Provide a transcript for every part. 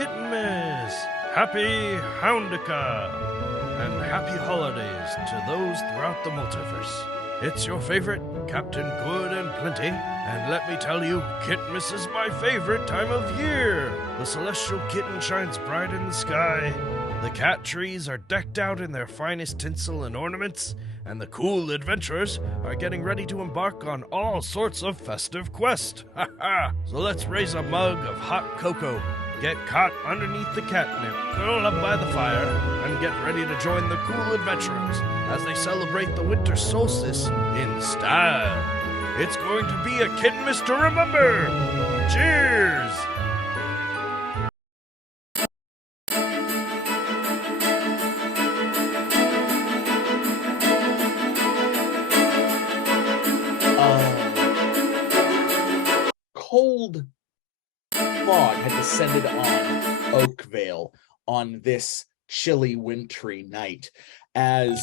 Kittenmas! Happy Houndica! And happy holidays to those throughout the multiverse. It's your favorite, Captain Good and Plenty, and let me tell you, Kittenmas is my favorite time of year. The celestial kitten shines bright in the sky, the cat trees are decked out in their finest tinsel and ornaments, and the cool adventurers are getting ready to embark on all sorts of festive quests. Ha ha! So let's raise a mug of hot cocoa, get caught underneath the catnip, curl up by the fire, and get ready to join the cool adventurers as they celebrate the winter solstice in style. It's going to be a Kittenmas to remember! Cheers! Cold fog had descended on Oakvale on this chilly, wintry night as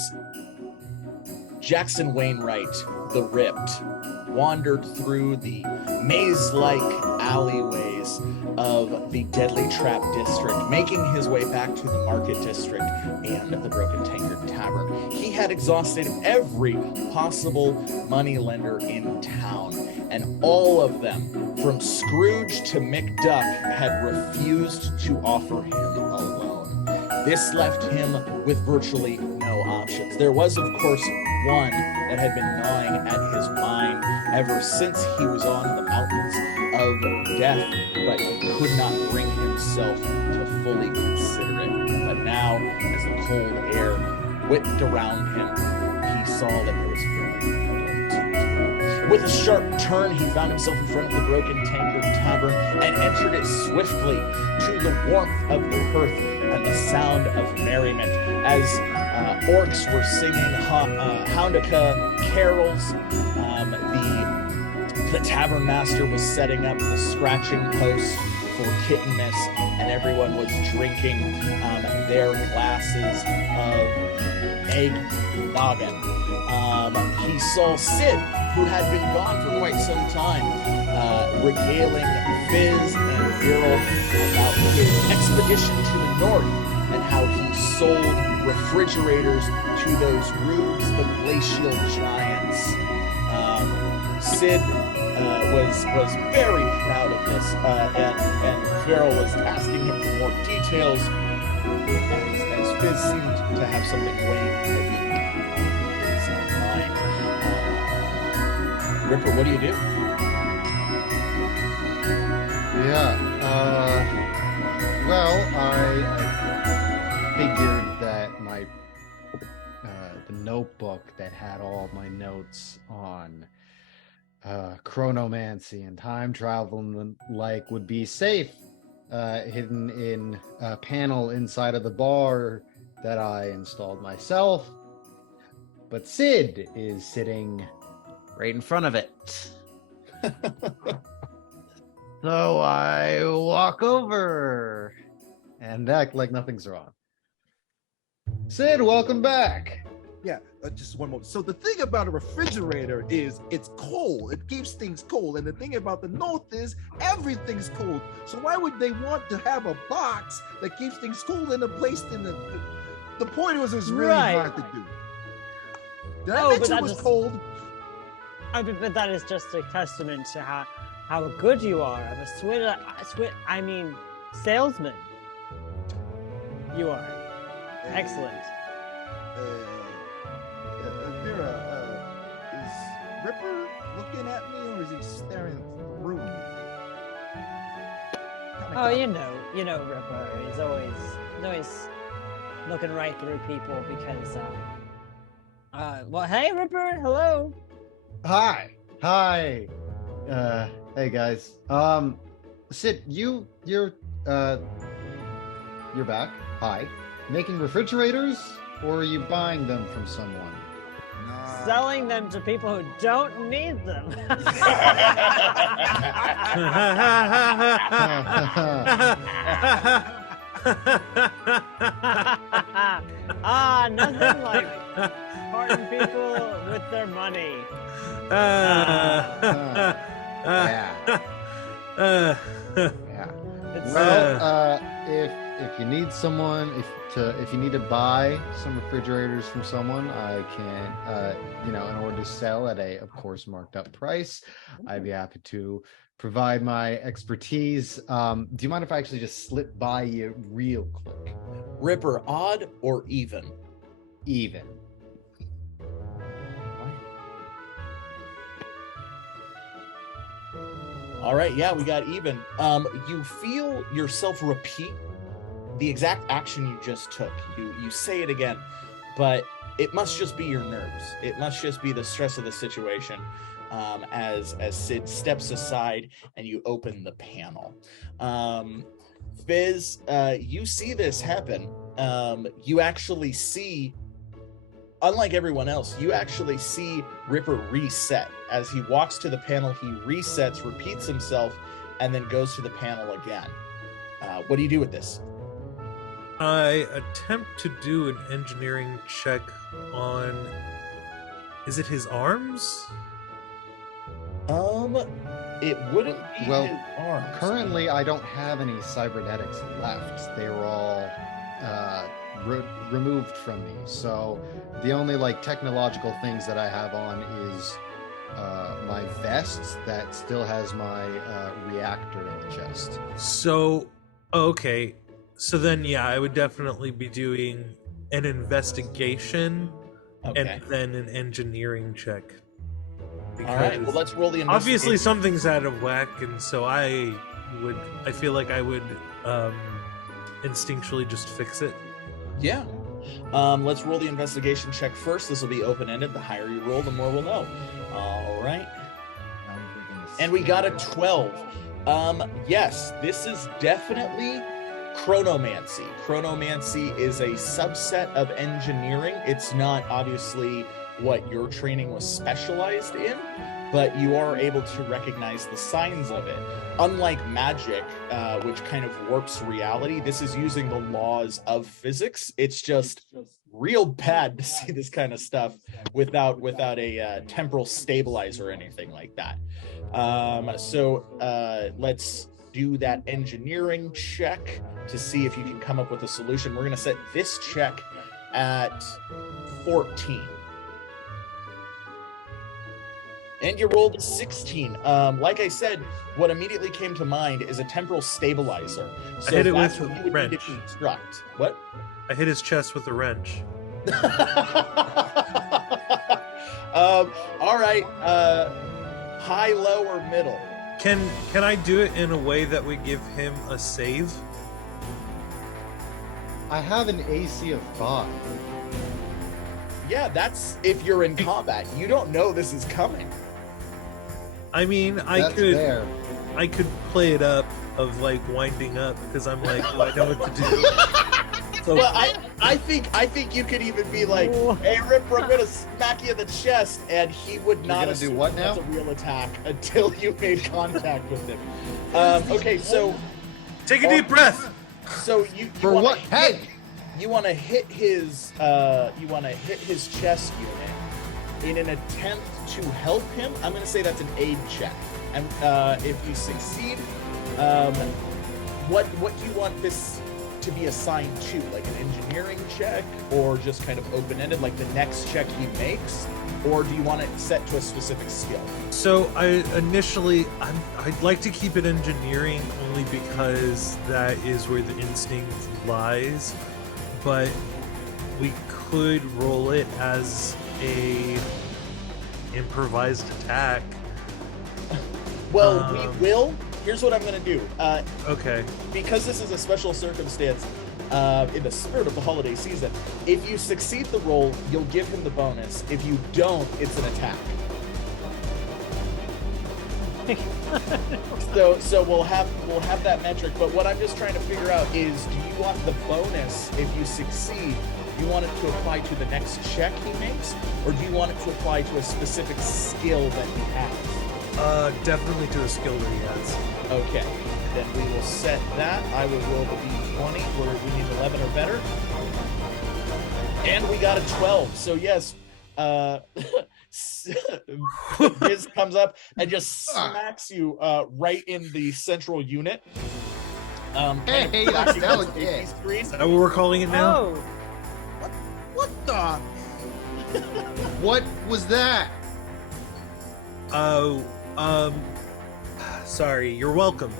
Jackson Wainwright, the Ripped, wandered through the maze-like alleyways of the Deadly Trap District, making his way back to the Market District and the Broken Tankard Tavern. He had exhausted every possible moneylender in town, and all of them, from Scrooge to McDuck, had refused to offer him a loan. This left him with virtually no options. There was, of course, one that had been gnawing at his mind ever since he was on the mountains of death, but he could not bring himself to fully consider it. But now, as the cold air whipped around him, he saw that there was very little to do. With a sharp turn, he found himself in front of the Broken Tankard Tavern and entered it swiftly to the warmth of the hearth and the sound of merriment as orcs were singing Houndica carols. The tavern master was setting up the scratching post for Kittenmas, and everyone was drinking their glasses of egg noggin. He saw Sid, who had been gone for quite some time, regaling Fizz and Veryl about his expedition to the north and how he sold refrigerators to those rubes, the glacial giants. Sid was very proud of this, and Veryl was asking him for more details as Fizz seemed to have something weighing heavy on his mind. Ripper, what do you do? Well, I figured that my the notebook that had all my notes on chronomancy and time travel and like would be safe, hidden in a panel inside of the bar that I installed myself. But Sid is sitting right in front of it. So I walk over and act like nothing's wrong. Sid, welcome back. Yeah, just one moment. So the thing about a refrigerator is it's cold. It keeps things cold. And the thing about the north is everything's cold. So why would they want to have a box that keeps things cold and placed in the point was it's really hard to do. Did I mention it was cold? But that is just a testament to how good you are. I'm a salesman. You are. Excellent. Vera, is Ripper looking at me or is he staring through me? Oh, you know Ripper. He's always looking right through people because well, hey Ripper, hello. Hi. Hey guys. Sid, you're back. Hi. Making refrigerators, or are you buying them from someone? Selling them to people who don't need them. Nothing like parting people with their money. Yeah. Well, if you need someone, if you need to buy some refrigerators from someone, I can, in order to sell at a, of course, marked up price, I'd be happy to provide my expertise. Do you mind if I actually just slip by you real quick? Ripper, odd or even? Even. All right, yeah, we got even. You feel yourself repeat the exact action you just took. You say it again, but it must just be your nerves. It must just be the stress of the situation. As Sid steps aside and you open the panel. Fizz, you see this happen. You actually see, unlike everyone else, you actually see Ripper reset. As he walks to the panel, he resets, repeats himself, and then goes to the panel again. What do you do with this? I attempt to do an engineering check on... Is it his arms? It wouldn't be his arms. Currently, I don't have any cybernetics left. They were all removed from me. So the only technological things that I have on is my vest that still has my reactor in the chest. So, okay. So then, yeah, I would definitely be doing an investigation and then an engineering check. All right, well, let's roll the investigation. Obviously, something's out of whack, and so I feel like I would instinctually just fix it. Yeah. Let's roll the investigation check first. This will be open-ended. The higher you roll, the more we'll know. All right. And we got a 12. Yes, this is definitely chronomancy. Chronomancy is a subset of engineering. It's not obviously what your training was specialized in, but you are able to recognize the signs of it. Unlike magic, which kind of warps reality, this is using the laws of physics. It's just real bad to see this kind of stuff without a temporal stabilizer or anything like that. So let's do that engineering check to see if you can come up with a solution. We're going to set this check at 14. And you rolled a 16. Like I said, what immediately came to mind is a temporal stabilizer. So I hit it that's with what a you would wrench. need to construct. What? I hit his chest with a wrench. All right. High, low, or middle? Can I do it in a way that would give him a save? I have an AC of 5. Yeah, that's if you're in combat. You don't know this is coming. I mean, That's fair. I could play it up of winding up because I'm like, well, I know what to do. So Well, I think you could even be like, "Hey, Ripper, I'm gonna smack you in the chest," and he would not gonna assume do what that's now? a real attack until you made contact with him. Okay, so take a deep breath. you For wanna what? hit- Hey! You want to hit his chest unit in an attempt to help him. I'm going to say that's an aid check, and if you succeed, what do you want this to be assigned to? Like an engineering check, or just kind of open-ended, like the next check he makes, or do you want it set to a specific skill? So I'd like to keep it engineering only because that is where the instinct lies. But we could roll it as a improvised attack. Well, we will. Here's what I'm going to do. Okay. Because this is a special circumstance, in the spirit of the holiday season, if you succeed the roll, you'll give him the bonus. If you don't, it's an attack. So we'll have that metric. But what I'm just trying to figure out is, do you want the bonus if you succeed? Do you want it to apply to the next check he makes, or do you want it to apply to a specific skill that he has? Definitely to a skill that he has. Okay, then we will set that. I will roll the d20 where we need 11 or better. And we got a 12. So yes, Viz comes up and just smacks you right in the central unit. Hey, kind of that's flashing that on was the it. screen. Is that what we're calling it now? Oh, What the? What was that? Oh, sorry. You're welcome.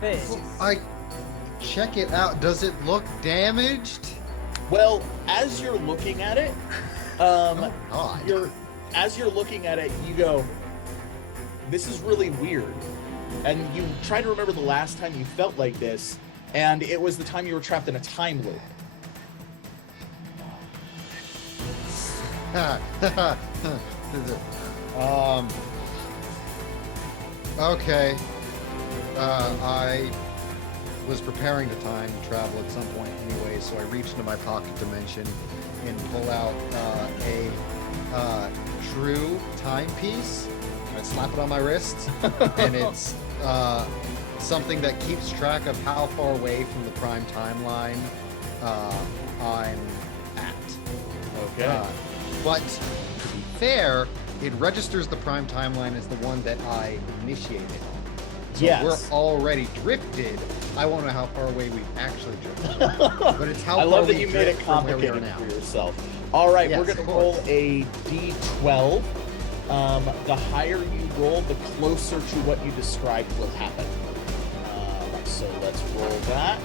Fizz. I check it out. Does it look damaged? Well, as you're looking at it, Oh God. as you're looking at it, you go, this is really weird. And you try to remember the last time you felt like this, and it was the time you were trapped in a time loop. Okay. I was preparing to time travel at some point anyway, so I reach into my pocket dimension and pull out a true timepiece. And I slap it on my wrist, and it's something that keeps track of how far away from the prime timeline I'm at. Okay. But to be fair, it registers the prime timeline as the one that I initiated. So Yes. we're already drifted. I won't know how far away we've actually drifted. But it's how I far love that we you made it drift from where we are complicated now. for yourself. All right, Yes, we're going of to course. roll a d12. The higher you roll, the closer to what you described will happen. So let's roll that.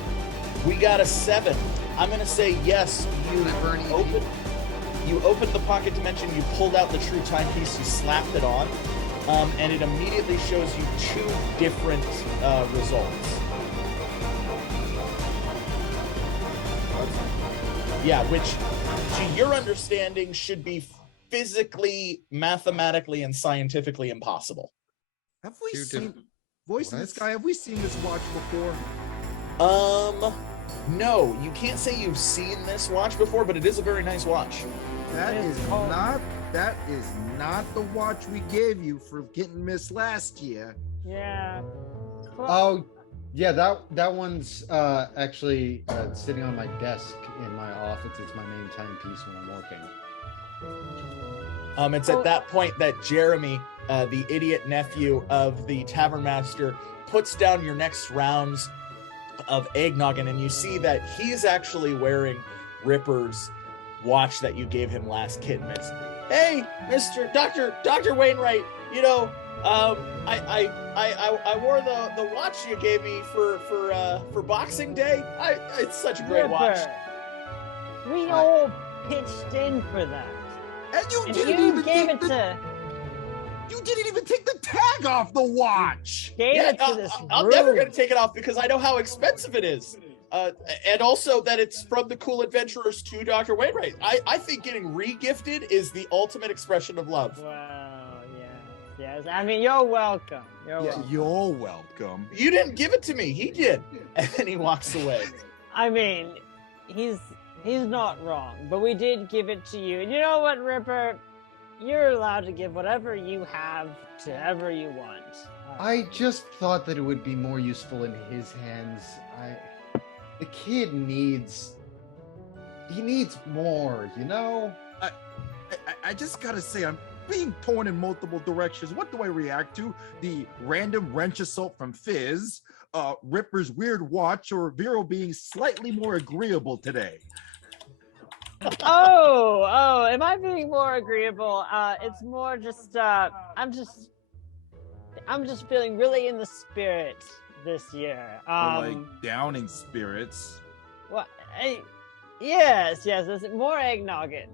We got a 7. I'm going to say yes. You opened the pocket dimension, you pulled out the true timepiece, you slapped it on, and it immediately shows you 2 different results. Yeah, which to your understanding should be physically, mathematically, and scientifically impossible. Have we Two seen different- voice in the What? sky? Have we seen this watch before? No, you can't say you've seen this watch before, but it is a very nice watch. That It's is called- not the watch we gave you for getting missed last year. Yeah. Oh, yeah, that one's actually sitting on my desk in my office. It's my main timepiece when I'm working. It's at that point that Jeremy, the idiot nephew of the tavern master, puts down your next rounds of eggnoggin, and you see that he's actually wearing Ripper's watch that you gave him last Kittenmas. Hey, Dr. Wainwright, you know, I wore the watch you gave me for Boxing Day. It's such a great watch. Ripper, we all pitched in for that. And you And didn't you even gave take it the, to you didn't even take the tag off the watch. gave Yeah, it to this I'm never group. gonna take it off because I know how expensive it is. And also that it's from the Cool Adventurers to Dr. Wainwright. I think getting re-gifted is the ultimate expression of love. Well, yes. I mean, you're welcome. You're Yeah, welcome. you're welcome. You didn't give it to me, he did. And then he walks away. I mean, he's not wrong, but we did give it to you. And you know what, Ripper? You're allowed to give whatever you have to whoever you want. I just thought that it would be more useful in his hands. The kid needs more, you know? I just gotta say, I'm being torn in multiple directions. What do I react to? The random wrench assault from Fizz, Ripper's weird watch, or Veryl being slightly more agreeable today? Oh, am I being more agreeable? It's more just I'm just feeling really in the spirit this year. Or like downing spirits. What? Yes. There's more eggnoggin.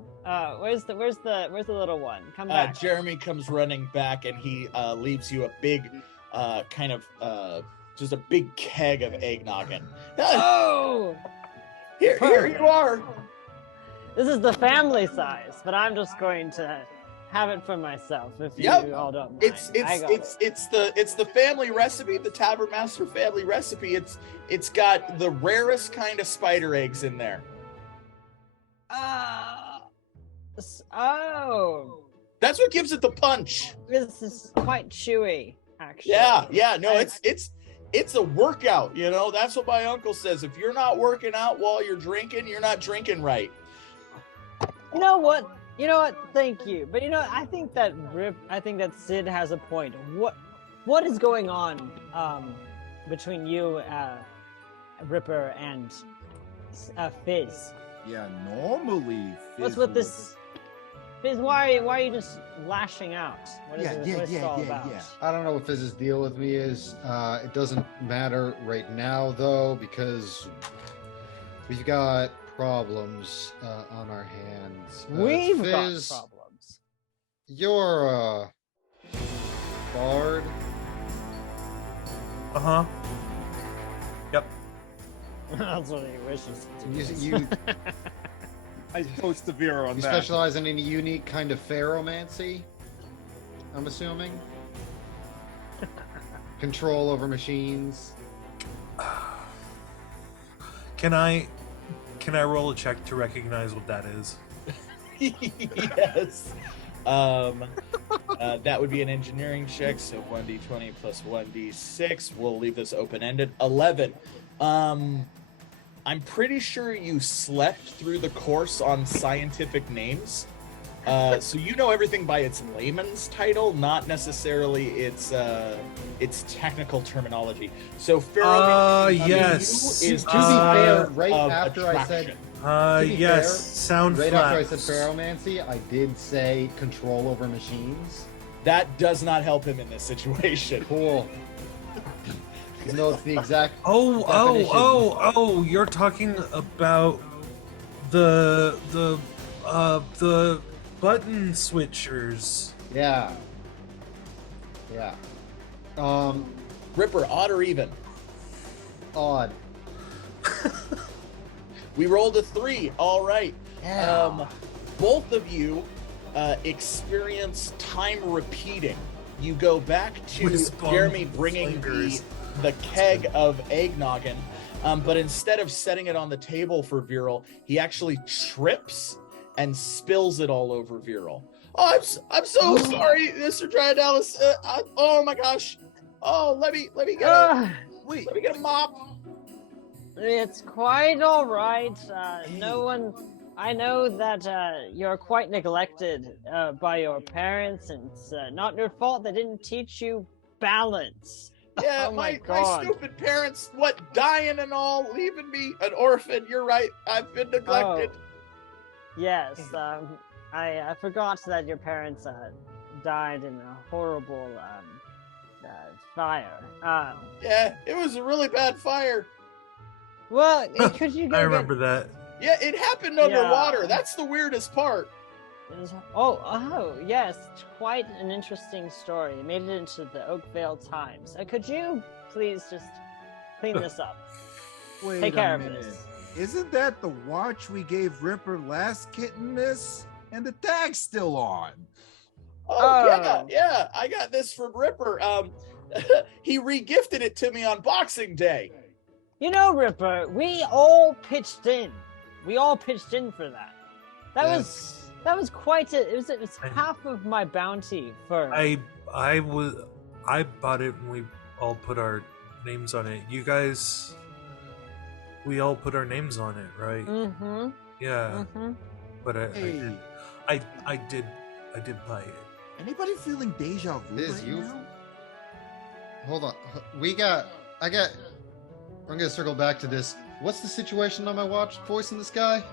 Where's the little one? Come back. Jeremy comes running back and he leaves you a big just a big keg of eggnoggin. Oh, Here you are. this is the family size, but I'm just going to have it for myself if you Yep. all don't mind. It's I got the family recipe, the Tavern Master family recipe. It's got the rarest kind of spider eggs in there. Oh, That's what gives it the punch. this is quite chewy, actually. Yeah. No, it's a workout. You know, that's what my uncle says. If you're not working out while you're drinking, you're not drinking right. You know what? Thank you. But I think that Sid has a point. what is going on between you, Ripper, and Fizz? Yeah, normally. What's with this? Fizz, why are you just lashing out? What is this all about? I don't know what Fizz's deal with me is. It doesn't matter right now, though, because we've got problems on our hands. We've got Fizz, problems. You're a bard. Uh-huh. Yep. That's what he wishes. You I go severe on you that. specialize in any unique kind of pheromancy, I'm assuming? Control over machines. Can I roll a check to recognize what that is? Yes. That would be an engineering check, so 1d20 plus 1d6. We'll leave this open-ended. 11. I'm pretty sure you slept through the course on scientific names. So you know everything by its layman's title, not necessarily its technical terminology. So yes. is To be fair, right of after I said attraction. be yes, fair, sound right flaps. after I said pheromancy, I did say control over machines. That does not help him in this situation. Cool. Even though it's the exact Oh, you're talking about the button switchers. Yeah. Ripper, odd or even? Odd. We rolled a 3. All right. Yeah. Both of you experience time repeating. You go back to Whiz bum Jeremy bringing fingers. the keg of eggnoggin, but instead of setting it on the table for Veryl, he actually trips and spills it all over Veryl. Oh, I'm so sorry, Mr. Dryadalis. Oh my gosh. Oh, let me get a mop. It's quite all right. I know that you're quite neglected by your parents, and it's not your fault they didn't teach you balance. Yeah, Oh my my God. stupid parents, dying and all, leaving me an orphan. You're right. I've been neglected. Yes, I forgot that your parents died in a horrible fire. Yeah, it was a really bad fire. Well, could you go I remember that. Yeah, it happened underwater. That's the weirdest part. Oh, yes, quite an interesting story. It made it into the Oakvale Times. Could you please just clean this up? Wait Take a care of minute. this. Isn't that the watch we gave Ripper last, Kittenmas? And the tag's still on. Oh, yeah. I got this from Ripper. He regifted it to me on Boxing Day. You know, Ripper, we all pitched in. We all pitched in for that. That was quite a. It's half of my bounty for. I bought it and we all put our names on it. You guys, we all put our names on it, right? Mm-hmm. Yeah. Mm-hmm. But Hey. I did buy it. Anybody feeling deja vu Liz, right you- now? Hold on. I'm gonna circle back to this. What's the situation on my watch? Voice in the sky?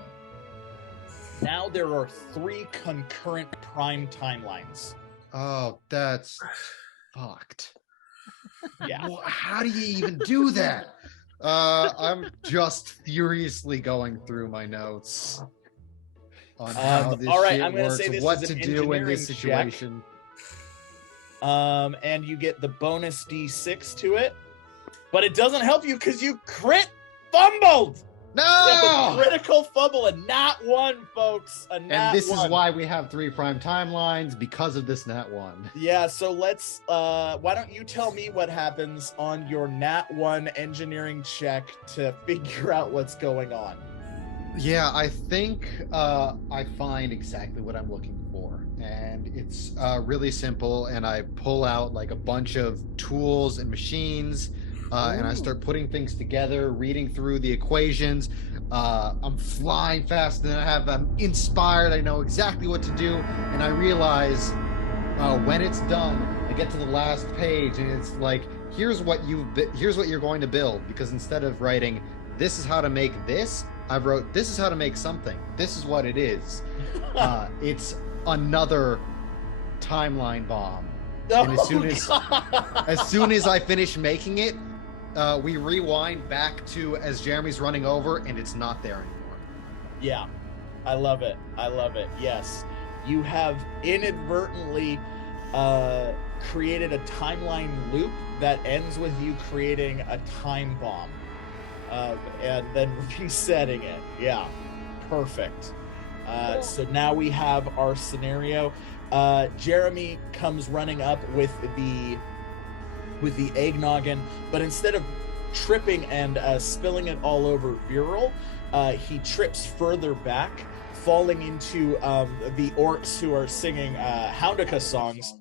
Now there are 3 concurrent prime timelines. Oh, that's fucked. Yeah. Well, how do you even do that? I'm just furiously going through my notes on how this all right, shit I'm gonna works, say this what is to an do in this engineering check. situation. And you get the bonus D6 to it. But it doesn't help you because you fumbled! You have No! a critical fumble, a nat 1, folks. A nat And this 1. is why we have 3 prime timelines, because of this nat 1. Yeah, so let's why don't you tell me what happens on your nat 1 engineering check to figure out what's going on. Yeah, I think I find exactly what I'm looking for. And it's really simple. And I pull out like a bunch of tools and machines. And I start putting things together, reading through the equations. I'm flying fast, and I'm inspired. I know exactly what to do. And I realize when it's done, I get to the last page, and it's like, here's what you're going to build. Because instead of writing, this is how to make this, I wrote, this is how to make something. This is what it is. It's another timeline bomb. And as soon as I finish making it, we rewind back to as Jeremy's running over, and it's not there anymore. Yeah, I love it. Yes, you have inadvertently created a timeline loop that ends with you creating a time bomb and then resetting it. Yeah, perfect. So now we have our scenario. Jeremy comes running up with the eggnoggin, but instead of tripping and spilling it all over Veryl, he trips further back, falling into the orcs who are singing Houndika songs,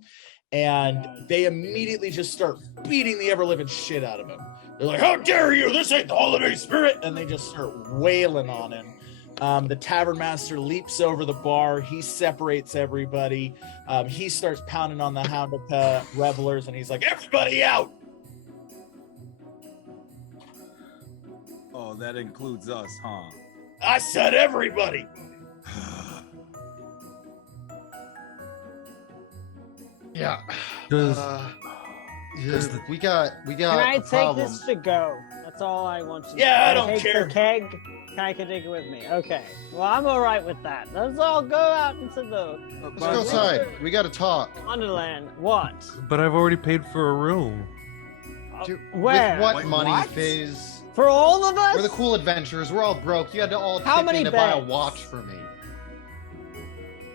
and they immediately just start beating the ever-living shit out of him. They're like, "How dare you! This ain't the holiday spirit!" And they just start wailing on him. The tavern master leaps over the bar. He separates everybody. He starts pounding on the Houndika revelers, and he's like, "Everybody out!" Oh, that includes us, huh? I said everybody. Yeah. We got Can I a take problem. this to go? That's all I want to do. Yeah, I Can don't take care. The keg. Can I take it with me? Okay. Well, I'm all right with that. Let's all go out into the Let's go outside. We got to talk. Wonderland. What? But I've already paid for a room. Dude, Where? With what Wait, money, what? Fizz? For all of us? We're the cool adventurers. We're all broke. You had to all How chip many in to buy a beds? watch for me.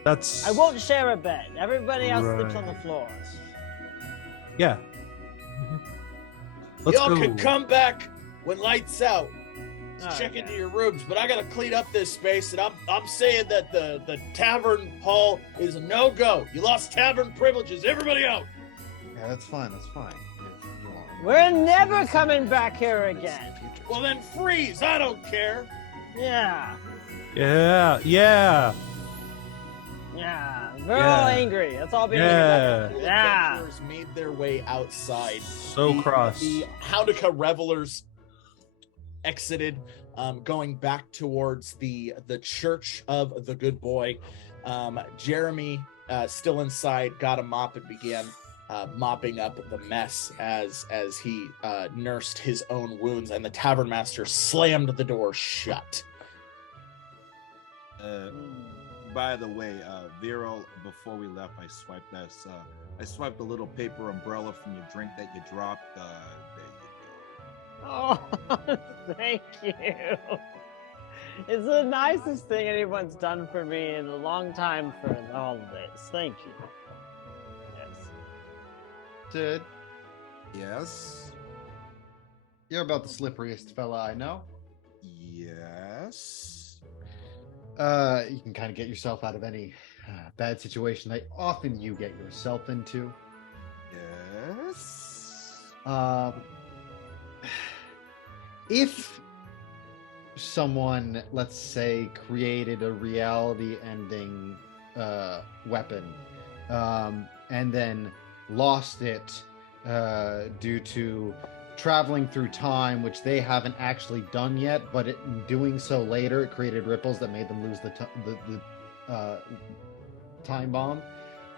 That's. I won't share a bed. Everybody else sleeps on the Right. floors. Yeah. Let's Y'all go. can come back when lights out. Oh, Check okay. into your rooms, but I gotta clean up this space, and I'm saying that the tavern hall is a no-go. You lost tavern privileges. Everybody out. Yeah, that's fine. That's fine. If you want. We're never coming back here again. Well then freeze. I don't care. Yeah. Yeah. Yeah. Yeah. We're Yeah. all angry. That's all being Yeah. The Yeah. adventurers made their way outside. So cross. The Houndika revelers exited, going back towards the church of the good boy. Jeremy, still inside, got a mop and began mopping up the mess as he nursed his own wounds, and the tavern master slammed the door shut. By the way, Veryl, before we left, I swiped us. I swiped a little paper umbrella from your drink that you dropped. There you Oh, thank you. It's the nicest thing anyone's done for me in a long time for the holidays. Thank you. Yes. Sid, go. Yes. you're about the slipperiest fella I know. Yes. You can kind of get yourself out of any bad situation that often you get yourself into. Yes. If someone, let's say, created a reality-ending weapon and then lost it due to traveling through time, which they haven't actually done yet, but in doing so later, it created ripples that made them lose the time bomb.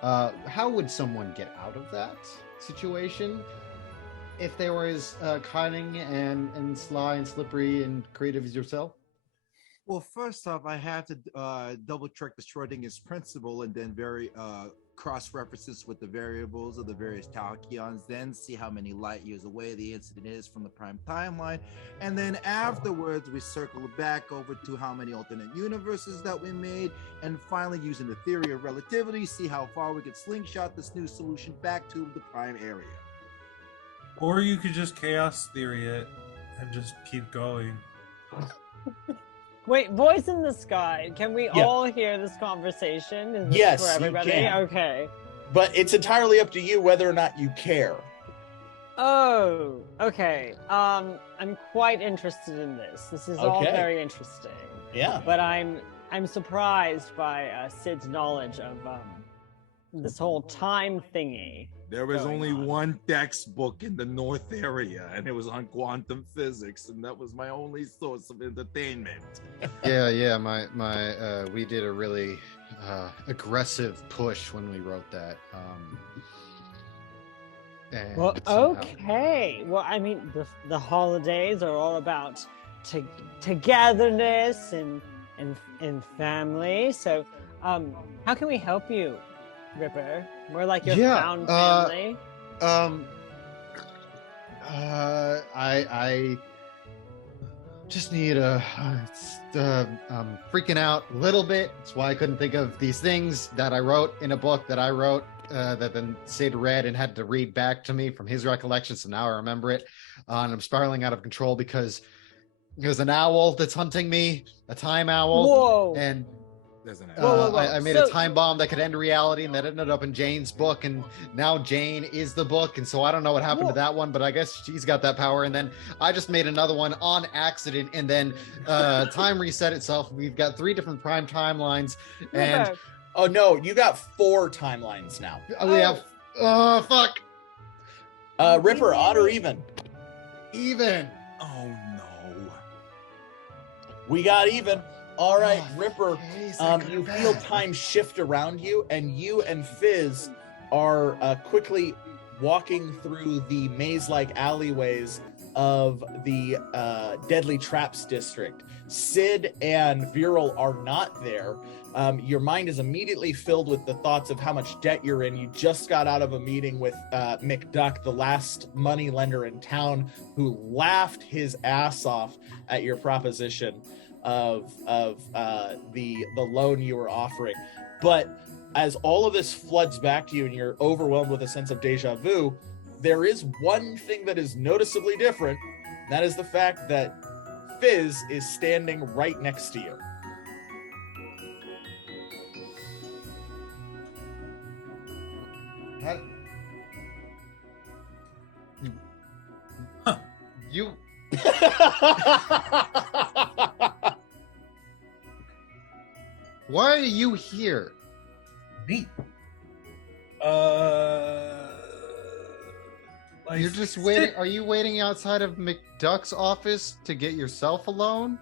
How would someone get out of that situation if they were as cunning and sly and slippery and creative as yourself? Well, first off, I have to double check the Schrodinger's principle and then cross references with the variables of the various tachyons, then see how many light years away the incident is from the prime timeline, and then afterwards we circle back over to how many alternate universes that we made, and finally using the theory of relativity, see how far we could slingshot this new solution back to the prime area. Or you could just chaos theory it and just keep going. Wait, voice in the sky. Can we Yeah. all hear this conversation? Is this Yes, for you everybody? can. Okay. But it's entirely up to you whether or not you care. Oh, okay. I'm quite interested in this. This is all Okay. very interesting. Yeah. But I'm surprised by Sid's knowledge of this whole time thingy. There was going only on. one textbook in the North area, and it was on quantum physics, and that was my only source of entertainment. Yeah. We did a really aggressive push when we wrote that. And Well, somehow- okay. Well, I mean, the holidays are all about togetherness and family. So, how can we help you, Ripper? We're like your found family. I just need I'm freaking out a little bit. That's why I couldn't think of these things that I wrote in a book that I wrote that then Sid read and had to read back to me from his recollection. So now I remember it. And I'm spiraling out of control because there's an owl that's hunting me, a time owl. Whoa! And There's an Whoa. I made So- a time bomb that could end reality, and that ended up in Jayne's book, and now Jayne is the book, and so I don't know what happened to that one, but I guess she's got that power. And then I just made another one on accident, and then time reset itself. We've got 3 different prime timelines, and Ripper, Oh no, you got 4 timelines now. we have fuck Ripper, odd or even? even. Oh no. We got even. All right, Oh, Ripper. jeez, I could've You feel been. time shift around you, and you and Fizz are quickly walking through the maze-like alleyways of the Deadly Traps district. Sid and Veryl are not there. Your mind is immediately filled with the thoughts of how much debt you're in. You just got out of a meeting with McDuck, the last money lender in town, who laughed his ass off at your proposition of the loan you were offering. But as all of this floods back to you and you're overwhelmed with a sense of deja vu, there is one thing that is noticeably different. And that is the fact that Fizz is standing right next to you. You why are you here? Me. You're just waiting. Are you waiting outside of McDuck's office to get yourself a loan?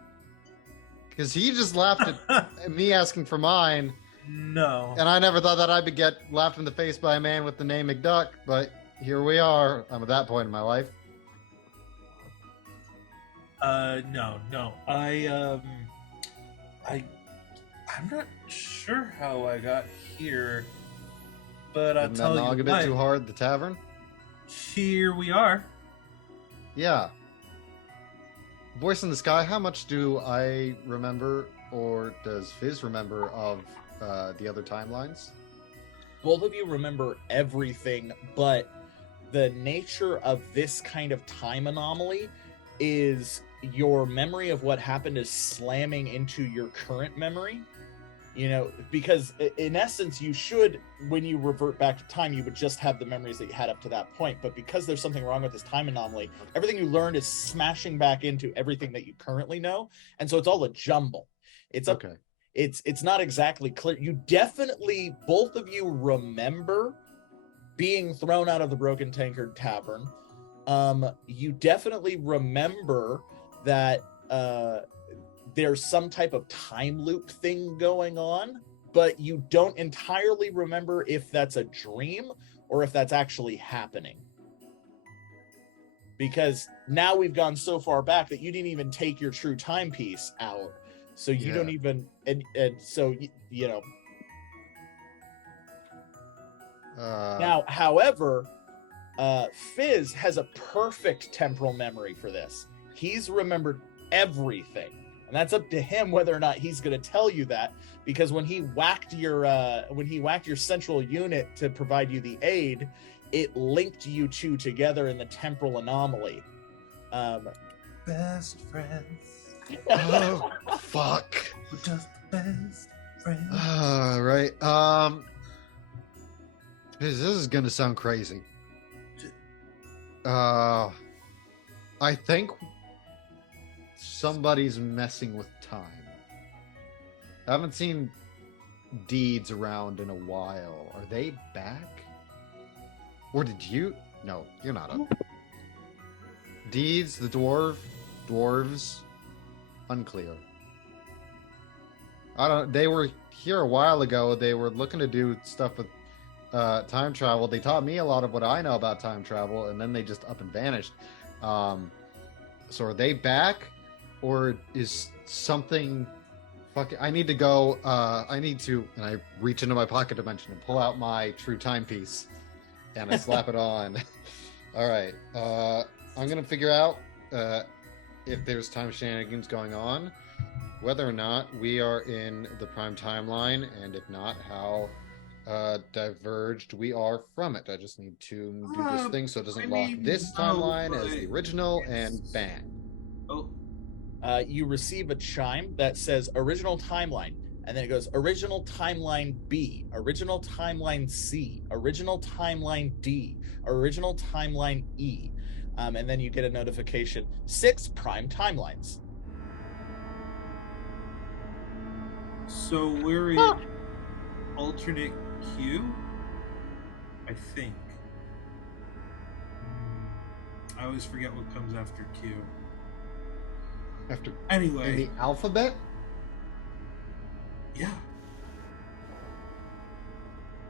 Because he just laughed at me asking for mine, No. and I never thought that I'd get laughed in the face by a man with the name McDuck. But here we are. I'm at that point in my life. No. I'm not sure how I got here, but I'll Didn't that tell nog you a bit what. too hard at the tavern? Here we are. Yeah. Voice in the sky. How much do I remember, or does Fizz remember of the other timelines? Both of you remember everything, but the nature of this kind of time anomaly is your memory of what happened is slamming into your current memory. You know, because in essence, you should, when you revert back to time, you would just have the memories that you had up to that point. But because there's something wrong with this time anomaly, everything you learned is smashing back into everything that you currently know. And so it's all a jumble. It's up. Okay. It's not exactly clear. You definitely, both of you remember being thrown out of the Broken Tankard Tavern. You definitely remember that there's some type of time loop thing going on, but you don't entirely remember if that's a dream or if that's actually happening. Because now we've gone so far back that you didn't even take your true timepiece out. So you don't even, and so, you know. Now, however, Fizz has a perfect temporal memory for this. He's remembered everything. And that's up to him whether or not he's going to tell you that, because when he whacked your central unit to provide you the aid, it linked you two together in the temporal anomaly. Best friends. Oh, fuck. We're just the best friends. Right. This is gonna sound crazy. I think somebody's messing with time. I haven't seen Deeds around in a while. Are they back? Or did you? No, you're not up. Deeds, the dwarves, unclear. I don't. They were here a while ago. They were looking to do stuff with time travel. They taught me a lot of what I know about time travel, and then they just up and vanished. So are they back, or is something? Fuck! I need to go. I need to, and I reach into my pocket dimension and pull out my true timepiece, and I slap it on. All right. I'm gonna figure out if there's time shenanigans going on, whether or not we are in the prime timeline, and if not, how diverged we are from it. I just need to do this thing so it doesn't lock this timeline as the original, and bang. Oh, You receive a chime that says original timeline, and then it goes original timeline B, original timeline C, original timeline D, original timeline E. And then you get a notification, 6 prime timelines. so we're in alternate Q, I think. I always forget what comes after Q. After in Anyway, the alphabet? yeah.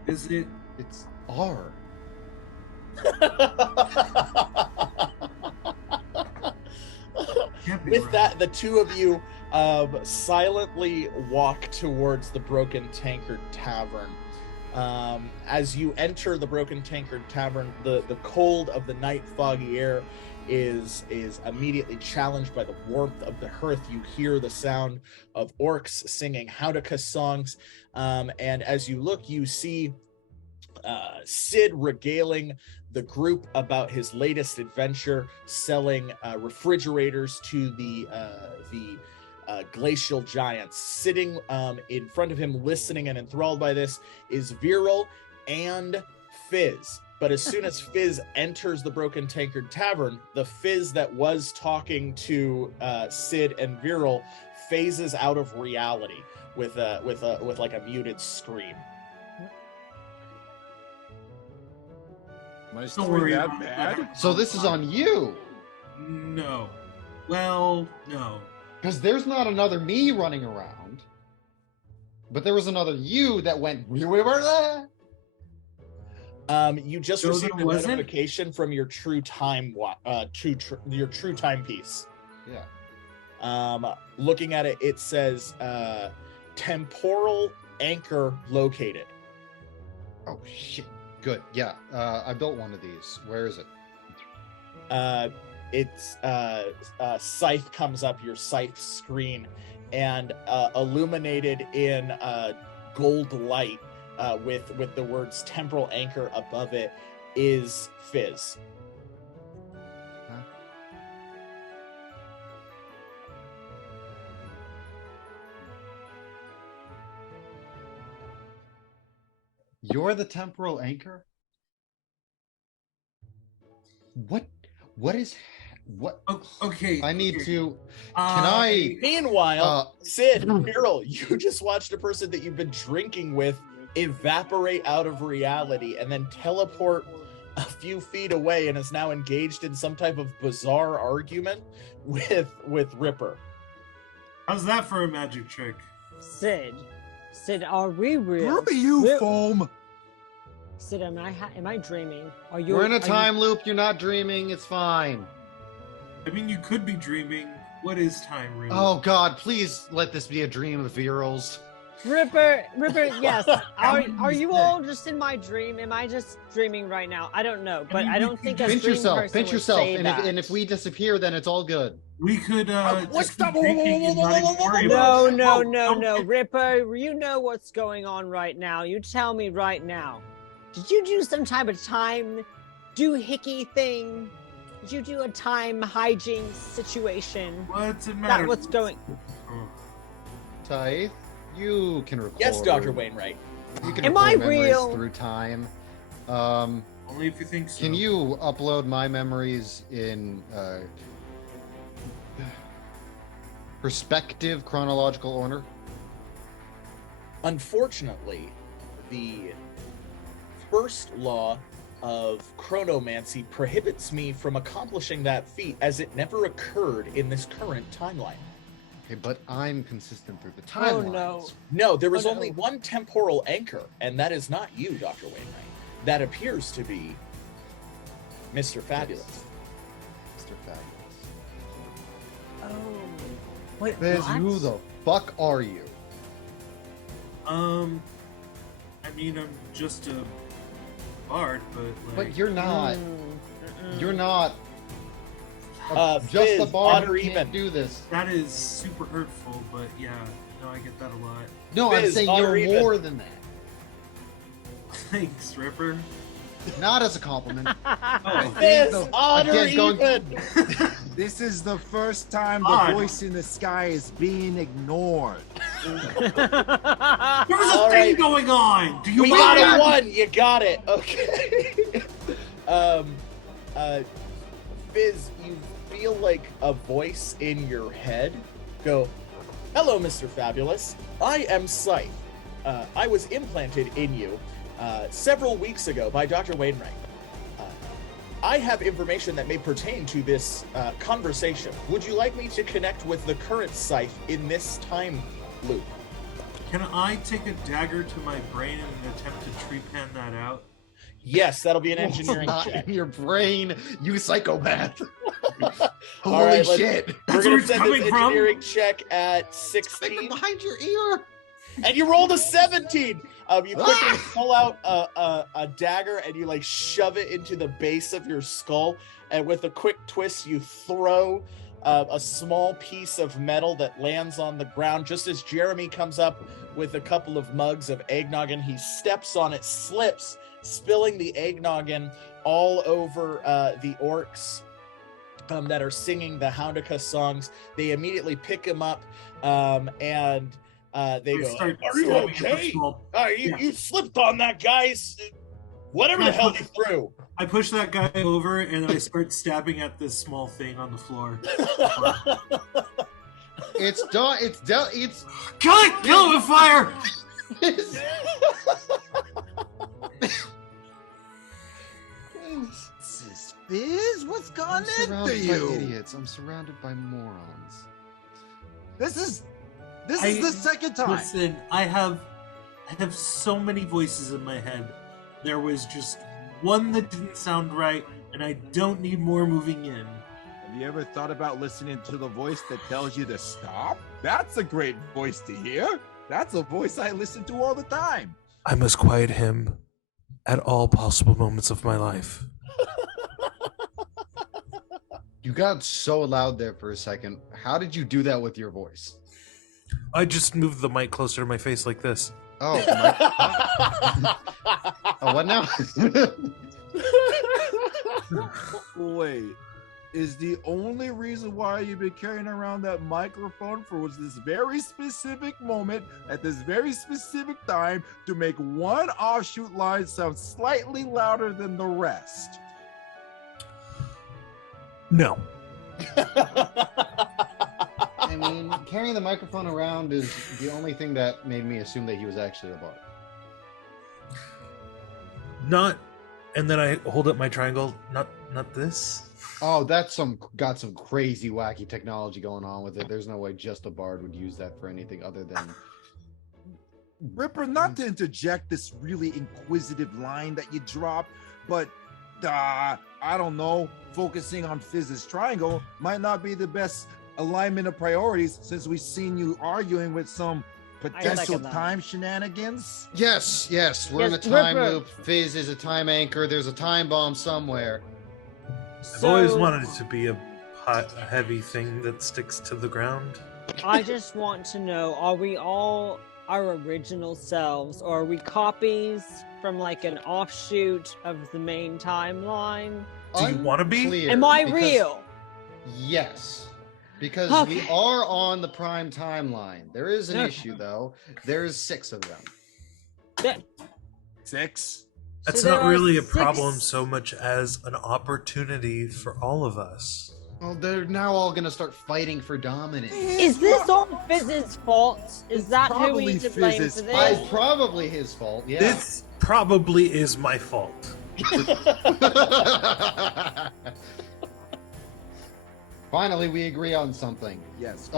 Is it? It's R. Can't be With right. that, the two of you silently walk towards the Broken Tankard Tavern. As you enter the Broken Tankard Tavern, the cold of the night, foggy air is immediately challenged by the warmth of the hearth. You hear the sound of orcs singing Howdaka songs, and as you look, you see Sid regaling the group about his latest adventure, selling refrigerators to the glacial giants. Sitting in front of him, listening and enthralled by this, is Veryl and Fizz. But as soon as Fizz enters the Broken Tankard Tavern, the Fizz that was talking to Sid and Veryl phases out of reality with like a muted scream. My Don't story worry that about bad? that. So this is on you, No. Well, no. because there's not another me running around, but there was another you that went. You just So received there a wasn't? notification from your true time your true timepiece. Yeah. Looking at it, it says temporal anchor located. Oh shit. Good. Yeah. I built one of these. Where is it? It's scythe comes up your scythe screen, and illuminated in gold light with the words temporal anchor above it is Fizz. You're the temporal anchor? What is what? Okay. I need okay. to. Can I? Meanwhile, Sid, Herald, you just watched a person that you've been drinking with evaporate out of reality and then teleport a few feet away, and is now engaged in some type of bizarre argument with Ripper. How's that for a magic trick? Sid, are we real? Screw you, We're- foam. Sid, am I dreaming? Are you? We're in a are you- time loop. You're not dreaming. It's fine. I mean, you could be dreaming. What is time, really? Oh God, please let this be a dream of Veryl's. Ripper, yes. Are many you days? all just in my dream? Am I just dreaming right now? I don't know, but mean, I we don't could think a Pinch dream yourself. person Pinch would yourself. say that. And if we disappear, then it's all good. We could What's just be that? drinking and not even worry about it. No, Ripper, you know what's going on right now. You tell me right now. Did you do some type of time doohickey thing? Did you do a time hijinks situation? What's it Is matter? that what's going? Oh. Tythe, you can record. Yes, Dr. Wainwright. You can Am record I memories real? through time. Only if you think so. Can you upload my memories in perspective chronological order? Unfortunately, the first law of chronomancy prohibits me from accomplishing that feat as it never occurred in this current timeline. Okay, but I'm consistent through the Oh timeline. no. No, there is Oh, no. only one temporal anchor, and that is not you, Dr. Wainwright. That appears to be Mr. Fabulous. Mr. Fabulous. Oh. Wait, Fizz, what? who the fuck are you? I mean, I'm just a bard, but like, But you're not. Mm-mm. You're not. Just Fizz, the bard odd or who can't even? do this. that is super hurtful. But yeah, no, I get that a lot. No, I'm Fizz, saying odd or you're even? more than that. Thanks, Ripper. Not as a compliment. Oh, Fizz, no, odd or again, going- even? This is the first time the Odd. voice in the sky is being ignored. there was a All thing right. going on. Do you We mind? got it one. You got it. Okay. Fizz, you feel like a voice in your head go, "Hello, Mr. Fabulous. I am Scythe. I was implanted in you several weeks ago by Dr. Wainwright. I have information that may pertain to this conversation. Would you like me to connect with the current Scythe in this time loop?" Can I take a dagger to my brain in an attempt to tree pan that out? Yes, that'll be an engineering Not check. in your brain, you psychopath. All Holy right, let's- shit. We're That's where gonna it's send coming this from? engineering check at 16. Behind your ear. And you rolled a 17. You quickly pull out a dagger and you like shove it into the base of your skull. And with a quick twist, you throw a small piece of metal that lands on the ground. Just as Jeremy comes up with a couple of mugs of eggnog and he steps on it, slips, spilling the eggnog all over the orcs that are singing the Houndika songs. They immediately pick him up and they go, Start "Are you stabbing at the okay? skull. You slipped on that, guys. Whatever the hell you threw." I push that guy over and I start stabbing at this small thing on the floor. It's done. It's done. It's. Kill it! Kill it with fire! This is Fizz? What's I'm gone into surrounded by you? idiots. I'm surrounded by morons. This is I- the second time. Listen, I have so many voices in my head. There was just one that didn't sound right, and I don't need more moving in. Have you ever thought about listening to the voice that tells you to stop? That's a great voice to hear. That's a voice I listen to all the time. I must quiet him at all possible moments of my life. You got so loud there for a second. How did you do that with your voice? I just moved the mic closer to my face like this. Oh, oh, what now? Wait, is the only reason why you've been carrying around that microphone for was this very specific moment at this very specific time to make one offshoot line sound slightly louder than the rest? No. I mean, carrying the microphone around is the only thing that made me assume that he was actually a bard. Not, and then I hold up my triangle. Not this. Oh, that's got some crazy wacky technology going on with it. There's no way just a bard would use that for anything other than Ripper, not to interject this really inquisitive line that you dropped, but I don't know, focusing on Fizz's triangle might not be the best alignment of priorities since we've seen you arguing with some potential second that. time shenanigans. Yes, we're in a Yes, time Ripper. loop. Fizz is a time anchor. There's a time bomb somewhere. I've always wanted it to be a hot, heavy thing that sticks to the ground. I just want to know, are we all our original selves, or are we copies from like an offshoot of the main timeline? Do you wanna be? Unclear, Am I because- real? Yes. Because we Okay. are on the prime timeline. There is an Okay. issue though. There's 6 of them. That- 6. That's So there not are really a 6 problem so much as an opportunity for all of us. Well, they're now all gonna start fighting for dominance. Is this all Fizz's fault? Is that who probably we to blame Fizz's for fault. this? It's probably his fault. Yeah. This probably is my fault. Finally, we agree on something. Yes.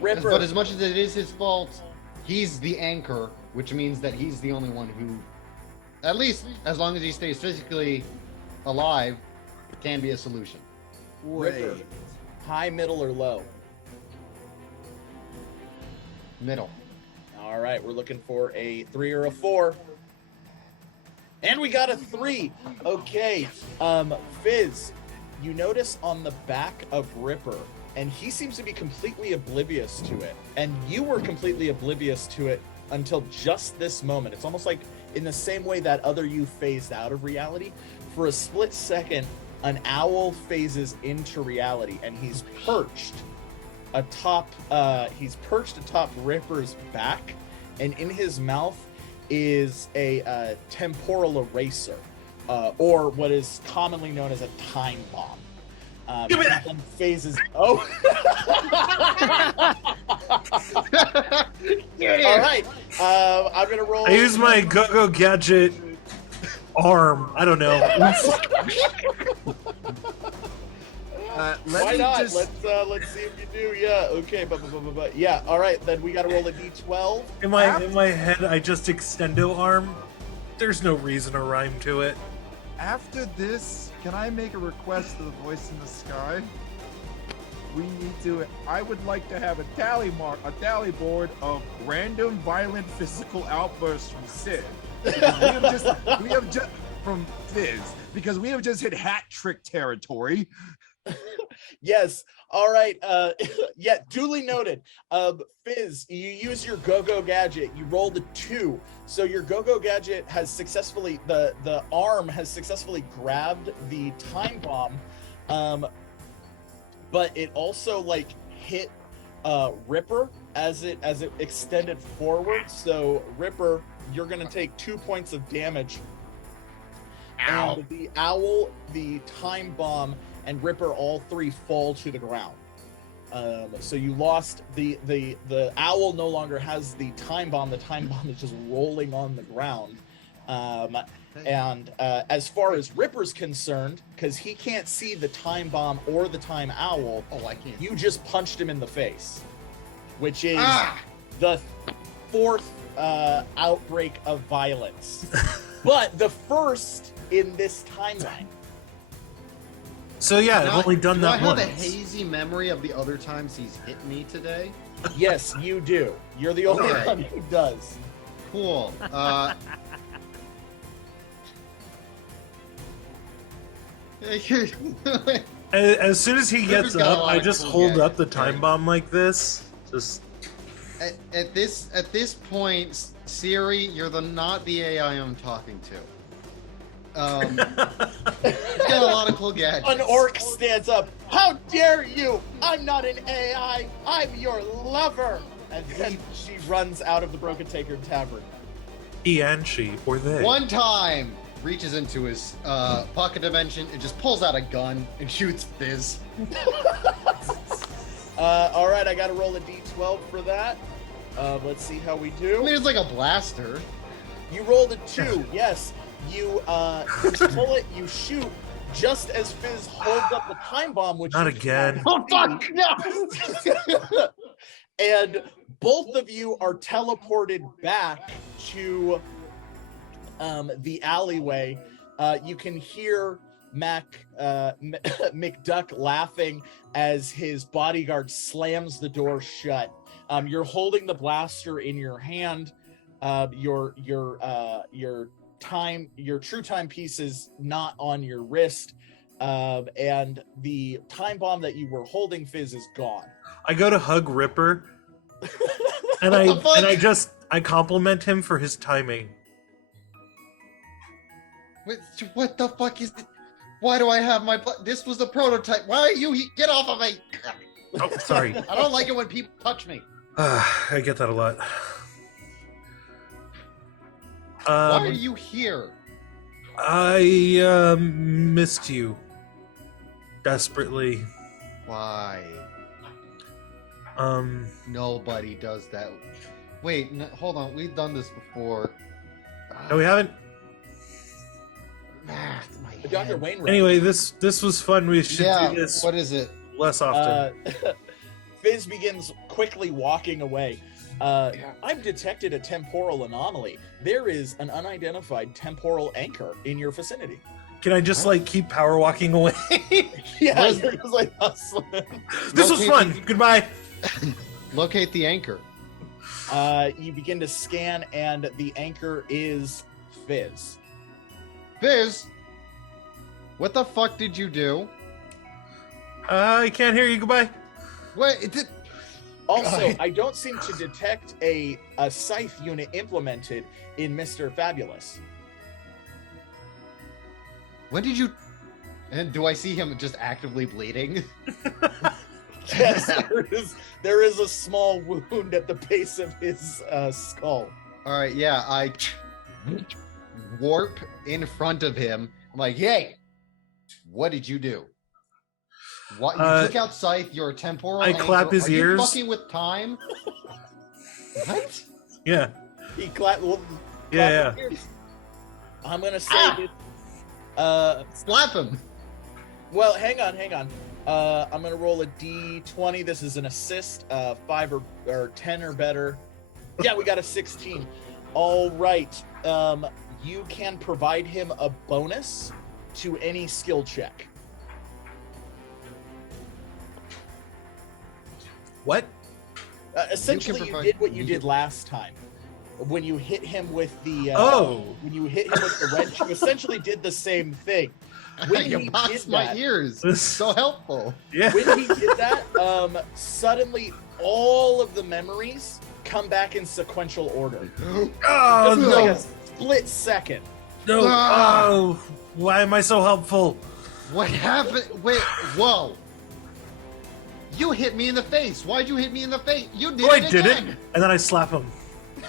Ripper. But as much as it is his fault, he's the anchor, which means that he's the only one who, at least as long as he stays physically alive, can be a solution. Ripper. High, middle, or low? Middle. All right, we're looking for a 3 or a 4. And we got a 3. Okay. Fizz, you notice on the back of Ripper, and he seems to be completely oblivious to it. And you were completely oblivious to it until just this moment. It's almost like in the same way that other you phased out of reality. For a split second, an owl phases into reality, and he's perched atop Ripper's back, and in his mouth is a temporal eraser, or what is commonly known as a time bomb. Give me he that! then phases. Oh. All right. I'm gonna roll. I use my go-go gadget arm. I don't know. Why not? Let's see if you do. Yeah. Okay. But yeah. All right. Then we got to roll a d12. In my head, I just extendo arm. There's no reason to rhyme to it. After this, can I make a request to the voice in the sky? We need to. I would like to have a tally board of random violent physical outbursts from Sid. We have just from Fizz, because we have just hit hat trick territory. Yes. All right. Yeah. Duly noted. Fizz, you use your go-go gadget. You rolled a 2, so your go-go gadget has successfully the arm has successfully grabbed the time bomb, but it also like hit Ripper as it extended forward. So Ripper, you're gonna take 2 points of damage. Ow. And the owl, the time bomb, and Ripper all 3 fall to the ground. So you lost the owl no longer has the time bomb. The time bomb is just rolling on the ground. And as far as Ripper's concerned, because he can't see the time bomb or the time owl, I can't. you just punched him in the face, which is the 4th outbreak of violence, but the first in this timeline. So yeah, I've only done that do I have once. a hazy memory of the other times he's hit me today? Yes, you do. You're the only Okay. one who does. Cool. As soon as he Ripper's gets got a up, lot I of just cool hold gadgets, up the time right? bomb like this. Just At this point, Siri, you're not the AI I'm talking to. He's got a lot of cool gadgets. An orc stands up. How dare you? I'm not an AI. I'm your lover. And then she runs out of the Broken Taker Tavern. he and she or they. One time, reaches into his pocket dimension and just pulls out a gun and shoots Fizz. All right, I got to roll a d12 for that. Let's see how we I do. mean, it's like a blaster. You rolled a 2. Yes. You pull it. You shoot. Just as Fizz holds up the time bomb, which Not you again. Oh fuck no! and both of you are teleported back to the alleyway. You can hear McDuck laughing as his bodyguard slams the door shut. You're holding the blaster in your hand. Your true timepiece is not on your wrist, and the time bomb that you were holding, Fizz, is gone. I go to hug Ripper, and I compliment him for his timing. What the fuck is it? Why do I have my? This was the prototype. Why are you? Get off of me! Oh, sorry. I don't like it when people touch me. I get that a lot. Why are you here? I missed you desperately. Why? Um, Nobody does that. Wait, hold on. We've done this before. no, we haven't. Math, my Dr. head. Wainwright. Anyway, this was fun. We should Yeah, do this what is it? less often. Fizz begins quickly walking away. I've detected a temporal anomaly. There is an unidentified temporal anchor in your vicinity. Can I just like keep power walking away? Yeah, Where's- you're just like hustling. This was fun. Goodbye. Locate the anchor. You begin to scan, and the anchor is Fizz. Fizz, what the fuck did you do? I can't hear you. Goodbye. Wait, it did. Also, God. I don't seem to detect a scythe unit implemented in Mr. Fabulous. When did you? And do I see him just actively bleeding? Yes, there is a small wound at the base of his skull. All right, yeah, I warp in front of him. I'm like, hey, what did you do? What you took out Scythe? You're a temporal. I clap anchor. his Are you ears. fucking with time? What? Yeah. He clapped. Yeah. I'm gonna say Ah! this. Slap him. Well, hang on. I'm gonna roll a d20. This is an assist, 5 or 10 or better. Yeah, we got a 16. All right. You can provide him a bonus to any skill check. What? Essentially, you provide- did what you did last time. When you hit him with the when you hit him with the wrench, you essentially did the same thing. When You he boxed did my that- ears. So helpful. Yeah. When he did that, suddenly all of the memories come back in sequential order. Oh Just no! like a split second. No! Ah. Oh, why am I so helpful? What happened? Wait, whoa. You hit me in the face. Why'd you hit me in the face? You did No, I it didn't. again. And then I slap him.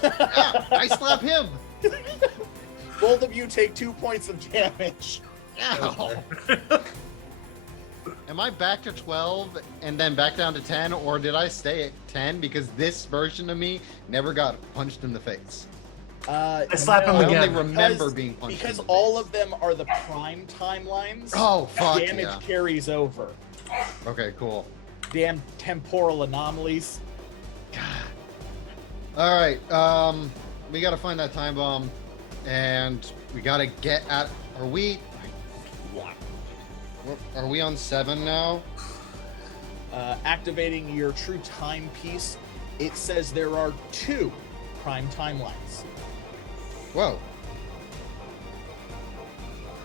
Ah, I slap him. Both of you take 2 points of damage. Ow. Am I back to 12 and then back down to 10, or did I stay at 10 because this version of me never got punched in the face? I slap him I again. only remember being punched because in the all face. of them are the prime timelines. Oh, fuck damage yeah. carries over. Okay, cool. Damn temporal anomalies. All right, we gotta find that time bomb, and we gotta get at. Are we on 7 now? Activating your true timepiece, it says there are 2 prime timelines. Whoa.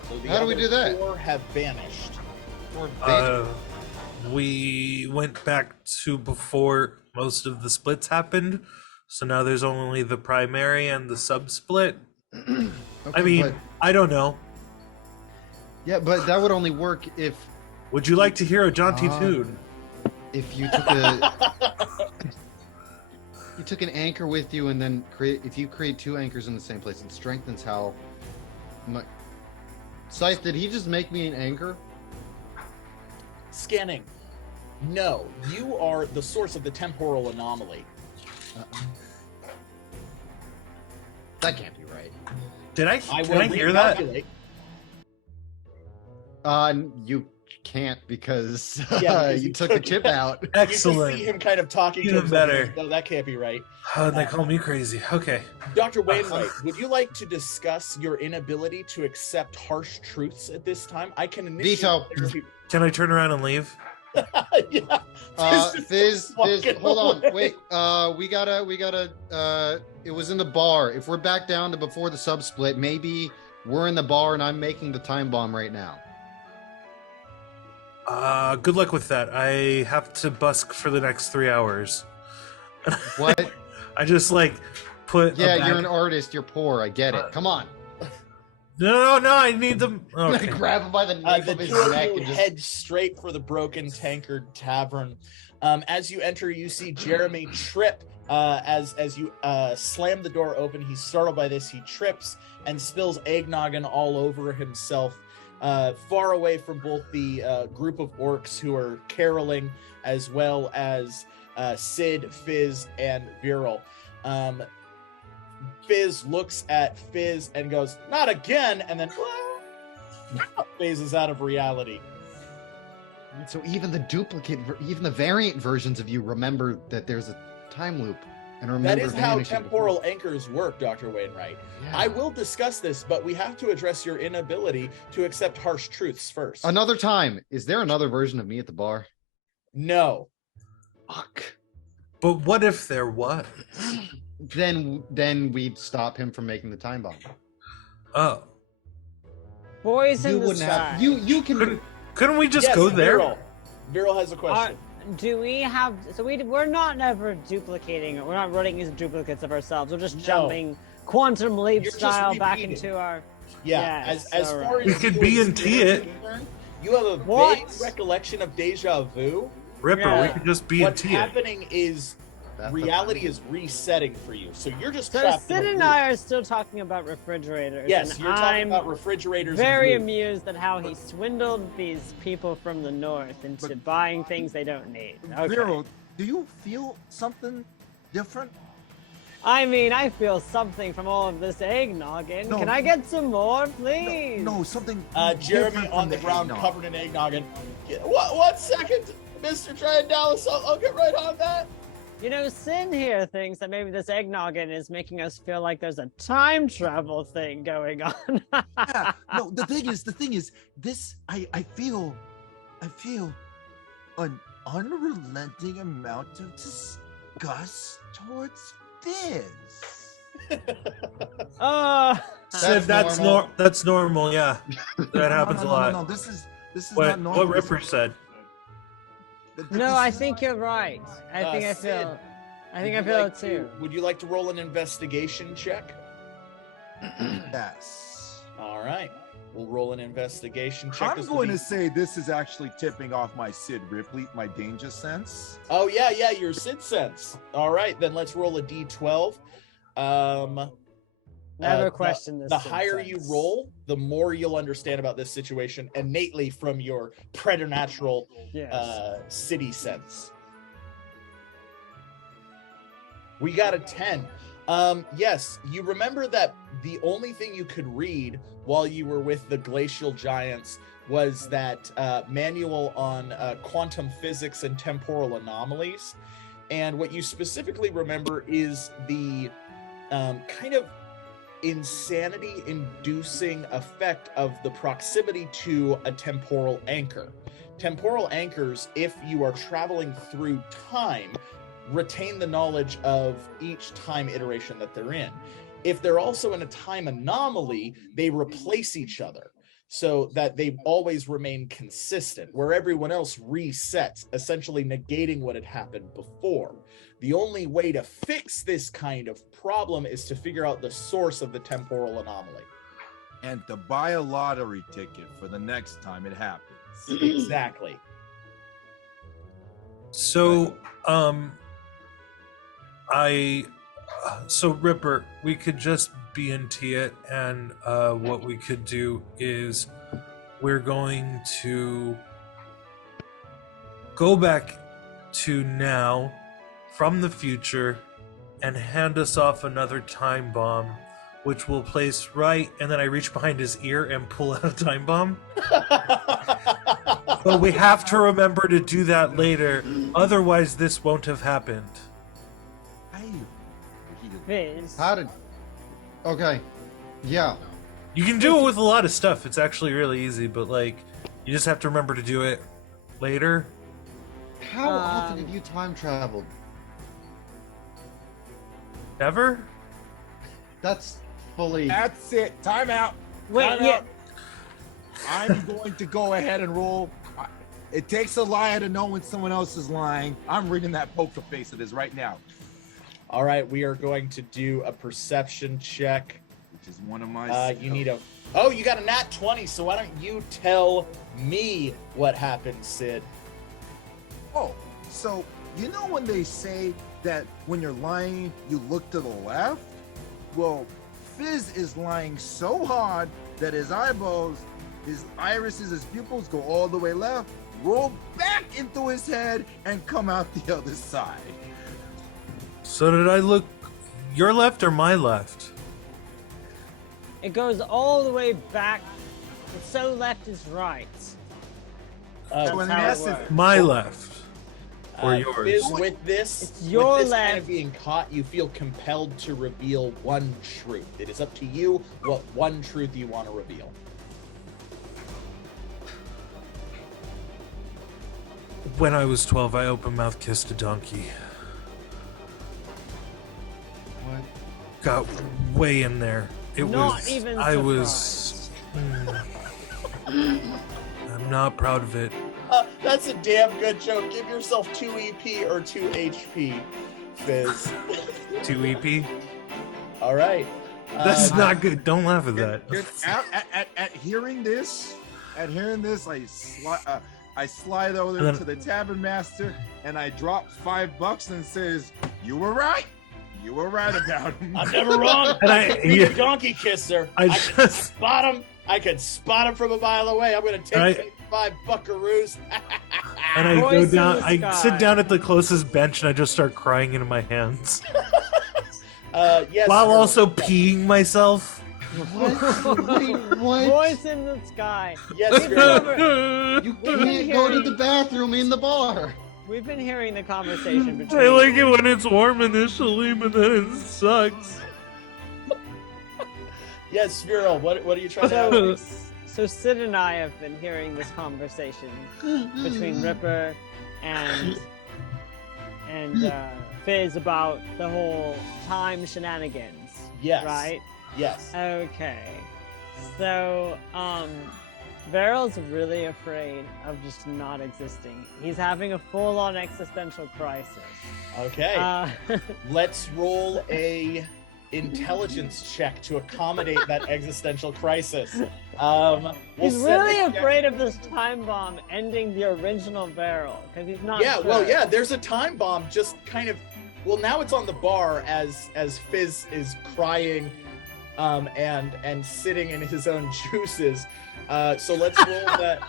So the How do we other do that? 4 have vanished. We went back to before most of the splits happened, so now there's only the primary and the sub split. Okay, I mean, but- I don't know. yeah, but that would only work if Would you like to hear a jaunty tune? you took an anchor with you, and then if you create 2 anchors in the same place, it strengthens how much. Scythe, did he just make me an anchor? Scanning. No, you are the source of the temporal anomaly. That can't be right. Did I will hear that? recalculate. You can't because Yeah, because you you took the took chip it. out. You just Excellent. see him kind of talking to Even himself. better. No, that can't be right. Oh, and they call me crazy. Okay. Dr. Wainwright, would you like to discuss your inability to accept harsh truths at this time? I can initiate Veto. therapy. Can I turn around and leave? Yeah. Fizz, Fucking hold on, away. wait. We gotta. It was in the bar. If we're back down to before the sub split, maybe we're in the bar and I'm making the time bomb right now. Good luck with that. I have to busk for the next 3 hours. What? I just put. Yeah, you're an artist. You're poor. I get it. Come on. No, I need them. I'm Okay. gonna grab him by the nape The of his two of neck you and just. head straight for the Broken Tankard Tavern. As you enter, you see Jeremy trip. As you slam the door open, he's startled by this. He trips and spills eggnog all over himself. far away from both the group of orcs who are caroling, as well as Sid, Fizz, and Veryl. Fizz looks at Fizz and goes, "Not again," and then phases out of reality. So even the even the variant versions of you remember that there's a time loop, and remember That is how vanishing temporal before. anchors work, Dr. Wainwright. Yeah. I will discuss this, but we have to address your inability to accept harsh truths first. Another time. Is there another version of me at the bar? No. Fuck. But what if there was? Then we'd stop him from making the time bomb. Oh. Boys You in the wouldn't sky. have. You can. Couldn't we just Yes, go there? Veryl has a question. Do we have? So we're not never duplicating. We're not running as duplicates of ourselves. We're just jumping quantum leap You're just style back repeating. into our. Yeah, Yes, as all far right. as We could your B&T experience it. is concerned, you have a What? vague recollection of deja vu. Ripper, we Yeah. could just What's B&T it. happening is That's the reality time. is resetting for you. So you're just So trapped in Sid a and loop. I are still talking about refrigerators. Yes, and you're talking I'm about refrigerators. very and lube. amused at how he swindled these people from the north into buying things they don't need. Okay. Veryl, do you feel something different? I mean, I feel something from all of this eggnogging. No. Can I get some more, please? No, something. Jeremy different on from the ground, eggnog. covered in eggnog. And one second, Mr. Dryadalis, I'll get right on that. You know, Sin here thinks that maybe this eggnogging is making us feel like there's a time travel thing going on. Yeah, no, the thing is, this I feel an unrelenting amount of disgust towards Fizz. Sid, that's normal. that's normal, yeah. That happens a lot. No, this is What not normal. Ripper said. No, I think you're right. I think I Sid, feel. I think Would I you feel like it too. Would you like to roll an investigation check? Yes. All right, we'll roll an investigation check. I'm This will going be- to say this is actually tipping off my Sid Ripley, my danger sense. Oh yeah, your Sid sense. All right, then let's roll a d12. Never the- question this. The higher you sense. roll, the more you'll understand about this situation innately from your preternatural Yes. city sense. We got a 10. Yes, you remember that the only thing you could read while you were with the glacial giants was that manual on quantum physics and temporal anomalies. And what you specifically remember is the kind of insanity-inducing effect of the proximity to a temporal anchor. Temporal anchors, if you are traveling through time, retain the knowledge of each time iteration that they're in. If they're also in a time anomaly, they replace each other so that they always remain consistent, where everyone else resets, essentially negating what had happened before. The only way to fix this kind of problem is to figure out the source of the temporal anomaly. And to buy a lottery ticket for the next time it happens. Exactly. So, so Ripper, we could just B&T it, and what we could do is we're going to go back to now from the future and hand us off another time bomb, which we'll place right, and then I reach behind his ear and pull out a time bomb. But we have to remember to do that later, otherwise this won't have happened. Fizz. How did? Okay. Yeah. You can do it with a lot of stuff. It's actually really easy, but like, you just have to remember to do it later. How often have you time traveled? Never? That's fully. That's it. Time out. Wait, Time yeah. out. I'm going to go ahead and roll. It takes a liar to know when someone else is lying. I'm reading that poker face of his right now. All right, we are going to do a perception check. Which is one of my. You need a. Oh, you got a nat 20, so why don't you tell me what happened, Sid? Oh, so you know when they say that when you're lying, you look to the left? Well, Fizz is lying so hard that his eyeballs his irises, his pupils go all the way left, roll back into his head, and come out the other side. So did I look your left or my left? It goes all the way back. It's so left is right. That's So in how it essence, works. My left. Or yours. Fizz, with this, It's your with this kind of left. being caught, you feel compelled to reveal one truth. It is up to you what one truth you want to reveal. When I was 12, I open mouth kissed a donkey. What? Got way in there. It Not was. even I was. I'm not proud of it. That's a damn good joke. Give yourself 2 EP or 2 HP, Fizz. 2 EP? All right. That's not good. Don't laugh at that. At hearing this, I slide over to the tavern master and I drop $5 and says, "You were right. You were right about him." I'm never wrong. And He's a donkey kisser. I I could just- spot him. I could spot him from a mile away. I'm gonna take 5 buckaroos. And I Voice go in down. the I sky. sit down at the closest bench and I just start crying into my hands Yes. while sir. also peeing myself. What? Wait, what? Voice in the sky. Yes, sir. You can't go to the bathroom in the bar. We've been hearing the conversation between. I like it when it's warm initially, but then it sucks. Yes, Veryl. What are you trying to? So Sid and I have been hearing this conversation between Ripper and Fizz about the whole time shenanigans. Yes. Right? Yes. Okay. So, Veryl's really afraid of just not existing. He's having a full-on existential crisis. Okay. Let's roll a intelligence check to accommodate that existential crisis. We'll He's set really the check- afraid of this time bomb ending the original Veryl because he's not. Yeah, sure. well, yeah. There's a time bomb. Just kind of. Well, now it's on the bar as Fizz is crying, and sitting in his own juices. So let's roll that.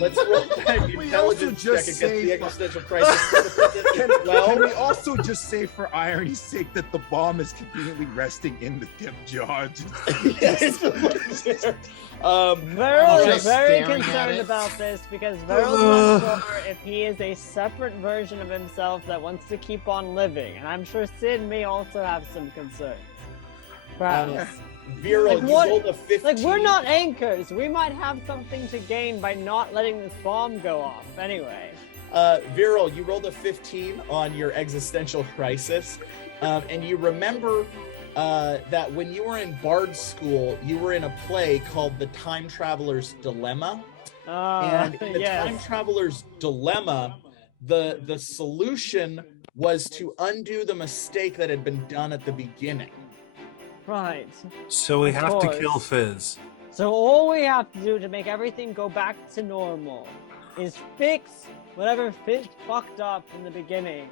Let's roll that We intelligence also check just against the say- existential crisis. Can Well, we also just say, for irony's sake, that the bomb is conveniently resting in the tip jar? yes. Veryl is Just very staring at concerned it. about this because Veryl's not sure if he is a separate version of himself that wants to keep on living, and I'm sure Sid may also have some concerns. Perhaps. Veryl, Like you what- rolled a 15. Like, we're not anchors. We might have something to gain by not letting this bomb go off. Anyway. Veryl, you rolled a 15 on your existential crisis, and you remember that when you were in Bard school, you were in a play called The Time Traveler's Dilemma. And in the yes. Time Traveler's Dilemma, the solution was to undo the mistake that had been done at the beginning. Right. So we Of have to course. kill Fizz. So all we have to do to make everything go back to normal is fix whatever fucked up in the beginning,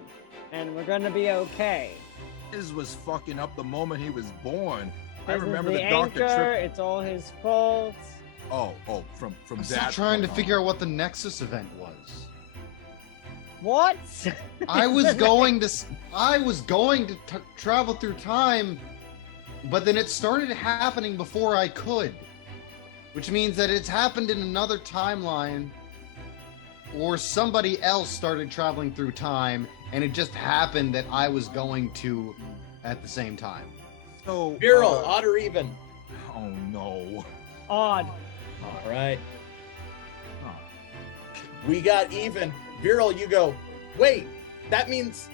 and we're gonna be okay. His was fucking up the moment he was born. I This is remember the the doctor anchor. trip. It's all his fault. Oh, from I'm still that. trying to point figure on. out what the Nexus event was. What? I was going to travel through time, but then it started happening before I could, which means that it's happened in another timeline, or somebody else started traveling through time, and it just happened that I was going to at the same time. So, Veryl, odd or even? oh no. Odd. All right. We got even. Veryl, you go, wait, that means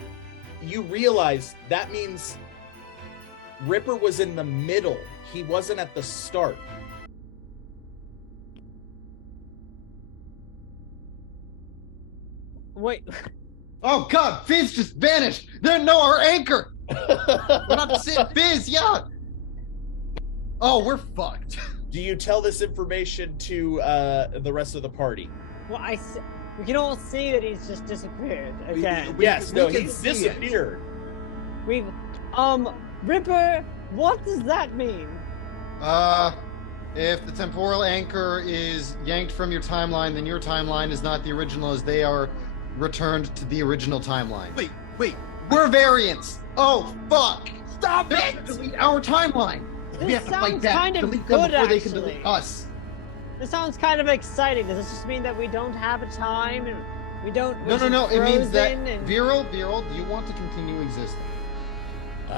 you realize that means Ripper was in the middle. He wasn't at the start. Wait. Oh God, Fizz just vanished. There, no, our anchor. We're not Sid, Fizz, yeah. Oh, we're fucked. Do you tell this information to the rest of the party? Well, we can all see that he's just disappeared again. Yes, we no, can he's see it. disappeared. We've Ripper, what does that mean? If the temporal anchor is yanked from your timeline, then your timeline is not the original, as they are returned to the original timeline. Wait. We're variants. Oh, fuck. Stop They it! have to delete our timeline. We This have to fight sounds that. kind of Delete them good, before they can actually. delete us. This sounds kind of exciting. Does this just mean that we don't have a time and we don't? we're No. just It means that frozen and- Veryl, do you want to continue existing?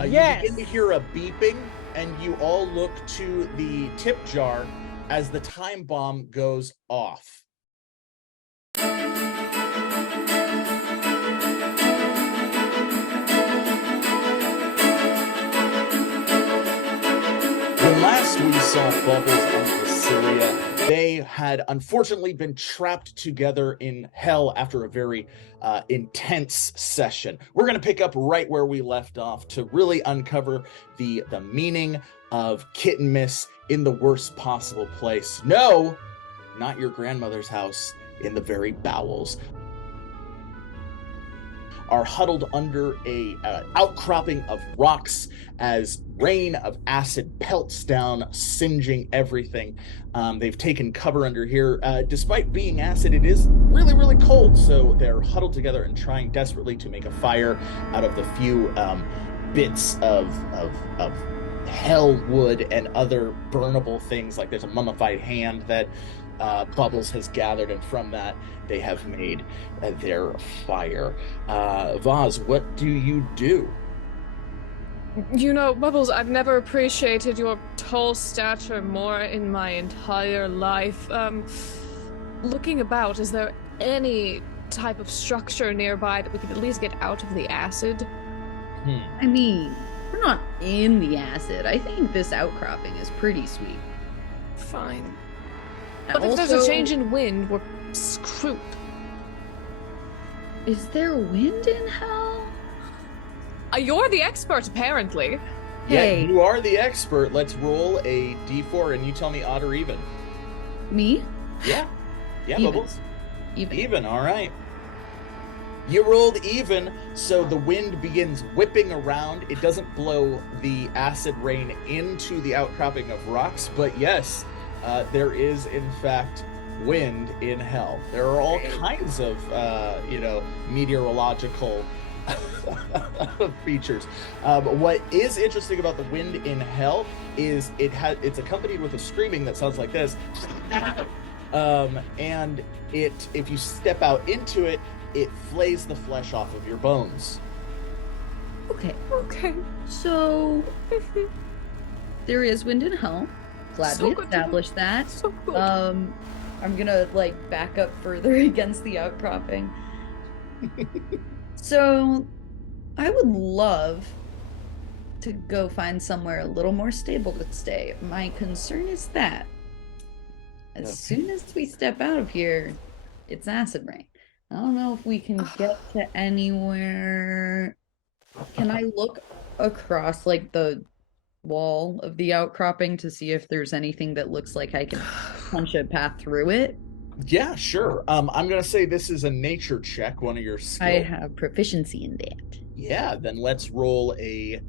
Yes. You begin to hear a beeping, and you all look to the tip jar as the time bomb goes off. When last we saw Bubbles and Vasilia, they had unfortunately been trapped together in hell after a very intense session. We're going to pick up right where we left off to really uncover the meaning of Kittenmas in the worst possible place. No, not your grandmother's house, in the very bowels. Are huddled under a outcropping of rocks as rain of acid pelts down, singeing everything. They've taken cover under here. Despite being acid, it is really, really cold, so they're huddled together and trying desperately to make a fire out of the few bits of hell wood and other burnable things. Like there's a mummified hand that Bubbles has gathered, and from that they have made their fire. Vaz, what do you do? You know, Bubbles, I've never appreciated your tall stature more in my entire life. Looking about, is there any type of structure nearby that we could at least get out of the acid? I mean, we're not in the acid. I think this outcropping is pretty sweet. Fine. And But if there's a also, change in wind, we're screwed. is there wind in hell? You're the expert, apparently. Hey. Yeah, you are the expert. Let's roll a d4 and you tell me odd or even. Me? Yeah, Even. Bubbles. Even. Even, all right. You rolled even, so the wind begins whipping around. It doesn't blow the acid rain into the outcropping of rocks, but yes, there is in fact wind in hell. There are all kinds of, meteorological features. What is interesting about the wind in hell is it's accompanied with a screaming that sounds like this. And if you step out into it, it flays the flesh off of your bones. Okay. So there is wind in hell. Glad So we good to established that. So good. I'm gonna back up further against the outcropping. So I would love to go find somewhere a little more stable to stay. My concern is that as soon as we step out of here, it's acid rain. I don't know if we can get to anywhere. Can I look across the wall of the outcropping to see if there's anything that looks like I can punch a path through it? Yeah, sure. I'm gonna say this is a nature check, one of your skills. I have proficiency in that. Yeah, then let's roll a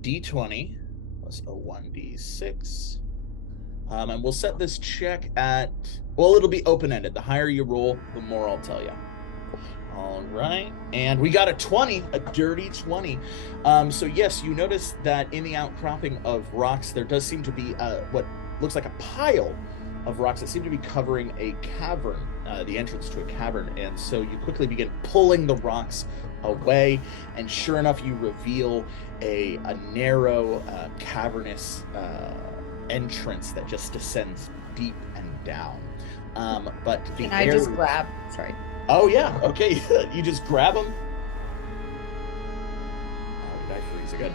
d20 plus a 1d6. And we'll set this check at, well, it'll be open-ended. The higher you roll, the more I'll tell you. All right, and we got a 20, a dirty 20. So yes, you notice that in the outcropping of rocks, there does seem to be what looks like a pile of rocks that seem to be covering a cavern, the entrance to a cavern. And so you quickly begin pulling the rocks away, and sure enough, you reveal a narrow, cavernous entrance that just descends deep and down. But the Can I air... just grab? Sorry. Oh yeah, okay. You just grab them. Oh, did I freeze again?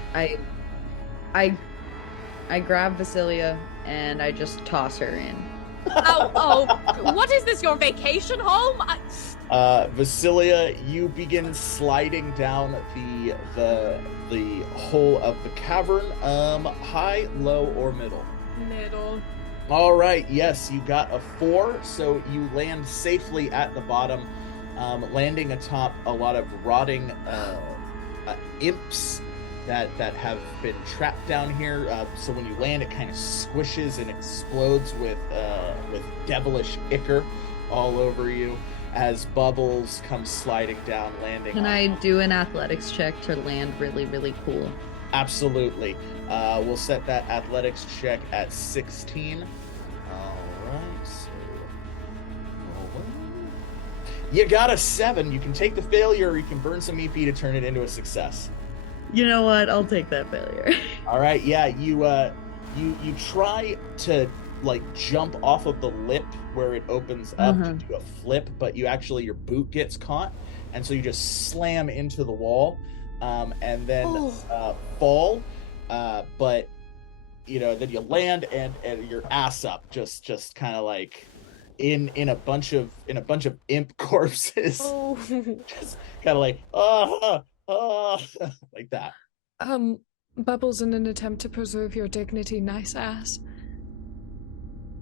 I grab Vasilia and I just toss her in. What is this, your vacation home? Vasilia, you begin sliding down the hole of the cavern. High, low, or middle? Middle. All right, yes, you got a 4, so you land safely at the bottom, landing atop a lot of rotting imps that have been trapped down here. So when you land, it kind of squishes and explodes with devilish ichor all over you as bubbles come sliding down, landing. Can I do an athletics check to land really, really cool? Absolutely. We'll set that athletics check at 16. All right. So you got a 7. You can take the failure, or you can burn some EP to turn it into a success. You know what? I'll take that failure. All right. Yeah. You try to like jump off of the lip where it opens up to do a flip, but your boot gets caught, and so you just slam into the wall, and then fall. But then you land and your ass up, just kind of like in a bunch of imp corpses. Just kind of like like that. Bubbles, in an attempt to preserve your dignity, nice ass.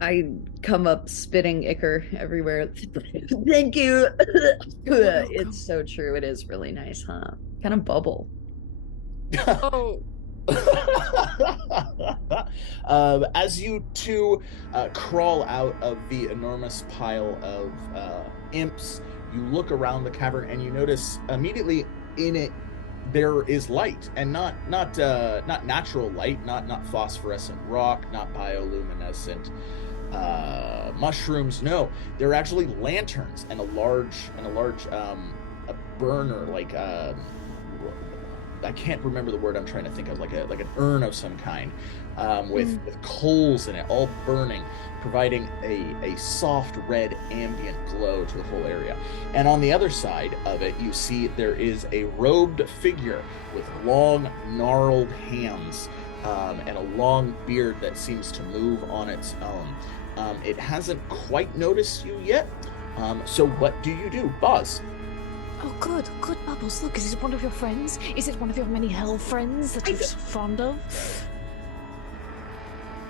I come up spitting ichor everywhere. Thank you. It's so true. It is really nice, huh? Kind of bubble. Oh. As you two crawl out of the enormous pile of imps, you look around the cavern and you notice immediately in it there is light, and not natural light, not phosphorescent rock, not bioluminescent mushrooms. No, they're actually lanterns and a large a burner, like I can't remember the word I'm trying to think of, like an urn of some kind, with coals in it, all burning, providing a soft red ambient glow to the whole area. And on the other side of it, you see there is a robed figure with long, gnarled hands, and a long beard that seems to move on its own. It hasn't quite noticed you yet. So what do you do, Boz? Oh, good, Bubbles. Look, is it one of your friends? Is it one of your many hell friends that you're so fond of?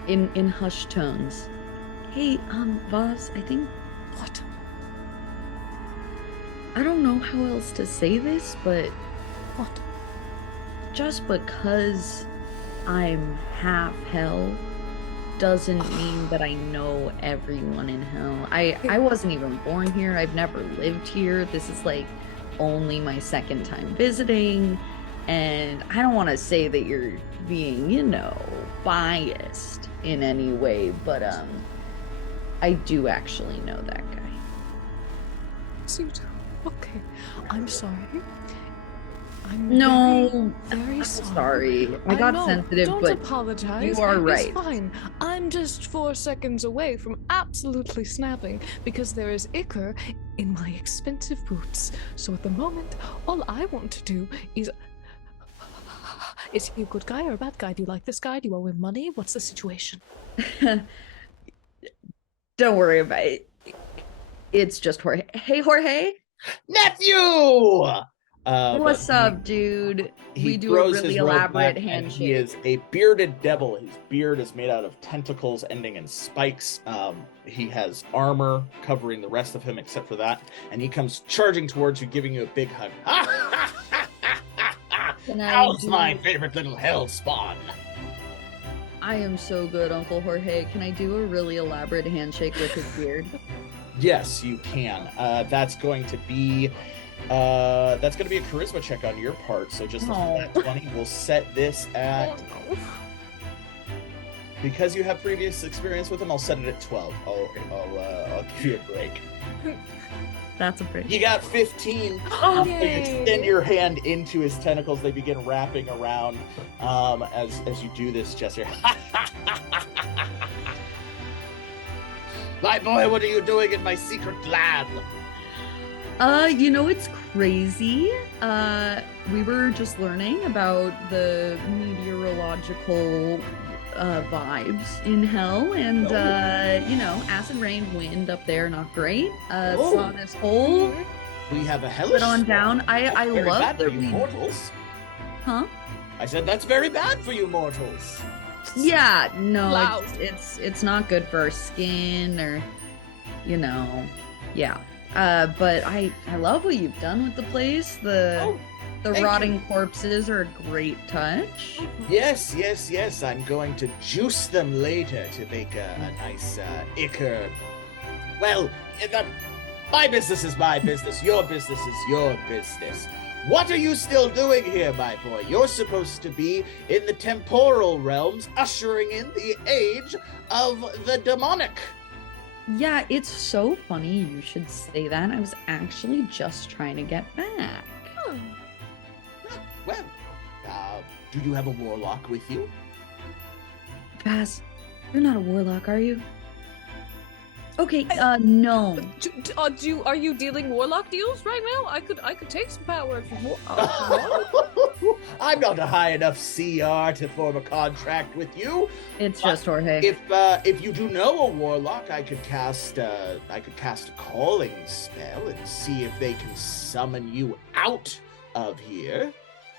In hushed tones. Hey, Vaz, I think... What? I don't know how else to say this, but... What? Just because I'm half hell doesn't mean that I know everyone in hell. I wasn't even born here. I've never lived here. This is like only my second time visiting, and I don't want to say that you're being, biased in any way, but I do actually know that guy. So, okay, I'm sorry. I'm very sorry. I got sensitive, don't but apologize. You are right. It's fine. I'm just 4 seconds away from absolutely snapping because there is ichor in my expensive boots. So at the moment, all I want to do is... Is he a good guy or a bad guy? Do you like this guy? Do you owe him money? What's the situation? Don't worry about it. It's just Jorge. Hey, Jorge. Nephew! What's up, dude? We do a really elaborate handshake. He is a bearded devil. His beard is made out of tentacles ending in spikes. He has armor covering the rest of him except for that. And he comes charging towards you, giving you a big hug. How's my favorite little hell spawn? I am so good, Uncle Jorge. Can I do a really elaborate handshake with his beard? Yes, you can. That's going to be a charisma check on your part. So just a flat 20. We'll set this at. Because you have previous experience with him, I'll set it at 12. I'll give you a break. That's a break. You got 15. Oh, you extend your hand into his tentacles. They begin wrapping around as you do this gesture. My boy, what are you doing in my secret lab? It's crazy. We were just learning about the meteorological vibes in hell, and acid rain, wind up there, not great. Saw this whole we have a hellish on down. I love the mortals. Huh? I said that's very bad for you mortals. Yeah, no, it's not good for our skin, or yeah. But I love what you've done with the place. The Thank rotting corpses are a great touch. Yes, yes, yes. I'm going to juice them later to make a nice ichor. Well, my business is my business. Your business is your business. What are you still doing here, my boy? You're supposed to be in the temporal realms, ushering in the age of the demonic. Yeah, it's so funny you should say that. I was actually just trying to get back. Well, do you have a warlock with you? Vaz, you're not a warlock, are you? Okay, no. Are you dealing warlock deals right now? I could take some power if you want. I'm not a high enough CR to form a contract with you. It's just Jorge. If you do know a warlock, I could cast a calling spell and see if they can summon you out of here.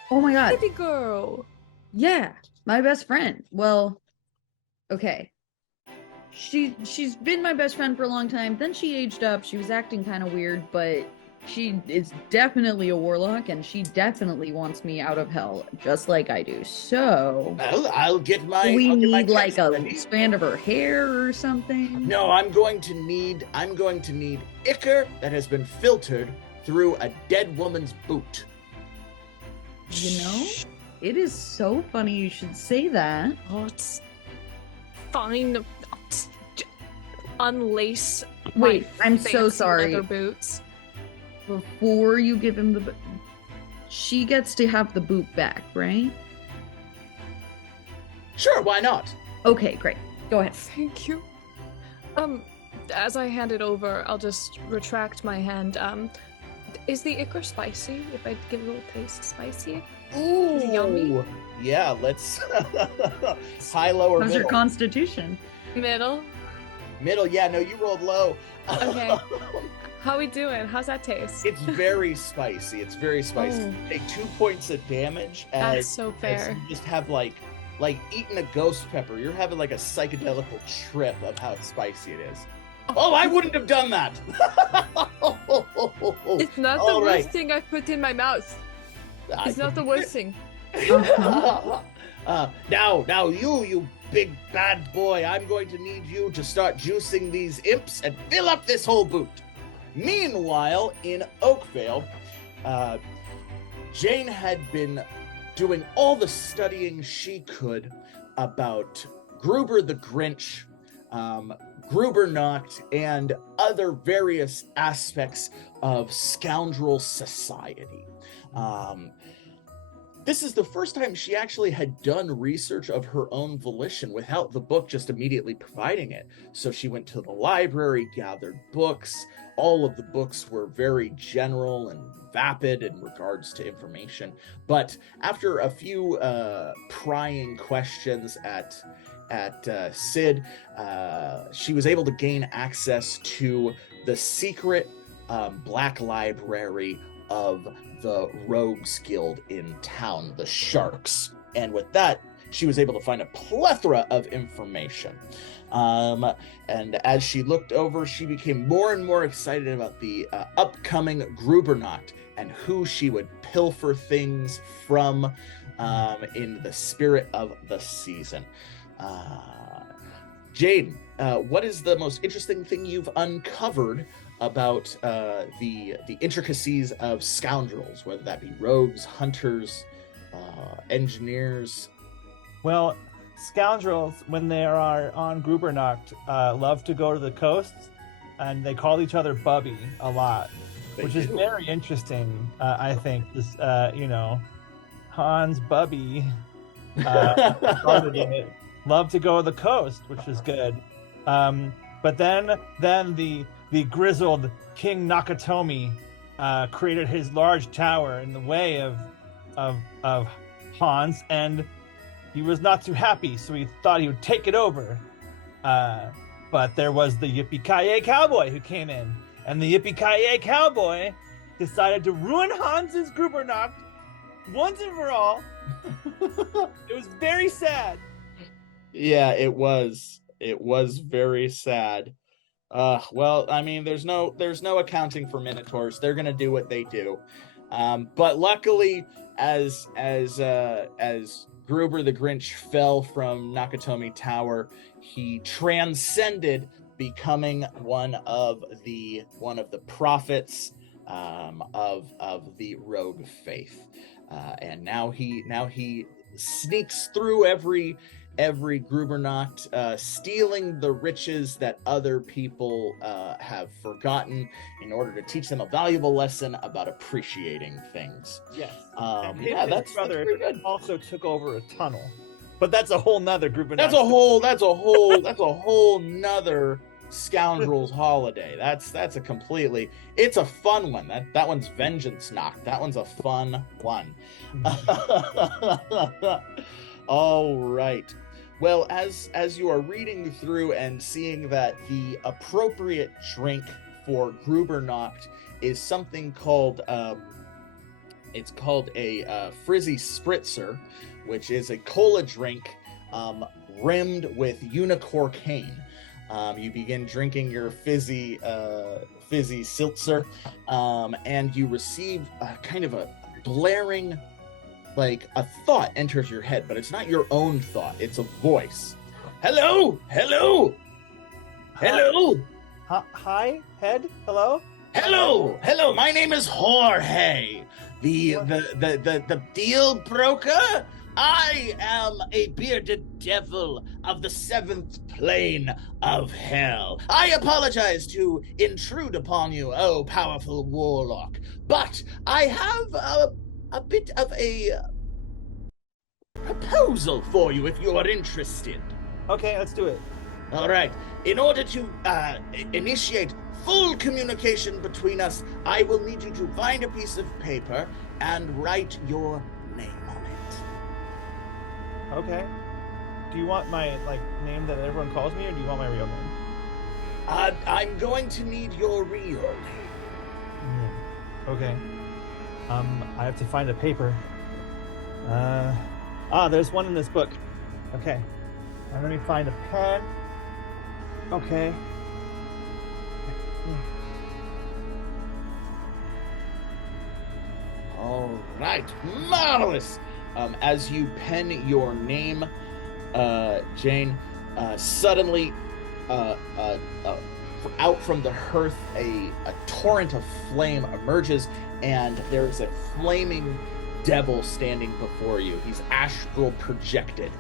Oh my god. Baby girl. Yeah, my best friend. Well, okay. She's been my best friend for a long time. Then she aged up. She was acting kind of weird, but she is definitely a warlock, and she definitely wants me out of hell, just like I do. So, Well, I'll get my. we I'll get my need like text a ready. strand of her hair or something. No, I'm going to need ichor that has been filtered through a dead woman's boot. You know, it is so funny you should say that. Oh, it's fine. Unlace. Wait, my I'm so fancy sorry. leather boots. Before you give him the boot, she gets to have the boot back, right? Sure, why not? Okay, great. Go ahead. Thank you. As I hand it over, I'll just retract my hand. Is the ichor spicy? If I give it a little taste, spicy? Ooh, Is it yummy? Yeah, let's high, low, or How's your middle. constitution? Middle. Middle, yeah, no, you rolled low. Okay. How we doing? How's that taste? It's very spicy. It's very spicy. Oh. Take 2 points of damage That's as, so as fair. you just have like eating a ghost pepper. You're having like a psychedelical trip of how spicy it is. Oh, I wouldn't have done that. It's not the All worst right. thing I've put in my mouth. It's not the worst thing. Now you big bad boy, I'm going to need you to start juicing these imps and fill up this whole boot. Meanwhile, in Oakvale, Jayne had been doing all the studying she could about Gruber the Grinch, Grubernacht, and other various aspects of scoundrel society. This is the first time she actually had done research of her own volition without the book just immediately providing it. So she went to the library, gathered books. All of the books were very general and vapid in regards to information. But after a few prying questions at Sid, she was able to gain access to the secret black library of the Rogues Guild in town, the Sharks. And with that, she was able to find a plethora of information. And as she looked over, she became more and more excited about the upcoming Grubernacht and who she would pilfer things from in the spirit of the season. Jayne, what is the most interesting thing you've uncovered about the intricacies of scoundrels, whether that be rogues, hunters, engineers? Well, scoundrels, when they are on Grubernacht, love to go to the coasts, and they call each other Bubby a lot, which is very interesting. I think this, Hans Bubby started it. Love to go to the coast, which is good. But then the grizzled King Nakatomi created his large tower in the way of Hans, and he was not too happy, so he thought he would take it over. But there was the Yippee-Ki-Yay Cowboy who came in, and the Yippee-Ki-Yay Cowboy decided to ruin Hans's Grubernacht once and for all. It was very sad. Yeah, it was. It was very sad. Well, I mean, there's no accounting for Minotaurs. They're gonna do what they do. But luckily, as Gruber the Grinch fell from Nakatomi Tower, he transcended, becoming one of the prophets of the rogue faith, and now he sneaks through every Grubernacht, stealing the riches that other people have forgotten in order to teach them a valuable lesson about appreciating things. Yes. That's pretty good. Also took over a tunnel, but that's a whole nother Grubernacht. That's a whole nother Scoundrels holiday. It's a fun one. That one's Vengeance Knock. That one's a fun one. All right. Well, as you are reading through and seeing that the appropriate drink for Grubernacht is something called it's called a frizzy spritzer, which is a cola drink rimmed with unicorcane. You begin drinking your fizzy seltzer, and you receive kind of a blaring, like a thought enters your head, but it's not your own thought. It's a voice. Hello. Hi, head. Hello. My name is Jorge, the deal broker. I am a bearded devil of the 7th plane of hell. I apologize to intrude upon you, oh powerful warlock, but I have a bit of a proposal for you if you are interested. Okay, let's do it. All right. In order to initiate full communication between us, I will need you to find a piece of paper and write your name on it. Okay. Do you want my name that everyone calls me, or do you want my real name? I'm going to need your real name. Okay. I have to find a paper. There's one in this book. Okay. Let me find a pen. Okay. All right. Marvelous. As you pen your name, Jayne, suddenly out from the hearth, a torrent of flame emerges, and there's a flaming devil standing before you. He's astral projected.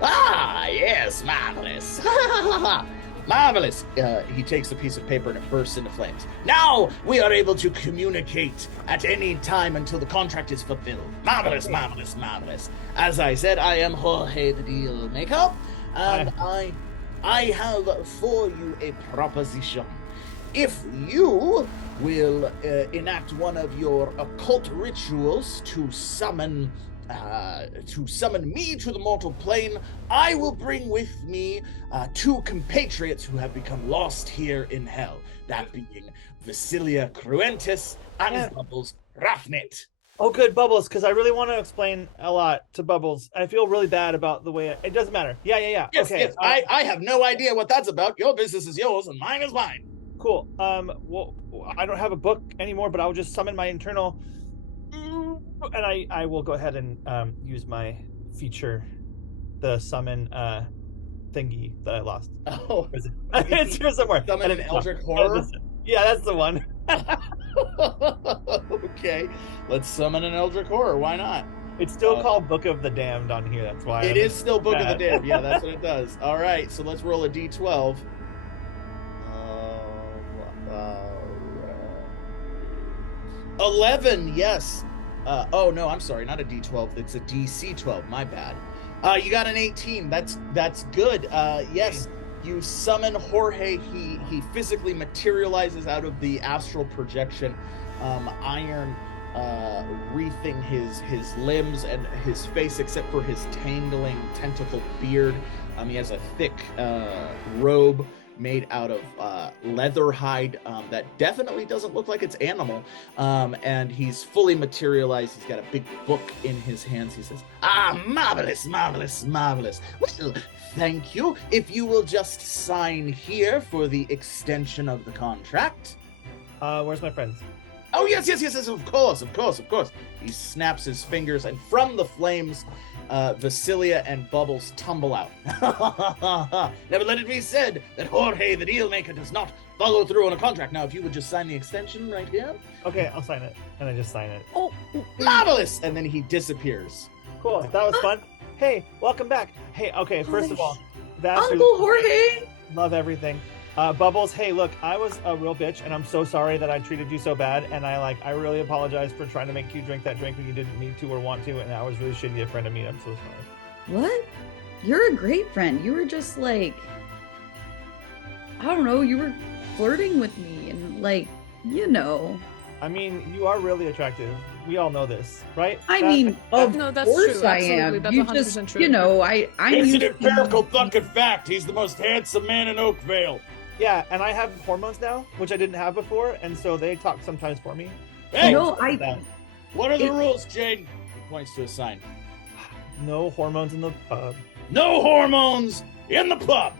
Ah, yes, marvelous. Marvelous. He takes a piece of paper and it bursts into flames. Now we are able to communicate at any time until the contract is fulfilled. Marvelous. As I said, I am Jorge the Deal Maker, and I have for you a proposition. If you will enact one of your occult rituals to summon me to the mortal plane, I will bring with me 2 compatriots who have become lost here in hell, that being Vasilia Cruentus and Bubbles Raffnet. Oh, good, Bubbles, because I really want to explain a lot to Bubbles. I feel really bad about the way it doesn't matter. Yeah. Yes, okay. Yes. I have no idea what that's about. Your business is yours and mine is mine. Cool. Well, I don't have a book anymore, but I'll just summon my internal, and I will go ahead and use my feature, the summon thingy that I lost. Oh, it's here somewhere. Summon an Eldritch Horror? Yeah, that's the one. Okay, let's summon an Eldritch Horror. Why not? It's still called Book of the Damned on here. That's why it is still Book of the Damned. Yeah, that's what it does. All right, so let's roll a d12. 11, yes. Oh no, I'm sorry, not a D12. It's a DC 12. My bad. You got an 18. That's good. Yes, you summon Jorge. He physically materializes out of the astral projection. Iron wreathing his limbs and his face, except for his tangling tentacle beard. He has a thick robe made out of leather hide that definitely doesn't look like it's animal, and he's fully materialized. He's got a big book in his hands. He says, marvelous. Well, thank you. If you will just sign here for the extension of the contract. Where's my friends? Oh, yes, of course. He snaps his fingers, and from the flames, Vasilia and Bubbles tumble out. Never let it be said that Jorge, the deal maker, does not follow through on a contract. Now, if you would just sign the extension right here. Okay, I'll sign it. And I just sign it. Oh, Marvelous! And then he disappears. Cool. That was fun. Hey, welcome back. Hey, okay, first of all, Vaster, Uncle Jorge. love everything. Bubbles, hey, look, I was a real bitch, and I'm so sorry that I treated you so bad, and I really apologize for trying to make you drink that drink when you didn't need to or want to, and I was really shitty a friend of me. I'm so sorry. What? You're a great friend. You were just like, I don't know, you were flirting with me and like, you know. I mean, you are really attractive. We all know this, right? I mean, of No, that's course true. I Absolutely. am. That's You 100% just, true. you know, I'm It's an used to- empirical fucking fact. He's the most handsome man in Oakvale. Yeah, and I have hormones now, which I didn't have before, and so they talk sometimes for me. Hey, No, what are the rules, Jayne? He points to a sign. No hormones in the pub. No hormones in the pub.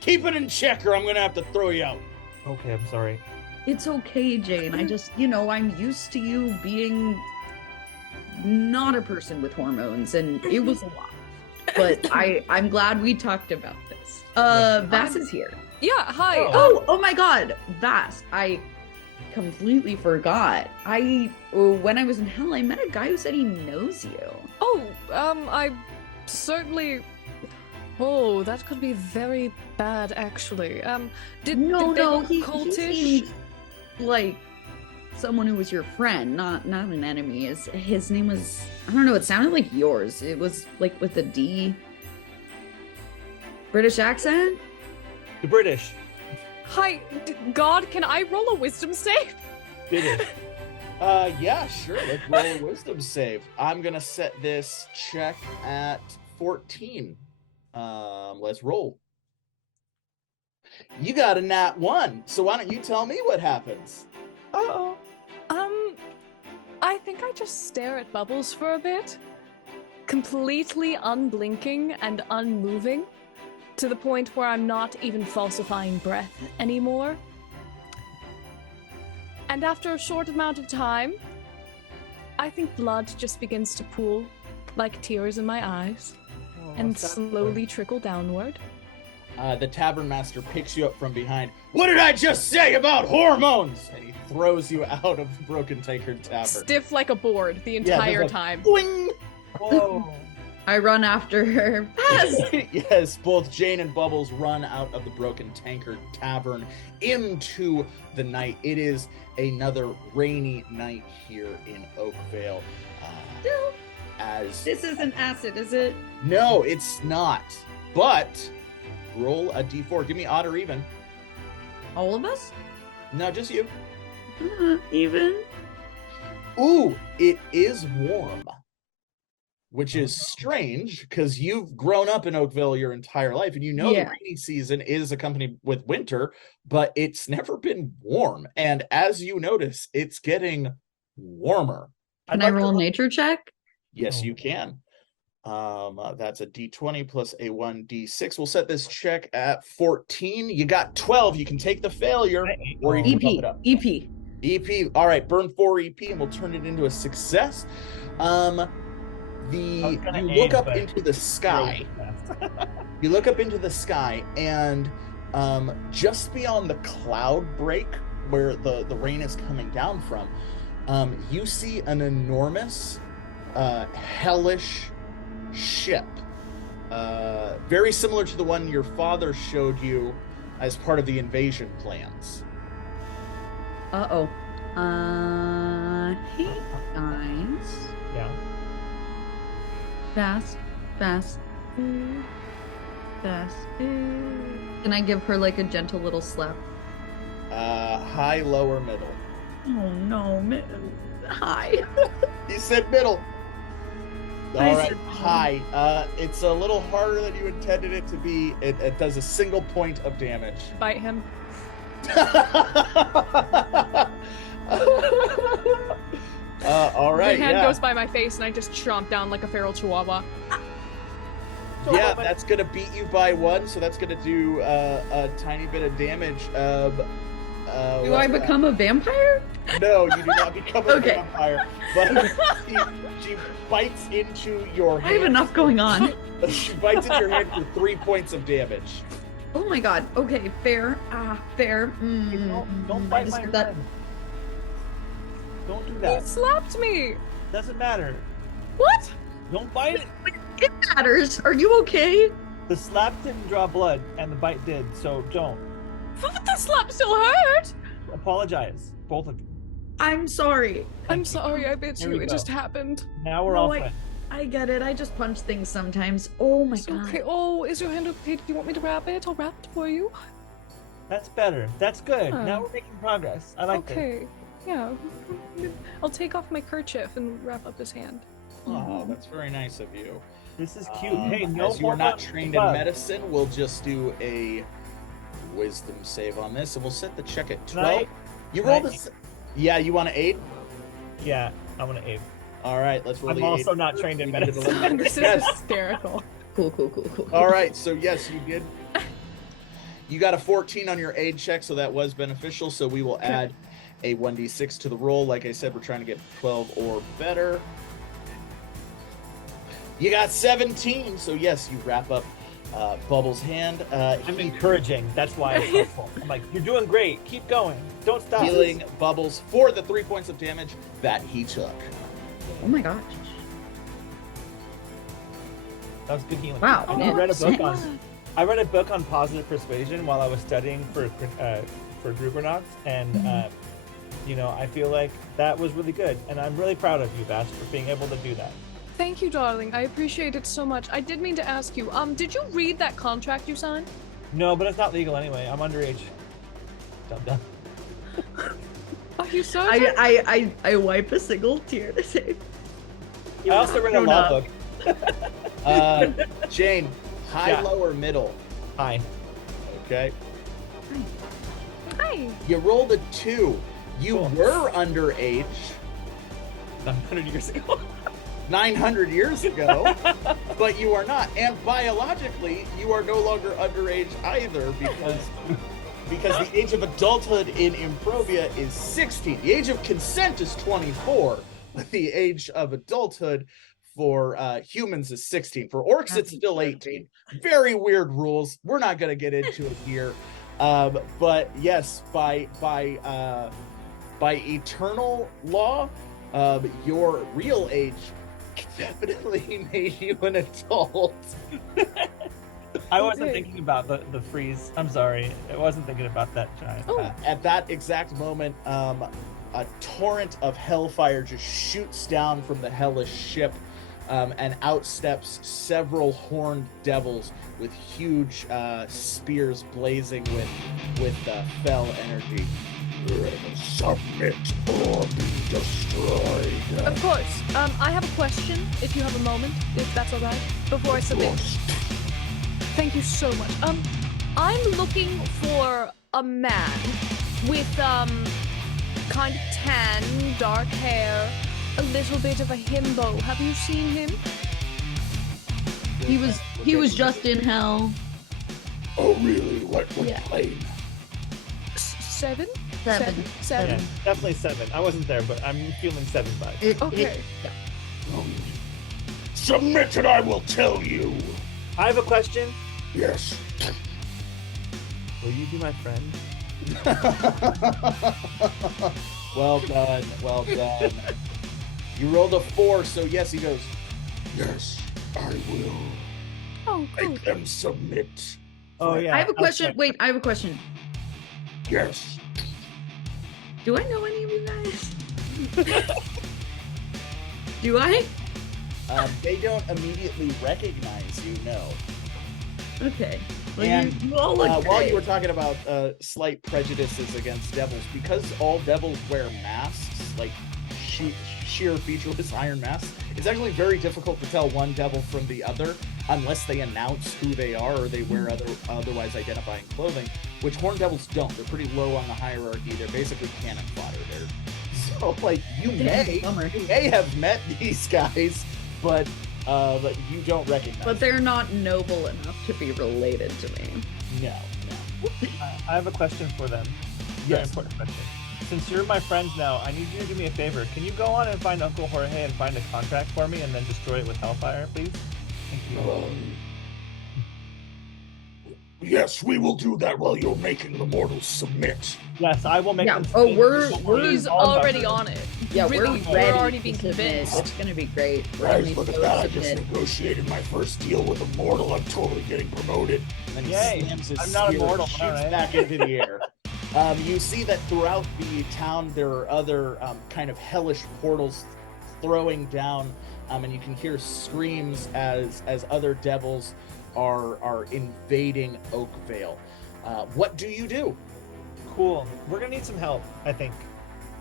Keep it in check, or I'm gonna have to throw you out. Okay, I'm sorry. It's okay, Jayne. I just, you know, I'm used to you being not a person with hormones, and it was a lot. But I'm glad we talked about this. Vass is here. Yeah, hi. Oh my God, Vass! I completely forgot. When I was in hell, I met a guy who said he knows you. I certainly. Oh, that could be very bad, actually. Did they look he cultish? seemed like someone who was your friend, not an enemy. His name was, I don't know, it sounded like yours. It was like with a D. British accent? The British. Hi, God, can I roll a wisdom save? British. Yeah, sure. Let's roll a wisdom save. I'm gonna set this check at 14. Let's roll. You got a nat 1, so why don't you tell me what happens? Uh-oh. I think I just stare at Bubbles for a bit, completely unblinking and unmoving, to the point where I'm not even falsifying breath anymore. And after a short amount of time, I think blood just begins to pool like tears in my eyes and slowly trickle downward. The tavern master picks you up from behind. What did I just say about hormones? And he throws you out of the Broken Tankard Tavern. Stiff like a board the entire there's a time. Boing! Whoa. I run after her. Yes, both Jayne and Bubbles run out of the Broken Tankard Tavern into the night. It is another rainy night here in Oakvale. This isn't acid, is it? No, it's not. But roll a d4. Give me odd or even. All of us? No, just you. Even? Ooh, it is warm. Which is strange, because you've grown up in Oakville your entire life, and you know the rainy season is accompanied with winter, but it's never been warm. And as you notice, it's getting warmer. Can I roll a nature check? Yes, you can. That's a d20 plus a 1d6. We'll set this check at 14. You got 12. You can take the failure, or you can bump it up. EP. All right, burn 4 EP, and we'll turn it into a success. You look up into the sky. You look up into the sky, and just beyond the cloud break where the rain is coming down from, you see an enormous, hellish ship, very similar to the one your father showed you as part of the invasion plans. Uh-oh. Hey, guys. Yeah. Fast. Can I give her like a gentle little slap? High, lower, middle. Oh no, high. You said middle. All I right, said high. It's a little harder than you intended it to be. It does a single point of damage. Bite him. All right. The hand goes by my face, and I just chomp down like a feral chihuahua. Yeah, that's gonna beat you by 1, so that's gonna do a tiny bit of damage. Do I become a vampire? No, you do not become a Okay. vampire. But she bites into your hand. I have enough going on. She bites into your hand for 3 points of damage. Oh my god. Okay, fair. Fair. Don't I bite just my heard that. friend. Don't do He that. slapped me. Doesn't matter. What? Don't bite it. It matters. Are you okay? The slap didn't draw blood, and the bite did, so don't. But the slap still hurt. Apologize, both of you. I'm sorry. I'm sorry, I bit Here you. we It go. just happened. Now we're No, all I- friends. I get it. I just punch things sometimes. Oh my It's god. okay. Oh, is your hand okay? Do you want me to wrap it? I'll wrap it for you. That's better. That's good. Huh. Now we're making progress. I like this. Okay. Yeah. I'll take off my kerchief and wrap up his hand. Oh, that's very nice of you. This is cute. Hey, no as you are more not bugs. trained in medicine, we'll just do a wisdom save on this, and we'll set the check at 12. You can I rolled this. Yeah, you want to aid? Yeah, I'm gonna aid. All right, let's roll I'm the also aid. not trained in We need to medicine. eliminate- This is Yes. hysterical. Cool. All right, so yes, you did. You got a 14 on your aid check, so that was beneficial. So we will add a 1d6 to the roll. Like I said, we're trying to get 12 or better. You got 17, so yes, you wrap up Bubbles' hand. I'm encouraging. That's why it's helpful. I'm like, you're doing great. Keep going. Don't stop. Healing Bubbles for the 3 points of damage that he took. Oh my gosh. That was good healing. Wow. I man. read a book Yeah. on. I read a book on positive persuasion while I was studying for Grubernacht, and you know, I feel like that was really good, and I'm really proud of you, Bash, for being able to do that. Thank you, darling. I appreciate it so much. I did mean to ask you, did you read that contract you signed? No, but it's not legal anyway. I'm underage. Dum dum. Are you so I wipe a single tear to say. I also read a grown law up. book. Jayne, high, Yeah. low, or middle? Hi. Okay. Hi. You rolled a 2. You Cool. were underage 100 years ago. 900 years ago, but you are not. And biologically, you are no longer underage either because the age of adulthood in Improvia is 16. The age of consent is 24, but the age of adulthood for humans is 16. For orcs, it's still 18. Very weird rules. We're not going to get into it here. But yes, by eternal law, your real age definitely made you an adult. I wasn't Okay. thinking about the freeze. I'm sorry. I wasn't thinking about that giant. Oh. At that exact moment, a torrent of hellfire just shoots down from the hellish ship, and out steps several horned devils with huge spears blazing with fell energy. Submit or be destroyed. Of course. I have a question, if you have a moment, if that's all right, before I submit. Thank you so much. I'm looking for a man with, kind of tan, dark hair, a little bit of a himbo. Have you seen him? He was just in hell. Oh, really? What Yeah. plane? 7? Seven. Seven. Yeah, definitely 7. I wasn't there, but I'm feeling 7 vibes. Okay. Submit and I will tell you. I have a question. Yes. Will you be my friend? Well done. Well done. You rolled a 4, so yes, he goes. Yes, I will. Oh, good. Make them submit. Oh yeah. I have a I'll question. check. Wait, I have a question. Yes. Do I know any of you guys? Do I? They don't immediately recognize you, no. Okay. Well, And, you all look while great. you were talking about slight prejudices against devils, because all devils wear masks, like sheer featureless iron masks, it's actually very difficult to tell one devil from the other unless they announce who they are or they wear otherwise identifying clothing, which horned devils don't. They're pretty low on the hierarchy. They're basically cannon fodder. So, like, you may have met these guys, but you don't recognize But they're not noble enough to be related to me. them. No. I have a question for them. Very Yes. important question. since you're my friends now, I need you to do me a favor. Can you go on and find Uncle Jorge and find a contract for me and then destroy it with Hellfire, please? Thank you. Yes, we will do that while you're making the mortals submit. Yes, I will make Yeah. them. Oh, we're He's already on it. yeah, Really, we're ready already to being submit. convinced. It's gonna be great. We're Guys, gonna look at so that. I just submit. negotiated my first deal with a mortal. I'm totally getting promoted. And he Yay, slams his I'm not spear and immortal, shoots alright. back into the air. You see that throughout the town there are other kind of hellish portals throwing down, and you can hear screams as other devils are invading Oakvale. What do you do? Cool. We're gonna need some help, I think,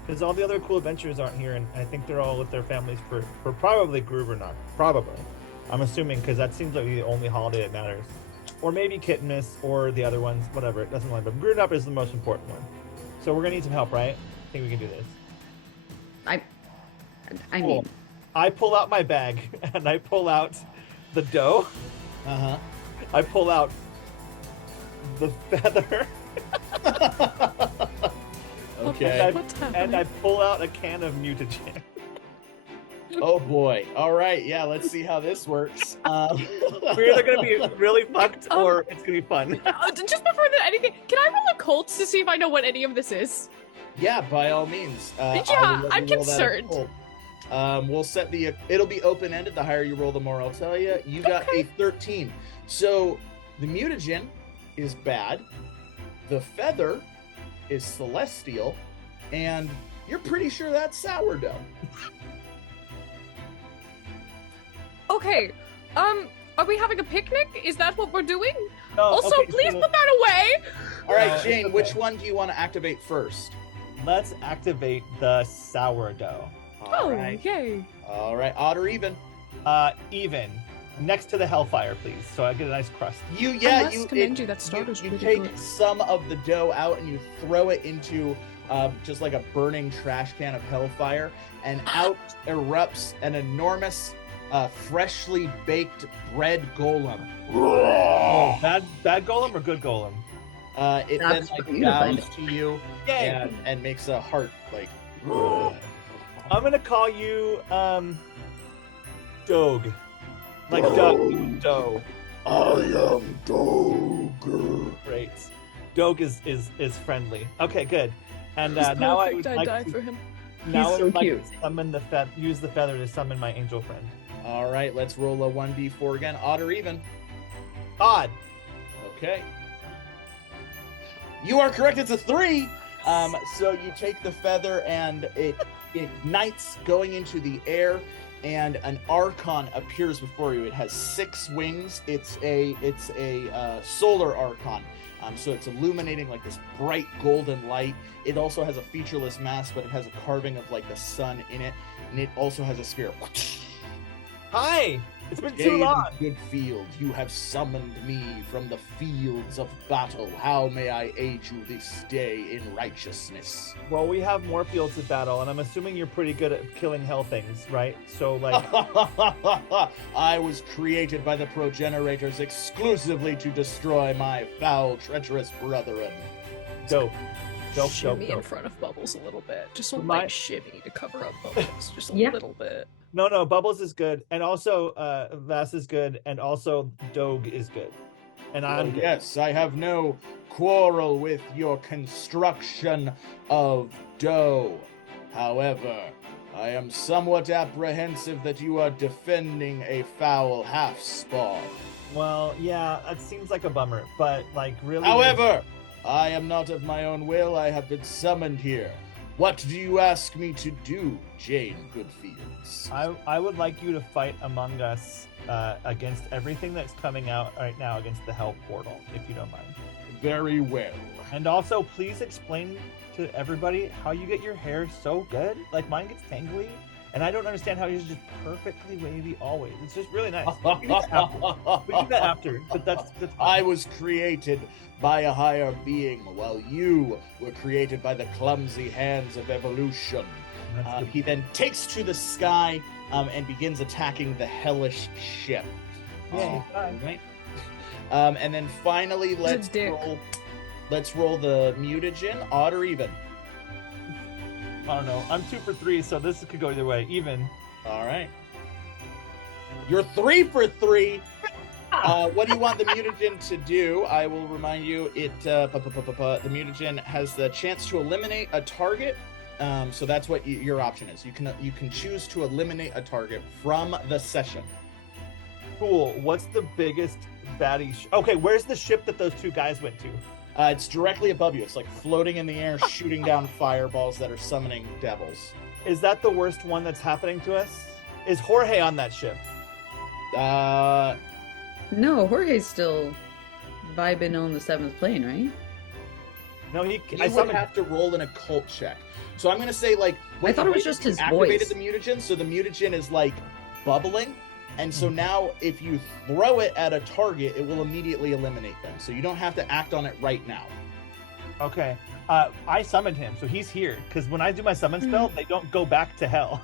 because all the other cool adventurers aren't here, and I think they're all with their families for probably Grubernacht. Probably, I'm assuming, because that seems like the only holiday that matters. Or maybe Kittenmas or the other ones, whatever. It doesn't matter. But Grubernacht is the most important one. So we're gonna need some help, right? I think we can do this. I Cool. mean, I pull out my bag and I pull out the dough. Uh-huh. I pull out the feather. Okay. What's And happening? I pull out a can of mutagen. Oh boy. All right. Yeah. Let's see how this works. We're either gonna be really fucked or it's gonna be fun. Just before that, anything, can I roll a Colts to see if I know what any of this is? Yeah, by all means. I Yeah, will let I'm you roll that at concerned. full. We'll set the. It'll be open-ended. The higher you roll, the more I'll tell you. You got a 13. So the mutagen is bad. The feather is celestial, and you're pretty sure that's sourdough. Okay, are we having a picnic? Is that what we're doing? No, Also, okay, please so put that away! All right, No, Jayne. it's Which okay. one do you want to activate first? Let's activate the sourdough. All right. Yay. All right. Odd or even? Even. Next to the hellfire, please, so I get a nice crust. You I must commend you, that starter's you pretty take good. some of the dough out and you throw it into just like a burning trash can of hellfire, and out erupts an enormous, freshly baked bread golem. Oh, bad golem or good golem? It then That's like for you to find bows to you Yay! and makes a heart like. I'm gonna call you Doge. Like Doug, dough. I am Doger. Great. Doge is friendly. Okay, good. And He's now I perfect, would I'd like die to, for him. now He's I would so like cute. to summon use the feather to summon my angel friend. All right, let's roll a 1d4 again. Odd or even? Odd. Okay. You are correct. It's a 3. So you take the feather and it ignites going into the air, and an archon appears before you. It has 6 wings. It's a solar archon. So it's illuminating like this bright golden light. It also has a featureless mask, but it has a carving of like the sun in it, and it also has a spear. Hi. It's been too Jayne long. Goodfield, you have summoned me from the fields of battle. How may I aid you this day in righteousness? Well, we have more fields of battle, and I'm assuming you're pretty good at killing hell things, right? So, like, I was created by the progenitors exclusively to destroy my foul, treacherous brethren. dope. Dope, dope, Shimmy in dope. front of Bubbles a little bit. Just a My- light shimmy to cover up Bubbles. Just a Yeah. little bit. No, Bubbles is good, and also Vass is good, and also Doge is good, and I'm good. Yes, I have no quarrel with your construction of dough. However, I am somewhat apprehensive that you are defending a foul half-spawn. Well, yeah, it seems like a bummer, but like really. However, I am not of my own will. I have been summoned here. What do you ask me to do, Jayne Goodfields? I would like you to fight among us against everything that's coming out right now against the Hell Portal, if you don't mind. Very well. And also, please explain to everybody how you get your hair so good. Like mine gets tangly, and I don't understand how yours is just perfectly wavy always. It's just really nice. We can do that after. We can do that after, but that's I was created by a higher being, while you were created by the clumsy hands of evolution. That's good. He then takes to the sky and begins attacking the hellish ship. Yeah, Right. And then finally, a let's dick. roll the mutagen, odd or even. I don't know. I'm 2 for 3, so this could go either way. Even. All right. You're 3 for 3. What do you want the mutagen to do? I will remind you, the mutagen has the chance to eliminate a target. So that's what your option is. You can choose to eliminate a target from the session. Cool. What's the biggest baddie? Okay, where's the ship that those 2 guys went to? It's directly above you. It's like floating in the air, shooting down fireballs that are summoning devils. Is that the worst one that's happening to us? Is Jorge on that ship? No, Jorge's still vibing on the 7th plane, right? No, You would have to roll an occult check. So I'm going to say, like, I thought it was just his activated voice. the mutagen, so the mutagen is, like, bubbling. And so now if you throw it at a target, it will immediately eliminate them. So you don't have to act on it right now. Okay. I summoned him, so he's here. Because when I do my summon spell, they don't go back to hell.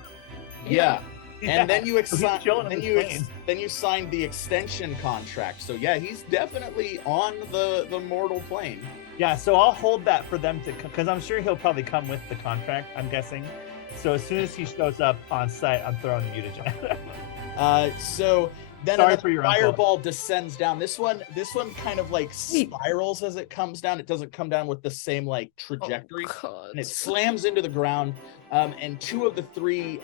Yeah. And then you So he's chilling on the plane. then you signed the extension contract. So yeah, he's definitely on the mortal plane. Yeah, so I'll hold that for them to, because I'm sure he'll probably come with the contract, I'm guessing. So as soon as he shows up on site, I'm throwing the mutagen. So then Sorry another for your uncle. fireball descends down. This one kind of like spirals as it comes down. It doesn't come down with the same like trajectory, and it slams into the ground. And two of the three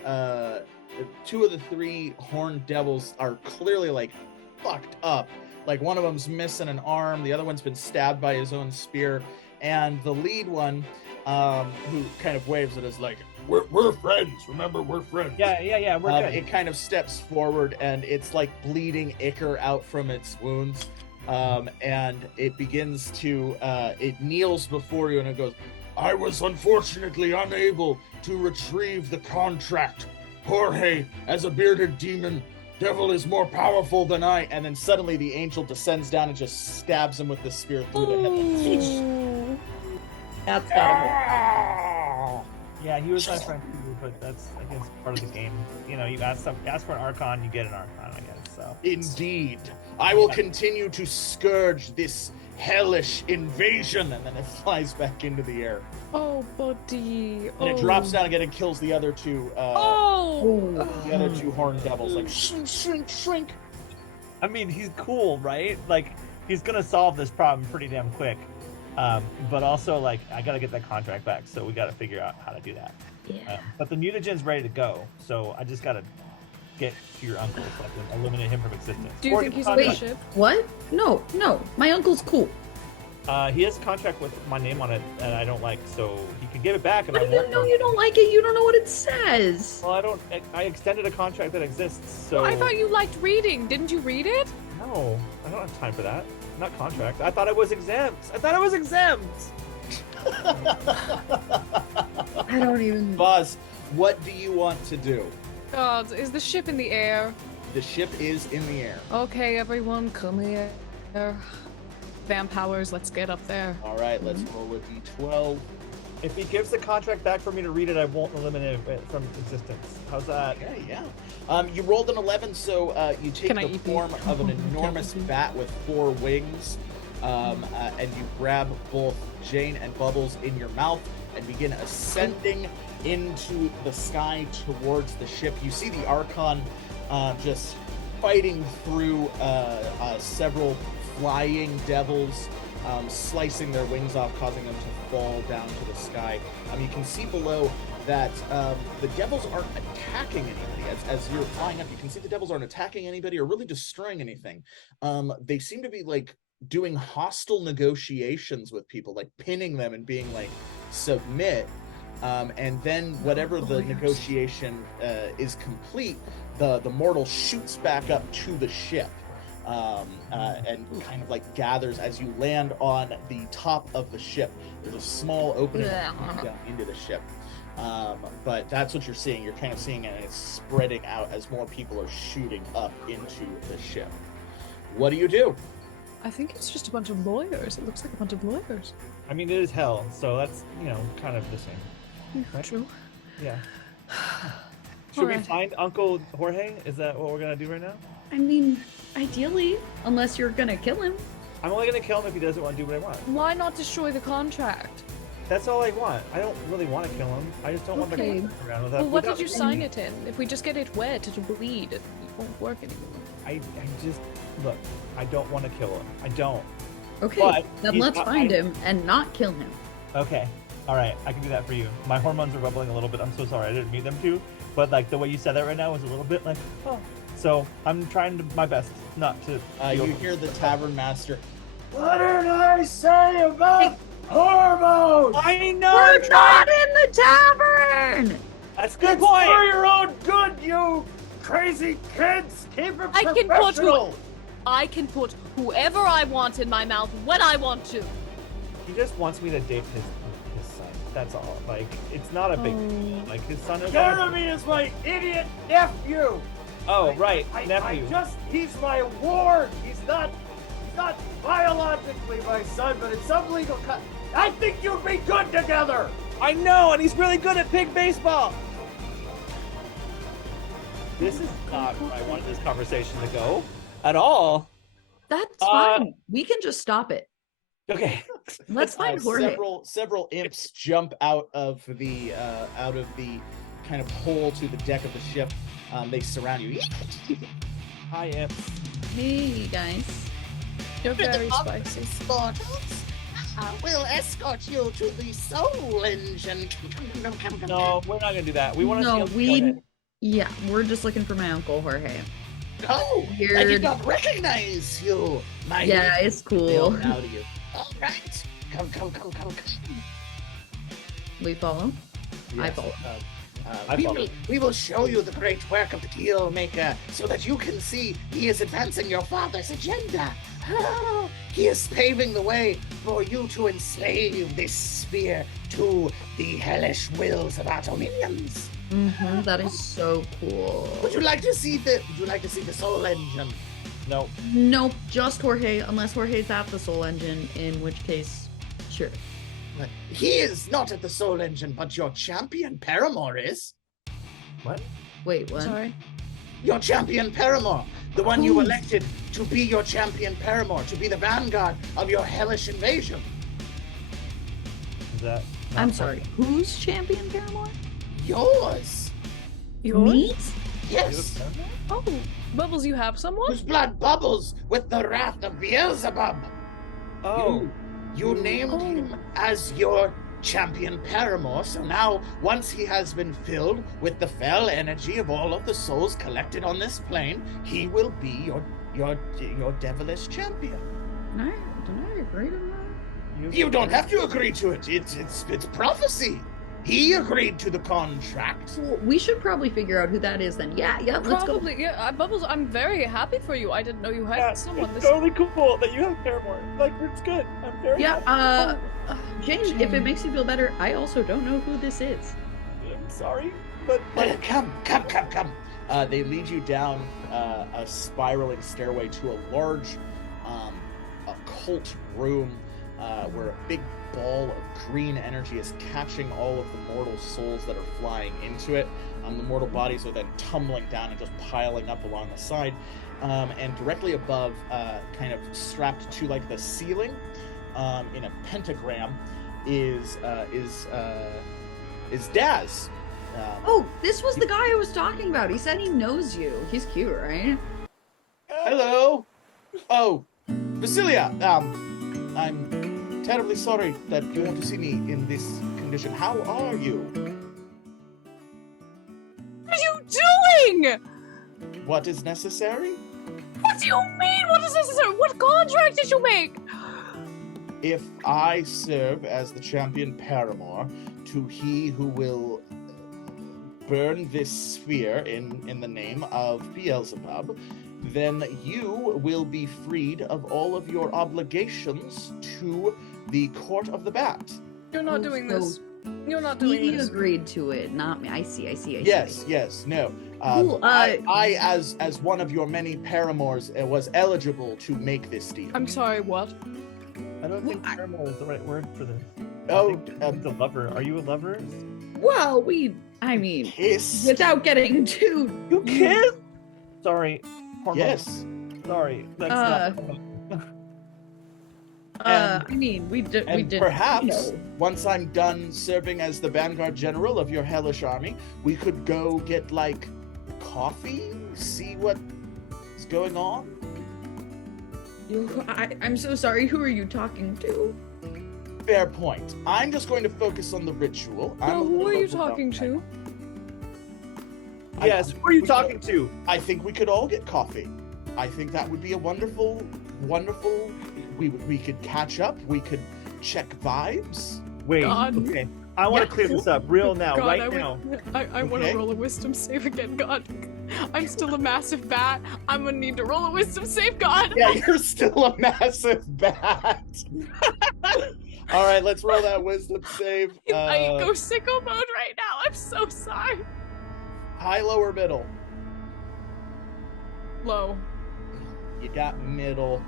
horned devils are clearly like fucked up. Like one of them's missing an arm, the other one's been stabbed by his own spear, and the lead one, who kind of waves at us like, We're friends. Remember, we're friends. Yeah. We're good. it kind of steps forward and it's like bleeding ichor out from its wounds. And it begins to, it kneels before you and it goes, I was unfortunately unable to retrieve the contract. Jorge, as a bearded demon, devil is more powerful than I. and then suddenly the angel descends down and just stabs him with the spear through the hip. That's gotta Yeah, he was my friend too, but that's, I guess, part of the game. You know, you ask for an Archon, you get an Archon, I guess, so. Indeed. I will continue to scourge this hellish invasion. And then it flies back into the air. Oh, buddy. And it drops down again and kills the other two, the other two horned devils. Like, shrink. I mean, he's cool, right? Like, he's gonna solve this problem pretty damn quick. But also, like, I gotta get that contract back, so we gotta figure out how to do that. Yeah. But the mutagen's ready to go, so I just gotta get to your uncle so I can eliminate him from existence. Do you Or think get he's a on the contract. ship? What? No. My uncle's cool. He has a contract with my name on it, and I don't like, so he can give it back. And What do I'm you working know? on You it. don't like it. You don't know what it says. Well, I extended a contract that exists, so. I thought you liked reading. Didn't you read it? No, I don't have time for that. Not contract. I thought I was exempt. I don't even. Buzz, what do you want to do? God, is the ship in the air? The ship is in the air. Okay, everyone, come here. Vamp powers, let's get up there. All right, let's roll a d12. If he gives the contract back for me to read it, I won't eliminate it from existence. How's that? Okay, yeah. You rolled an 11, so you take Can I the EP? form of an enormous bat with 4 wings, and you grab both Jayne and Bubbles in your mouth and begin ascending into the sky towards the ship. You see the Archon just fighting through several flying devils, slicing their wings off, causing them to fall down to the sky. You can see below that the devils aren't attacking anybody. As you're flying up, you can see the devils aren't attacking anybody or really destroying anything. They seem to be like doing hostile negotiations with people, like pinning them and being like, submit. And then whatever the negotiation is complete, the mortal shoots back up to the ship. And kind of like gathers as you land on the top of the ship. There's a small opening down into the ship. But that's what you're seeing. You're kind of seeing it, and it's spreading out as more people are shooting up into the ship. What do you do? I think it's just a bunch of lawyers. It looks like a bunch of lawyers. I mean, it is hell, so that's, kind of the same. Right? True. Yeah. Should we Alright. find Uncle Jorge? Is that what we're gonna do right now? I mean, ideally, unless you're gonna kill him. I'm only gonna kill him if he doesn't want to do what I want. Why not destroy the contract? That's all I want. I don't really want to kill him. I just don't want to Okay. go around with that. Well, what without- did you sign it in? If we just get it wet, it'll bleed. It won't work anymore. I just look. I don't want to kill him. I don't. Okay, But then he's let's not- find him and not kill him. Okay. All right. I can do that for you. My hormones are bubbling a little bit. I'm so sorry. I didn't mean them to. But like the way you said that right now was a little bit like, oh. So I'm trying to my best not to. You hear the tavern master. What did I say about hormones? I know. We're not in the tavern! That's a good It's point. for your own good, you crazy kids. Keep it I can put professional. I can put whoever I want in my mouth when I want to. He just wants me to date his son. That's all. Like it's not a big deal. Like his son is. Jeremy is my idiot nephew. Oh right, nephew. He's my ward. He's not biologically my son, but in some legal I think you'd be good together. I know, and he's really good at pig baseball. This is not where I wanted this conversation to go at all. That's fine. We can just stop it. Okay. Let's find Jorge. Several imps jump out of the kind of hole to the deck of the ship. They surround you. Hi, Imp. Hey, guys. You're very spicy. Mortals, we'll escort you to the Soul Engine. No, we're not gonna do that. We want to No, see yeah, we're just looking for my uncle Jorge. Oh, I Weird. did not recognize you. My Yeah, it's cool. Out of you. All right, come. We follow? I Yes, follow. We will show you the great work of the Deal Maker so that you can see he is advancing your father's agenda. Oh, he is paving the way for you to enslave this sphere to the hellish wills of our dominions. Mm-hmm, that is so cool. Would you like to see the Soul Engine? No. Nope, just Jorge, unless Jorge's at the Soul Engine, in which case, sure. He is not at the Soul Engine, but your champion Paramore is. What? Wait, what? Sorry. Your champion Paramore, the one you elected to be your champion Paramore, to be the vanguard of your hellish invasion. Is that? I'm sorry, who's champion Paramore? Yours. Me? Yes. Oh, Bubbles, you have someone? Whose blood bubbles with the wrath of Beelzebub. Oh. You named him as your champion Paramore, so now, once he has been filled with the fell energy of all of the souls collected on this plane, he will be your devilish champion. No, don't I agree to that? You don't have to agree to it. It's prophecy. He agreed to the contract. Well, we should probably figure out who that is then. Yeah, let's go. Probably, yeah. Bubbles, I'm very happy for you. I didn't know you had someone. It's totally cool that you have Paramore. Like, it's good. I'm very happy. Jayne, if it makes you feel better, I also don't know who this is. I'm sorry, but Come. They lead you down a spiraling stairway to a large occult room where a big ball of green energy is catching all of the mortal souls that are flying into it. The mortal bodies are then tumbling down and just piling up along the side. And directly above, kind of strapped to like the ceiling, in a pentagram, is Daz. Oh, this was the guy I was talking about. He said he knows you. He's cute, right? Hello. Oh, Vasilia. I'm terribly sorry that you want to see me in this condition. How are you? What are you doing? What is necessary? What do you mean? What is necessary? What contract did you make? If I serve as the champion Paramore to he who will burn this sphere in the name of Beelzebub, then you will be freed of all of your obligations to the Court of the Bat. You're not doing this. You're not doing He this. agreed to it, not me. I see. Yes, no. Cool, I, as one of your many paramours, was eligible to make this deal. I'm sorry, what? I don't think Paramore is the right word for this. Oh, it's a lover. Are you a lover? Well, kiss. without getting too... You kiss? Sorry. Hormone. Yes. Sorry. That's not... And- I mean, we did. And perhaps once I'm done serving as the Vanguard General of your hellish army, we could go get like coffee, see what's going on. I'm so sorry. Who are you talking to? Fair point. I'm just going to focus on the ritual. No, who are you talking to? Yes, who are you talking to? I think we could all get coffee. I think that would be a wonderful. We could catch up. We could check vibes. Wait, God. okay. I want to clear this up real now, God, right now. I want to roll a wisdom save again, God. I'm still a massive bat. I'm gonna need to roll a wisdom save, God. Yeah, you're still a massive bat. All right, let's roll that wisdom save. I go sicko mode right now. I'm so sorry. High, low, or middle? Low. You got middle.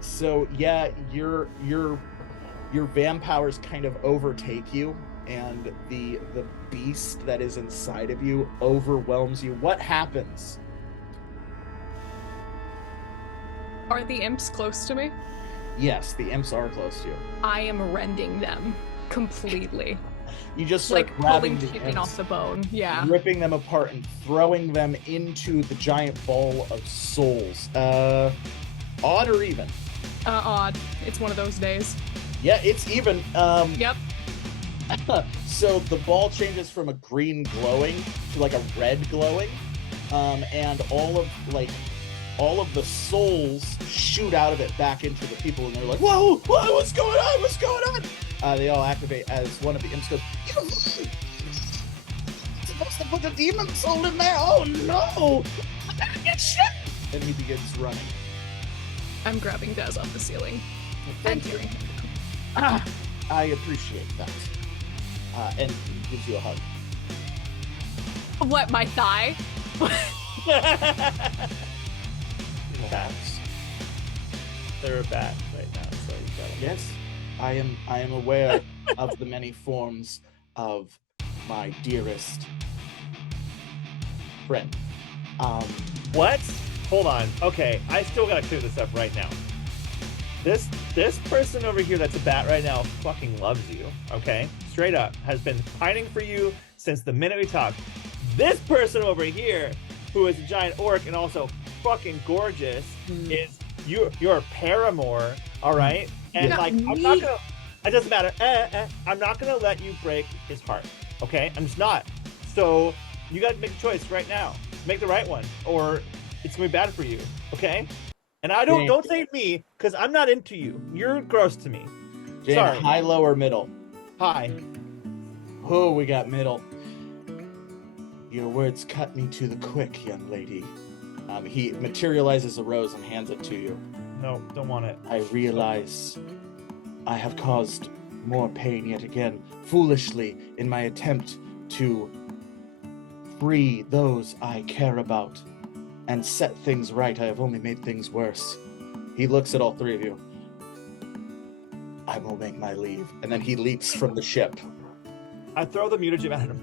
So yeah, your vampires kind of overtake you, and the beast that is inside of you overwhelms you. What happens? Are the imps close to me? Yes, the imps are close to you. I am rending them completely. You just start Like grabbing pulling the chicken imps, off the bone. Yeah. ripping them apart and throwing them into the giant ball of souls. Odd or even? Odd. It's one of those days. Yeah, it's even. Yep. So the ball changes from a green glowing to like a red glowing, and all of the souls shoot out of it back into the people, and they're like, "Whoa, what's going on? What's going on?" They all activate as one of the imps goes, "You're supposed to put a demon soul in there. Oh no! I gotta get shit!" And he begins running. I'm grabbing Dez off the ceiling. Thank you. I appreciate that. And he gives you a hug. What, my thigh? Bats. They're a bat right now, so you got them. Yes, I am aware of the many forms of my dearest friend. What? Hold on. Okay, I still gotta clear this up right now. This person over here that's a bat right now fucking loves you, okay? Straight up. Has been pining for you since the minute we talked. This person over here, who is a giant orc and also fucking gorgeous, is your paramour, alright? And Not like, me. I'm not gonna, it doesn't matter. I'm not gonna let you break his heart, okay? I'm just not. So, you gotta make a choice right now. Make the right one, or it's gonna be bad for you, okay? And I don't say me, because I'm not into you. You're gross to me. Jayne, Sorry. high, low, or middle? Hi. Oh, we got middle. Your words cut me to the quick, young lady. He materializes a rose and hands it to you. No, don't want it. I realize I have caused more pain yet again, foolishly, in my attempt to free those I care about and set things right. I have only made things worse. He looks at all three of you. I will make my leave. And then he leaps from the ship. I throw the mutagen at him.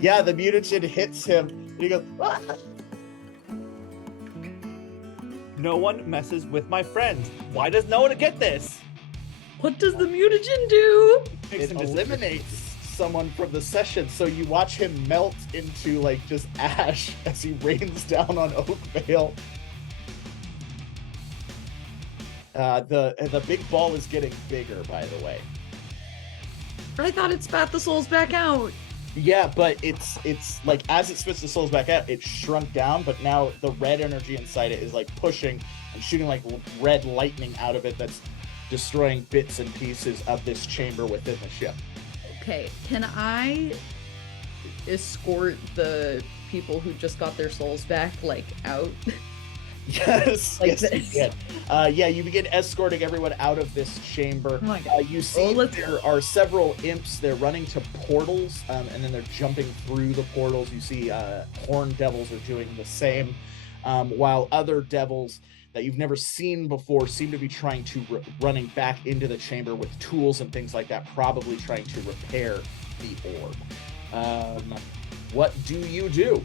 Yeah, the mutagen hits him. And he goes, "Ah!" No one messes with my friends. Why does no one get this? What does the mutagen do? It eliminates someone from the session, so you watch him melt into like just ash as he rains down on Oakvale. The big ball is getting bigger, by the way. I thought it spat the souls back out. Yeah, but it's like as it spits the souls back out, it shrunk down, but now the red energy inside it is like pushing and shooting like red lightning out of it that's destroying bits and pieces of this chamber within the ship. Okay, can I escort the people who just got their souls back, like, out? Yes, Like yes, this. you can. Yeah, you begin escorting everyone out of this chamber. Oh my God. You see let's there are several imps. They're running to portals, and then they're jumping through the portals. You see horn devils are doing the same, while other devils that you've never seen before seem to be trying to running back into the chamber with tools and things like that, probably trying to repair the orb. What do you do?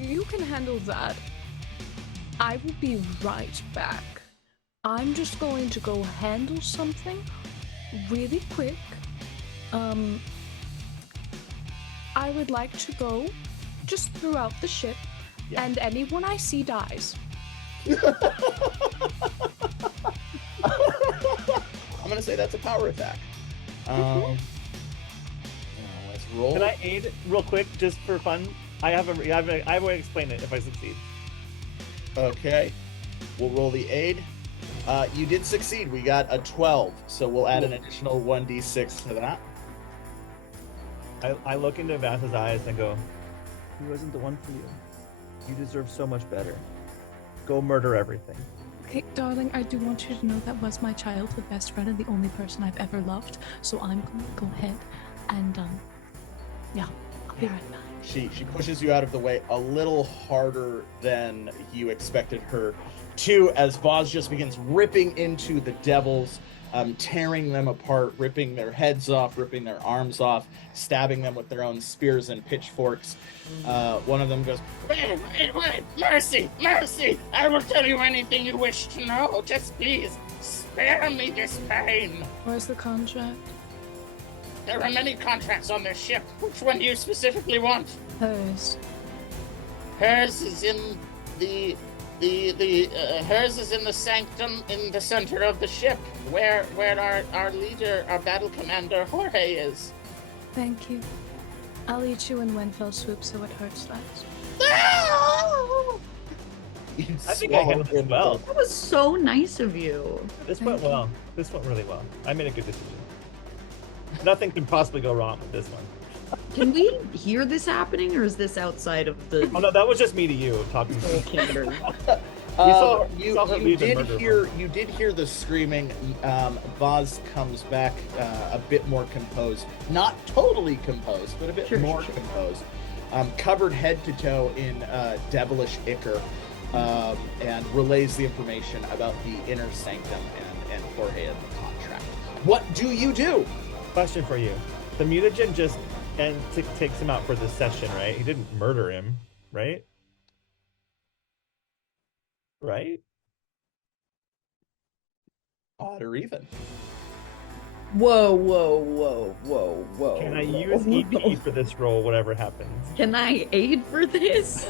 You can handle that. I will be right back. I'm just going to go handle something really quick. I would like to go just throughout the ship, and anyone I see dies. I'm gonna say that's a power attack. Let's roll. Can I aid real quick, just for fun? I have a way to explain it if I succeed. Okay, we'll roll the aid. You did succeed. We got a 12, so we'll add an additional 1d6 to that. I look into Vass's eyes and go, "He wasn't the one for you. You deserve so much better. Go murder everything." Okay, darling, I do want you to know that was my childhood best friend and the only person I've ever loved. So I'm going to go ahead and, I'll be right back. She pushes you out of the way a little harder than you expected her to, as Vaz just begins ripping into the devils, tearing them apart, ripping their heads off, ripping their arms off, stabbing them with their own spears and pitchforks. One of them goes, Wait, mercy, I will tell you anything you wish to know. Just please, spare me this pain. Where's the contract? There are many contracts on this ship. Which one do you specifically want? Hers. Hers is in hers is in the sanctum in the center of the ship, where our leader, our battle commander, Jorge is. Thank you. I'll eat you in one fell swoop so it hurts less. I think I handled this well. That was so nice of you. This went well. This went really well. I made a good decision. Nothing can possibly go wrong with this one. Can we hear this happening, or is this outside of the? Oh no, that was just me to you talking. You did hear the screaming. Vaz comes back a bit more composed, not totally composed, but a bit more composed. Covered head to toe in devilish ichor, and relays the information about the inner sanctum and Jorge and the contract. What do you do? Question for you: the mutagen just takes him out for this session, right? He didn't murder him, right? Right? Odd or even? Whoa. Can I use EP for this roll, whatever happens? Can I aid for this?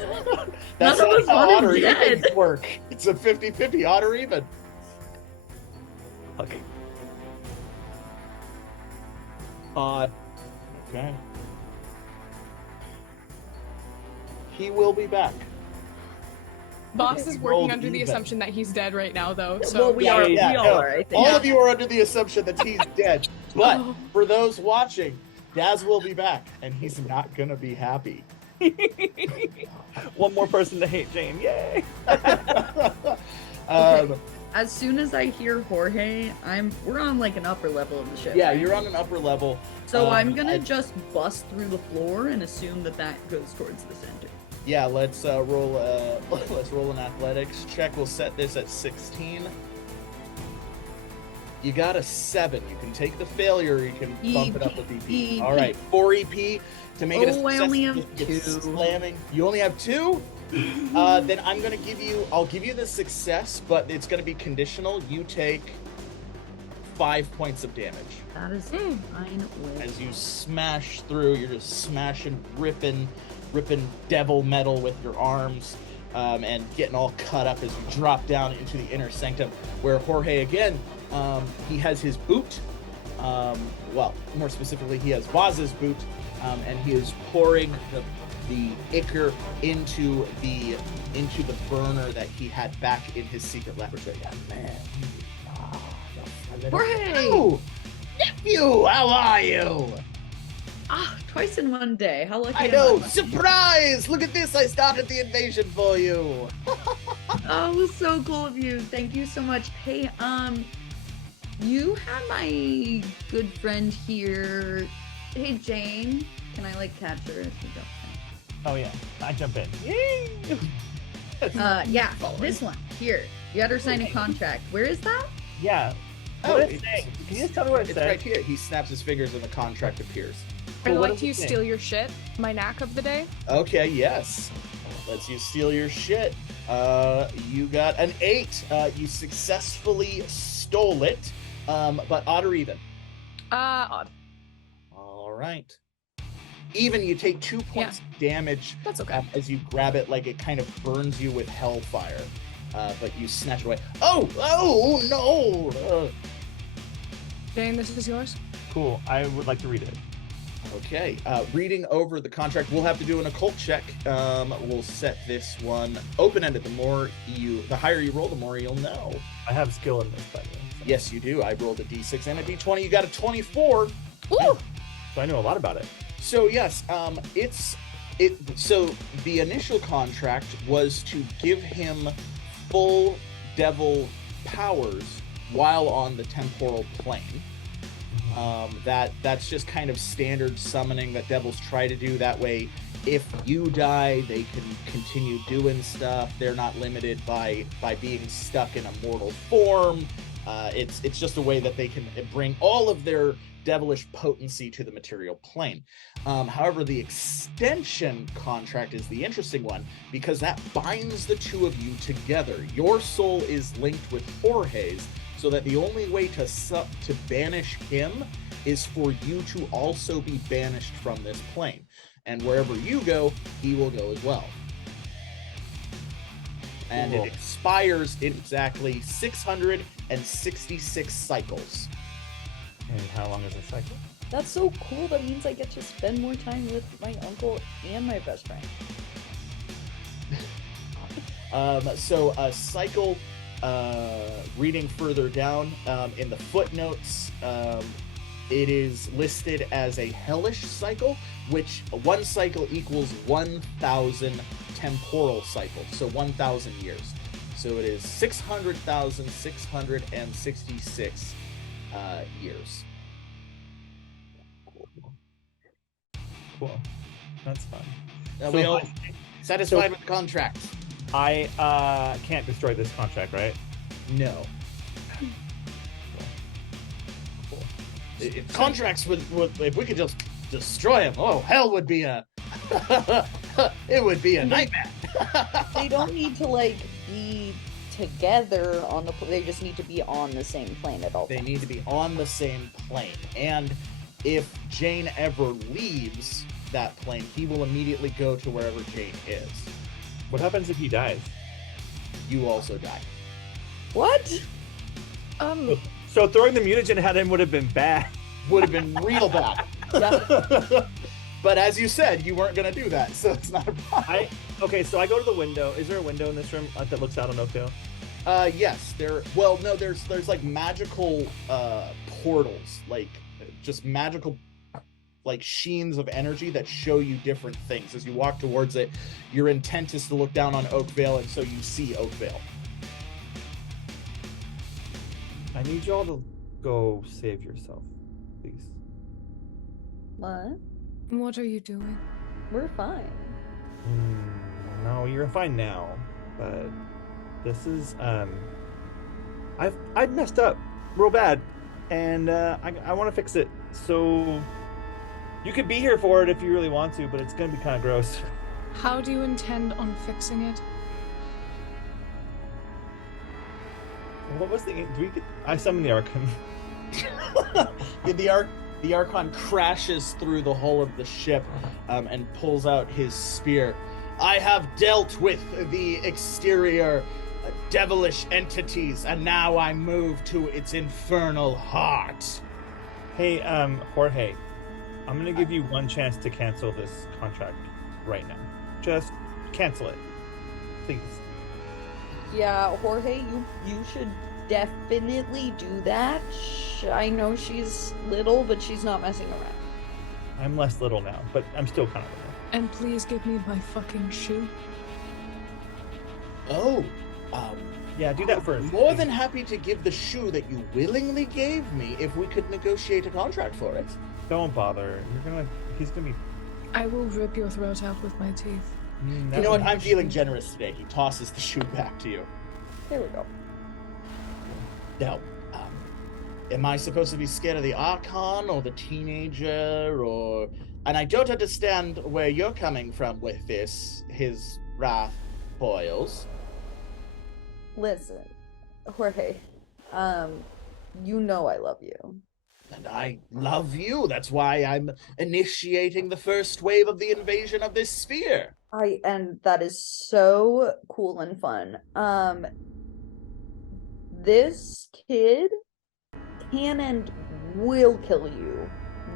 That's None of us how odd or wanted even dead. work. It's a 50-50, odd or even. Okay. Odd. Okay. He will be back. Boss is Rolled working under the even. assumption that he's dead right now, though. So Well, we are, I think. All of you are under the assumption that he's dead. But for those watching, Daz will be back, and he's not gonna be happy. One more person to hate Jayne. Yay! As soon as I hear Jorge, we're on like an upper level of the ship. Yeah, right? you're on an upper level. So I'm gonna just bust through the floor and assume that goes towards the center. Yeah, let's roll an athletics check. We'll set this at 16. You got a 7. You can take the failure. You can bump it up with EP. All right, 4 EP to make it a success. I only have Get 2. Slamming. You only have 2? Then I'm gonna I'll give you the success, but it's gonna be conditional. You take 5 points of damage. That is fine with. As you smash through, you're just smashing, ripping devil metal with your arms, and getting all cut up as you drop down into the inner sanctum, where Jorge again, he has his boot. Well, more specifically, he has Vaz's boot, and he is pouring the ichor into the burner that he had back in his secret laboratory. Yeah, man. Jorge! Oh, nephew, how are you? Twice in one day. How lucky I am know. Surprise! Look at this. I started the invasion for you. Oh, it was so cool of you. Thank you so much. Hey, you had my good friend here. Hey, Jayne. Can I catch her if you don't? Oh yeah, I jump in. Yeah, this one here. You had her sign a contract. Where is that? Yeah. Oh, What is it saying? Can you just tell me what it It's says? right here. He snaps his fingers and the contract appears. I'd what like does to it say? steal your shit. My knack of the day. Okay, yes. lets you steal your shit. You got an 8. You successfully stole it. But odd or even? Odd. All right. Even, you take 2 points damage. That's okay. As you grab it, like it kind of burns you with hellfire. But you snatch it away. Oh no! Jayne, this is yours. Cool. I would like to read it. Okay. Reading over the contract, we'll have to do an occult check. We'll set this one open-ended. The higher you roll, the more you'll know. I have skill in this, by the way. Yes, you do. I rolled a d6 and a d20. You got a 24. Woo! So I know a lot about it. So yes, so the initial contract was to give him full devil powers while on the temporal plane. That's just kind of standard summoning that devils try to do. That way, if you die, they can continue doing stuff. They're not limited by being stuck in a mortal form. It's just a way that they can bring all of their devilish potency to the material plane. However, the extension contract is the interesting one because that binds the two of you together. Your soul is linked with Jorge's, so that the only way to banish him is for you to also be banished from this plane. And wherever you go, he will go as well. And it expires in exactly 666 cycles. And how long is a cycle? That's so cool. That means I get to spend more time with my uncle and my best friend. So a cycle, reading further down in the footnotes, it is listed as a hellish cycle, which one cycle equals 1,000 temporal cycles, so 1,000 years. So it is 600,666 years. Cool. That's fun. Are we all satisfied with the contract? I can't destroy this contract, right? No. Cool. Contracts would if we could just destroy them, hell would be a it would be a nightmare. They don't need to be together on the they just need to be on the same plane at all times. They need to be on the same plane. And if Jayne ever leaves that plane, he will immediately go to wherever Jayne is. What happens if he dies? You also die. What? So throwing the mutagen at him would have been bad. Would have been real bad. Yeah. But as you said, you weren't going to do that, so it's not a problem. Okay, so I go to the window. Is there a window in this room that looks out on Oakdale? Yes. There's like magical portals, like just magical like sheens of energy that show you different things. As you walk towards it, your intent is to look down on Oakvale, and so you see Oakvale. I need y'all to go save yourself, please. What? What are you doing? We're fine. No, you're fine now, but this is I've messed up real bad, and I want to fix it. So you could be here for it if you really want to, but it's gonna be kind of gross. How do you intend on fixing it? What was I summoned the Archon. The Archon crashes through the hull of the ship and pulls out his spear. I have dealt with the exterior devilish entities, and now I move to its infernal heart. Hey, Jorge, I'm gonna give you one chance to cancel this contract right now. Just cancel it, please. Yeah, Jorge, you should definitely do that. I know she's little, but she's not messing around. I'm less little now, but I'm still kind of little. And please give me my fucking shoe. Yeah, do that first. More than happy to give the shoe that you willingly gave me if we could negotiate a contract for it. Don't bother. He's gonna be. I will rip your throat out with my teeth. You know what? I'm feeling generous today. He tosses the shoe back to you. There we go. Now, am I supposed to be scared of the Archon or the teenager, or? And I don't understand where you're coming from with this. His wrath boils. Listen, Jorge, you know I love you. And I love you. That's why I'm initiating the first wave of the invasion of this sphere. And that is so cool and fun. This kid can and will kill you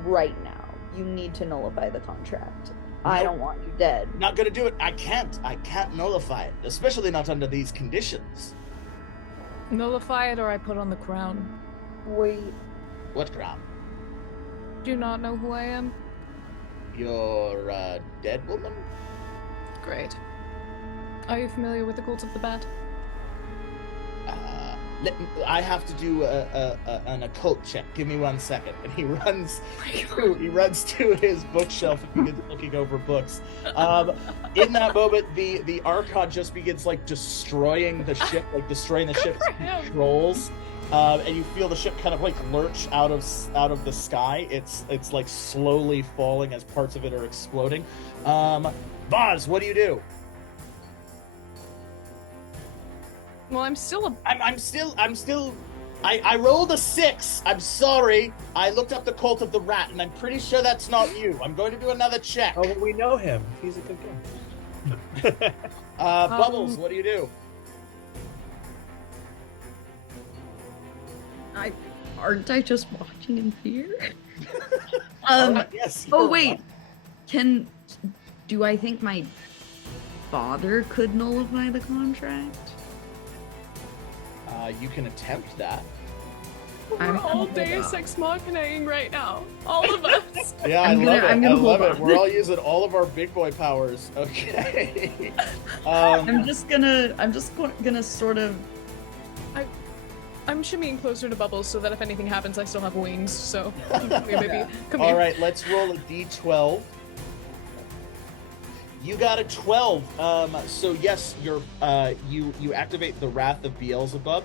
right now. You need to nullify the contract. I don't want you dead. Not gonna do it. I can't nullify it, especially not under these conditions. Nullify it or I put on the crown. Wait. What crown? Do you not know who I am? You're a dead woman? Great. Are you familiar with the Cult of the Bat? I have to do an occult check. Give me 1 second. And he runs to his bookshelf and begins looking over books. In that moment, the Archon just begins like destroying the ship, destroying the ship's controls. And you feel the ship kind of like lurch out of the sky. It's like slowly falling as parts of it are exploding. Boz, what do you do? Well, I'm still I rolled a 6. I'm sorry. I looked up the Cult of the Rat, and I'm pretty sure that's not you. I'm going to do another check. Oh, we know him. He's a good guy. Bubbles, what do you do? Aren't I just watching in fear? Yes. Oh wait. Do I think my father could nullify the contract? You can attempt that. We're all Deus Ex Machinaing right now. All of us. Yeah, I love it. We're all using all of our big boy powers. Okay. I'm just gonna sort of. I'm shimmying closer to Bubbles so that if anything happens, I still have wings. So come here, baby. Come All here. right, let's roll a d12. You got a 12. So yes, you activate the Wrath of Beelzebub,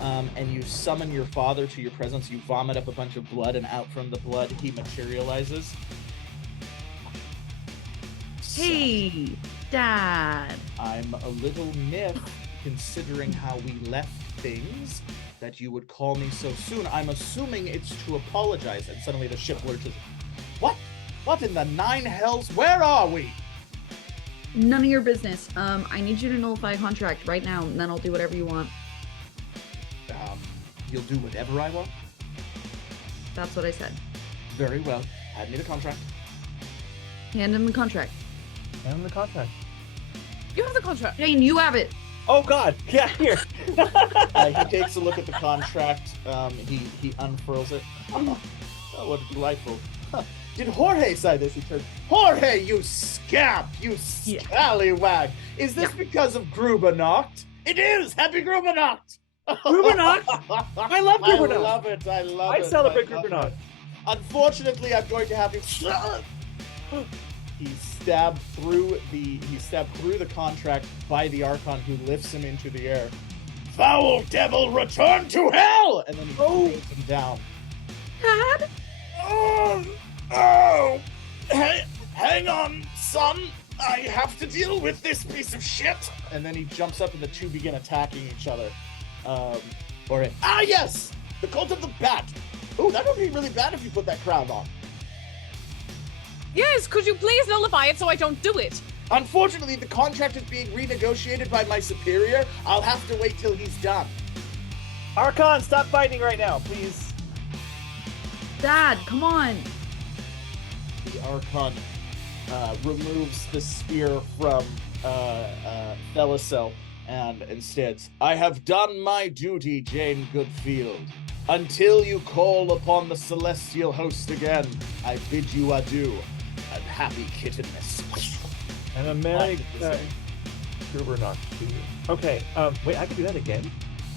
and you summon your father to your presence. You vomit up a bunch of blood, and out from the blood, he materializes. Hey, Dad. I'm a little miffed, considering how we left things, that you would call me so soon. I'm assuming it's to apologize, and suddenly the ship lurches. What? What in the 9 hells? Where are we? None of your business. I need you to nullify a contract right now, and then I'll do whatever you want. You'll do whatever I want? That's what I said. Very well. Hand me the contract. Hand him the contract. Hand him the contract. You have the contract. Jayne, you have it. Oh God! Yeah, here. He takes a look at the contract. He unfurls it. Oh, what delightful. Did Jorge say this? He turns. Jorge, you scamp! You scallywag! Is this because of Grubernacht? It is! Happy Grubernacht! Grubernacht? I love Grubernacht. I love it. I love it. I celebrate Grubernacht. Unfortunately, I'm going to have you. He stabbed through the contract by the Archon, who lifts him into the air. Foul devil, return to hell! And then he throws him down. Dad? Oh! Hey, hang on, son. I have to deal with this piece of shit. And then he jumps up and the two begin attacking each other. Yes! The Cult of the Bat! Ooh, that would be really bad if you put that crown on. Yes, could you please nullify it so I don't do it? Unfortunately, the contract is being renegotiated by my superior. I'll have to wait till he's done. Archon, stop fighting right now, please. Dad, come on. The Archon removes the spear from Felicel and instead, I have done my duty, Jayne Goodfield. Until you call upon the celestial host again, I bid you adieu, and happy Kittenmas. And a merry Grubernacht to you. Okay, wait, I can do that again?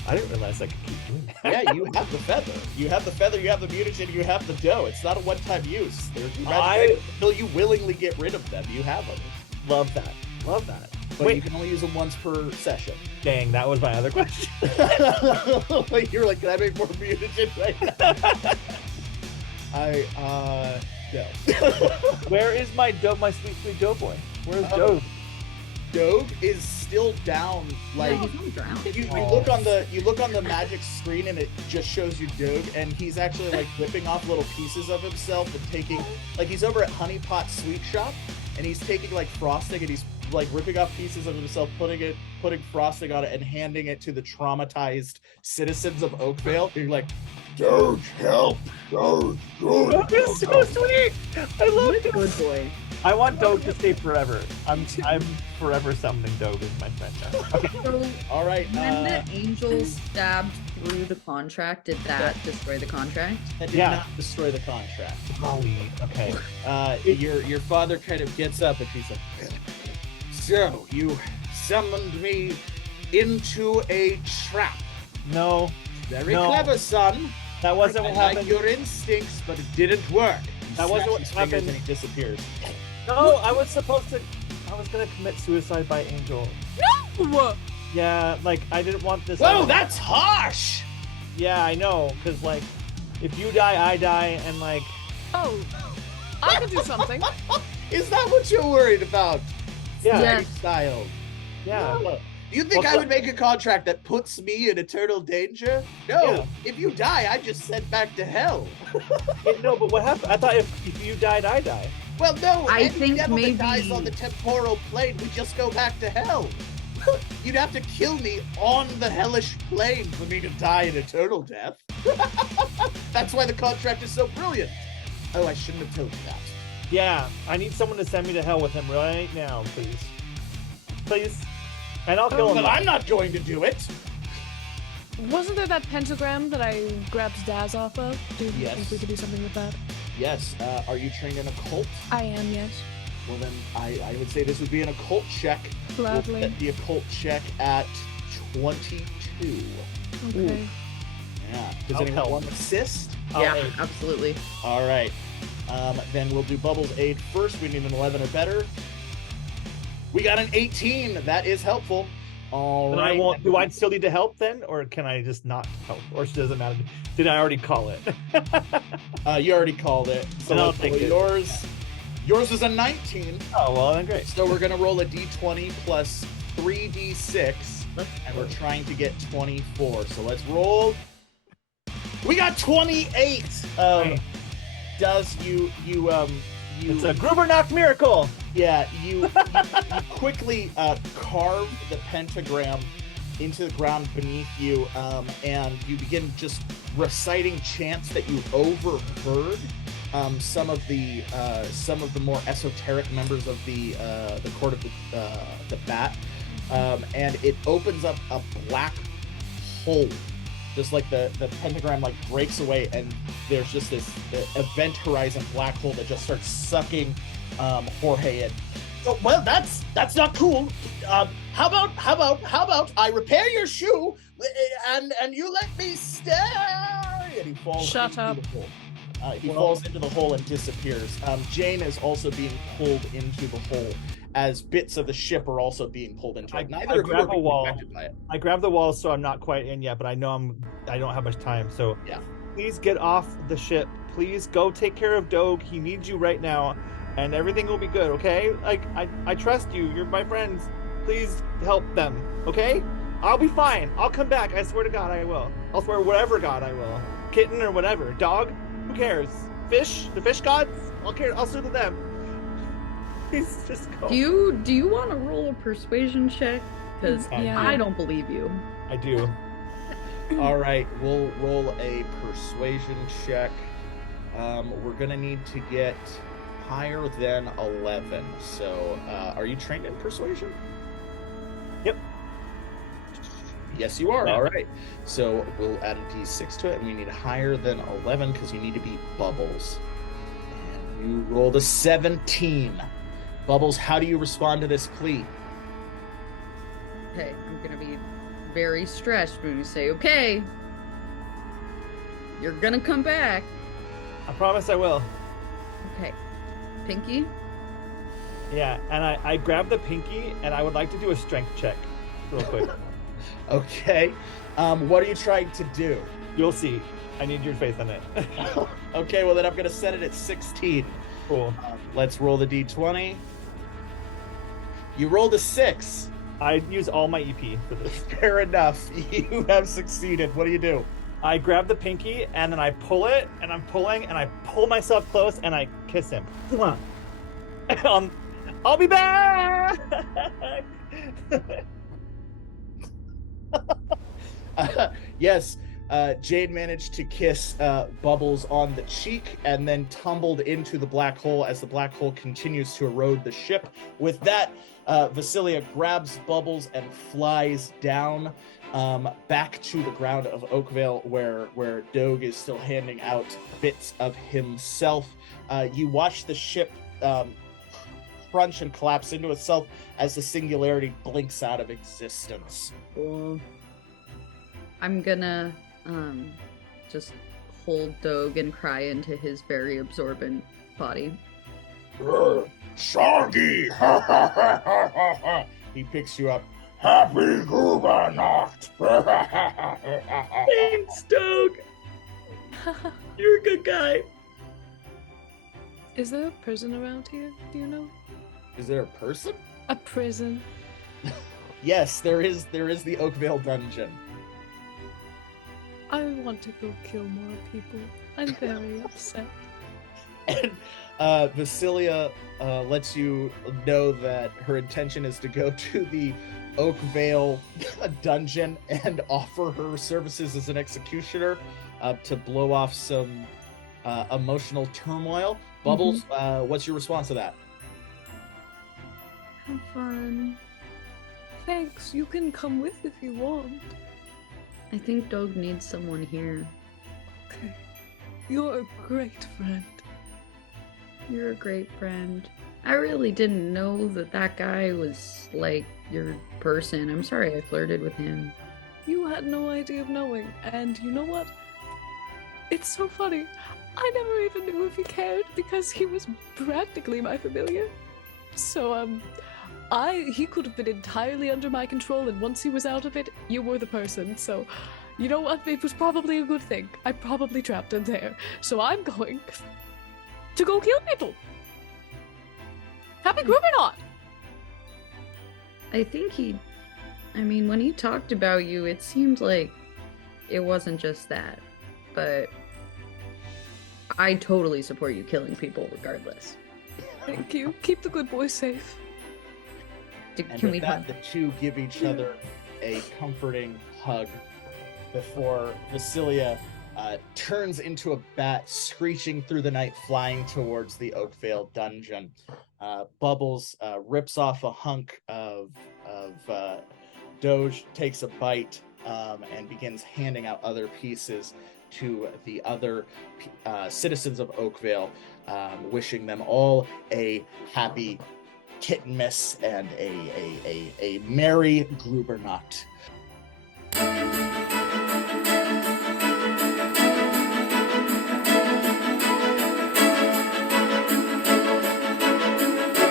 I didn't realize I could keep doing that. Yeah, you have the feather. You have the feather, you have the mutagen, you have the dough. It's not a one-time use. Until you willingly get rid of them, you have them. Love that. Love that. But you can only use them once per session. Dang, that was my other question. You're like, can I make more mutagen right now? No. Where is my sweet, sweet doughboy? Where's Joe? Doug is still down. Like Yeah, he's on the ground. you look on the magic screen and it just shows you Doug, and he's actually like whipping off little pieces of himself and taking, like, he's over at Honey Pot Sweet Shop and he's taking like frosting and he's like ripping off pieces of himself, putting frosting on it and handing it to the traumatized citizens of Oakvale. And you're like, Doge, help! Doge, Doge is so sweet. I love it. Good boy. I want Doge to stay forever. I'm forever summoning Doge as my friend now. Okay. So all right. when the angel stabbed through the contract, did that destroy the contract? That did not destroy the contract. Okay. Your father kind of gets up and he's like, so you summoned me into a trap. No. Very clever, son. That wasn't what happened. Like your instincts, but it didn't work. That wasn't what happened. And he disappears. No, I was gonna commit suicide by angel. No! Yeah, like I didn't want this. Whoa, that's harsh! Yeah, I know, cause like, if you die, I die, and like. Oh, I could do something. Is that what you're worried about? Yeah. Yes. Style. Yeah. No. Do you think I would make a contract that puts me in eternal danger? No. Yeah. If you die, I just sent back to hell. No, but what happened? I thought if you died, I die. Well, no. I any think devil maybe that dies on the temporal plane, we just go back to hell. You'd have to kill me on the hellish plane for me to die an eternal death. That's why the contract is so brilliant. Oh, I shouldn't have told you that. Yeah, I need someone to send me to hell with him right now, please. Please. And I'll kill him. But I'm not going to do it. Wasn't there that pentagram that I grabbed Daz off of? Do you Yes. think we could do something with that? Yes. Are you trained in occult? I am, yes. Well, then I would say this would be an occult check. Gladly. We'll set the occult check at 22. Okay. Yeah. Does I'll anyone help. want to assist? Yeah, absolutely. All right. Then we'll do Bubbles' aid first. We need an 11 or better. We got an 18. That is helpful. All Then right. I won't. Do I still need to help then, or can I just not help? Or it doesn't matter. Did I already call it? You already called it. So Then I'll let's take roll it. yours is a 19. Oh well, then great. So we're gonna roll a d20 plus 3d6, and we're trying to get 24. So let's roll. We got 28. Does you It's a Grubernacht miracle. Yeah, you quickly carve the pentagram into the ground beneath you, and you begin just reciting chants that you overheard some of the more esoteric members of the court of the bat, and it opens up a black hole. Just like the pentagram like breaks away, and there's just this event horizon black hole that just starts sucking Jorge in. Oh, well, that's not cool. How about I repair your shoe and you let me stay? And he falls. Shut into up. the hole. He falls into the hole and disappears. Jayne is also being pulled into the hole, as bits of the ship are also being pulled into it. I Neither of you grab are a being wall. affected by it. I grabbed the wall, so I'm not quite in yet, but I know I don't have much time. So Yeah. please get off the ship. Please go take care of Doge. He needs you right now, and everything will be good. Okay? Like I trust you. You're my friends. Please help them. Okay? I'll be fine. I'll come back. I swear to God, I will. I'll swear whatever God I will. Kitten or whatever. Dog. Who cares? Fish. The fish gods. I'll sue to them. Please just go. Do you want to roll a persuasion check? Because Yeah. I don't believe you. I do. All right, we'll roll a persuasion check. We're gonna need to get higher than 11. So, are you trained in persuasion? Yep. Yes, you are. Yeah. All right. So we'll add a d6 to it, and we need higher than 11 because you need to beat Bubbles. And you rolled a 17. Bubbles, how do you respond to this plea? Okay, I'm gonna be very stressed when you say, okay, you're gonna come back. I promise I will. Okay. Pinky? Yeah, and I grabbed the pinky, and I would like to do a strength check real quick. Okay. What are you trying to do? You'll see. I need your faith in it. Okay, well then I'm gonna set it at 16. Cool. Let's roll the d20. You rolled a 6. I use all my EP for this. Fair enough. You have succeeded. What do you do? I grab the pinky and then I pull it, and I'm pulling, and I pull myself close, and I kiss him. Come on. I'll be back. Yes, Jayne managed to kiss Bubbles on the cheek and then tumbled into the black hole as the black hole continues to erode the ship. With that, Vasilia grabs Bubbles and flies down back to the ground of Oakvale, where Dogue is still handing out bits of himself. You watch the ship crunch and collapse into itself as the singularity blinks out of existence. I'm gonna just hold Dogue and cry into his very absorbent body. Soggy! He picks you up. Happy Grubernacht! Thanks, Dogue! You're a good guy. Is there a prison around here? Do you know? Is there a person? A prison. Yes, there is the Oakvale dungeon. I want to go kill more people. I'm very upset. And Vasilia lets you know that her intention is to go to the Oakvale dungeon and offer her services as an executioner to blow off some emotional turmoil. Bubbles, what's your response to that? Have fun. Thanks, you can come with if you want. I think Dogue needs someone here. Okay. You're a great friend. You're a great friend. I really didn't know that guy was, like, your person. I'm sorry I flirted with him. You had no idea of knowing, and you know what? It's so funny. I never even knew if he cared because he was practically my familiar. So, he could have been entirely under my control, and once he was out of it, you were the person. So, you know what? It was probably a good thing. I probably trapped him there. So I'm going to go kill people. Happy Grubernacht! I think when he talked about you, it seemed like it wasn't just that. But I totally support you killing people regardless. Thank you. Keep the good boy safe. And with that, the two give each other a comforting hug before Vasilia turns into a bat, screeching through the night, flying towards the Oakvale dungeon. Bubbles rips off a hunk of Doge, takes a bite, and begins handing out other pieces to the other citizens of Oakvale, wishing them all a happy Kittenmas and a merry Grubernacht.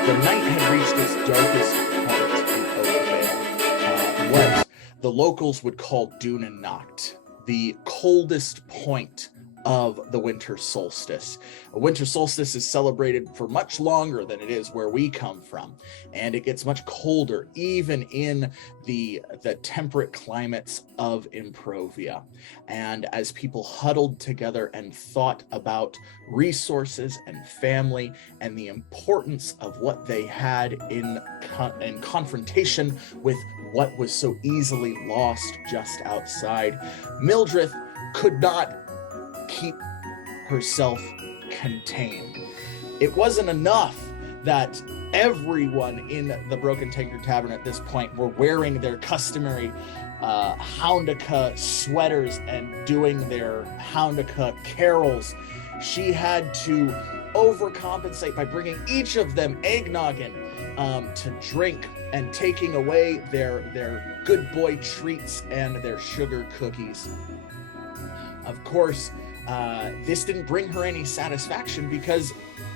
The night had reached its darkest point in Oakvale, what the locals would call Dunanacht, the coldest point of the winter solstice. A winter solstice is celebrated for much longer than it is where we come from, and it gets much colder even in the temperate climates of Improvia. And as people huddled together and thought about resources and family and the importance of what they had in confrontation with what was so easily lost just outside, Mildred could not keep herself contained. It wasn't enough that everyone in the Broken Tankard Tavern at this point were wearing their customary Houndica sweaters and doing their Houndica carols. She had to overcompensate by bringing each of them eggnoggin to drink and taking away their good boy treats and their sugar cookies. Of course, this didn't bring her any satisfaction because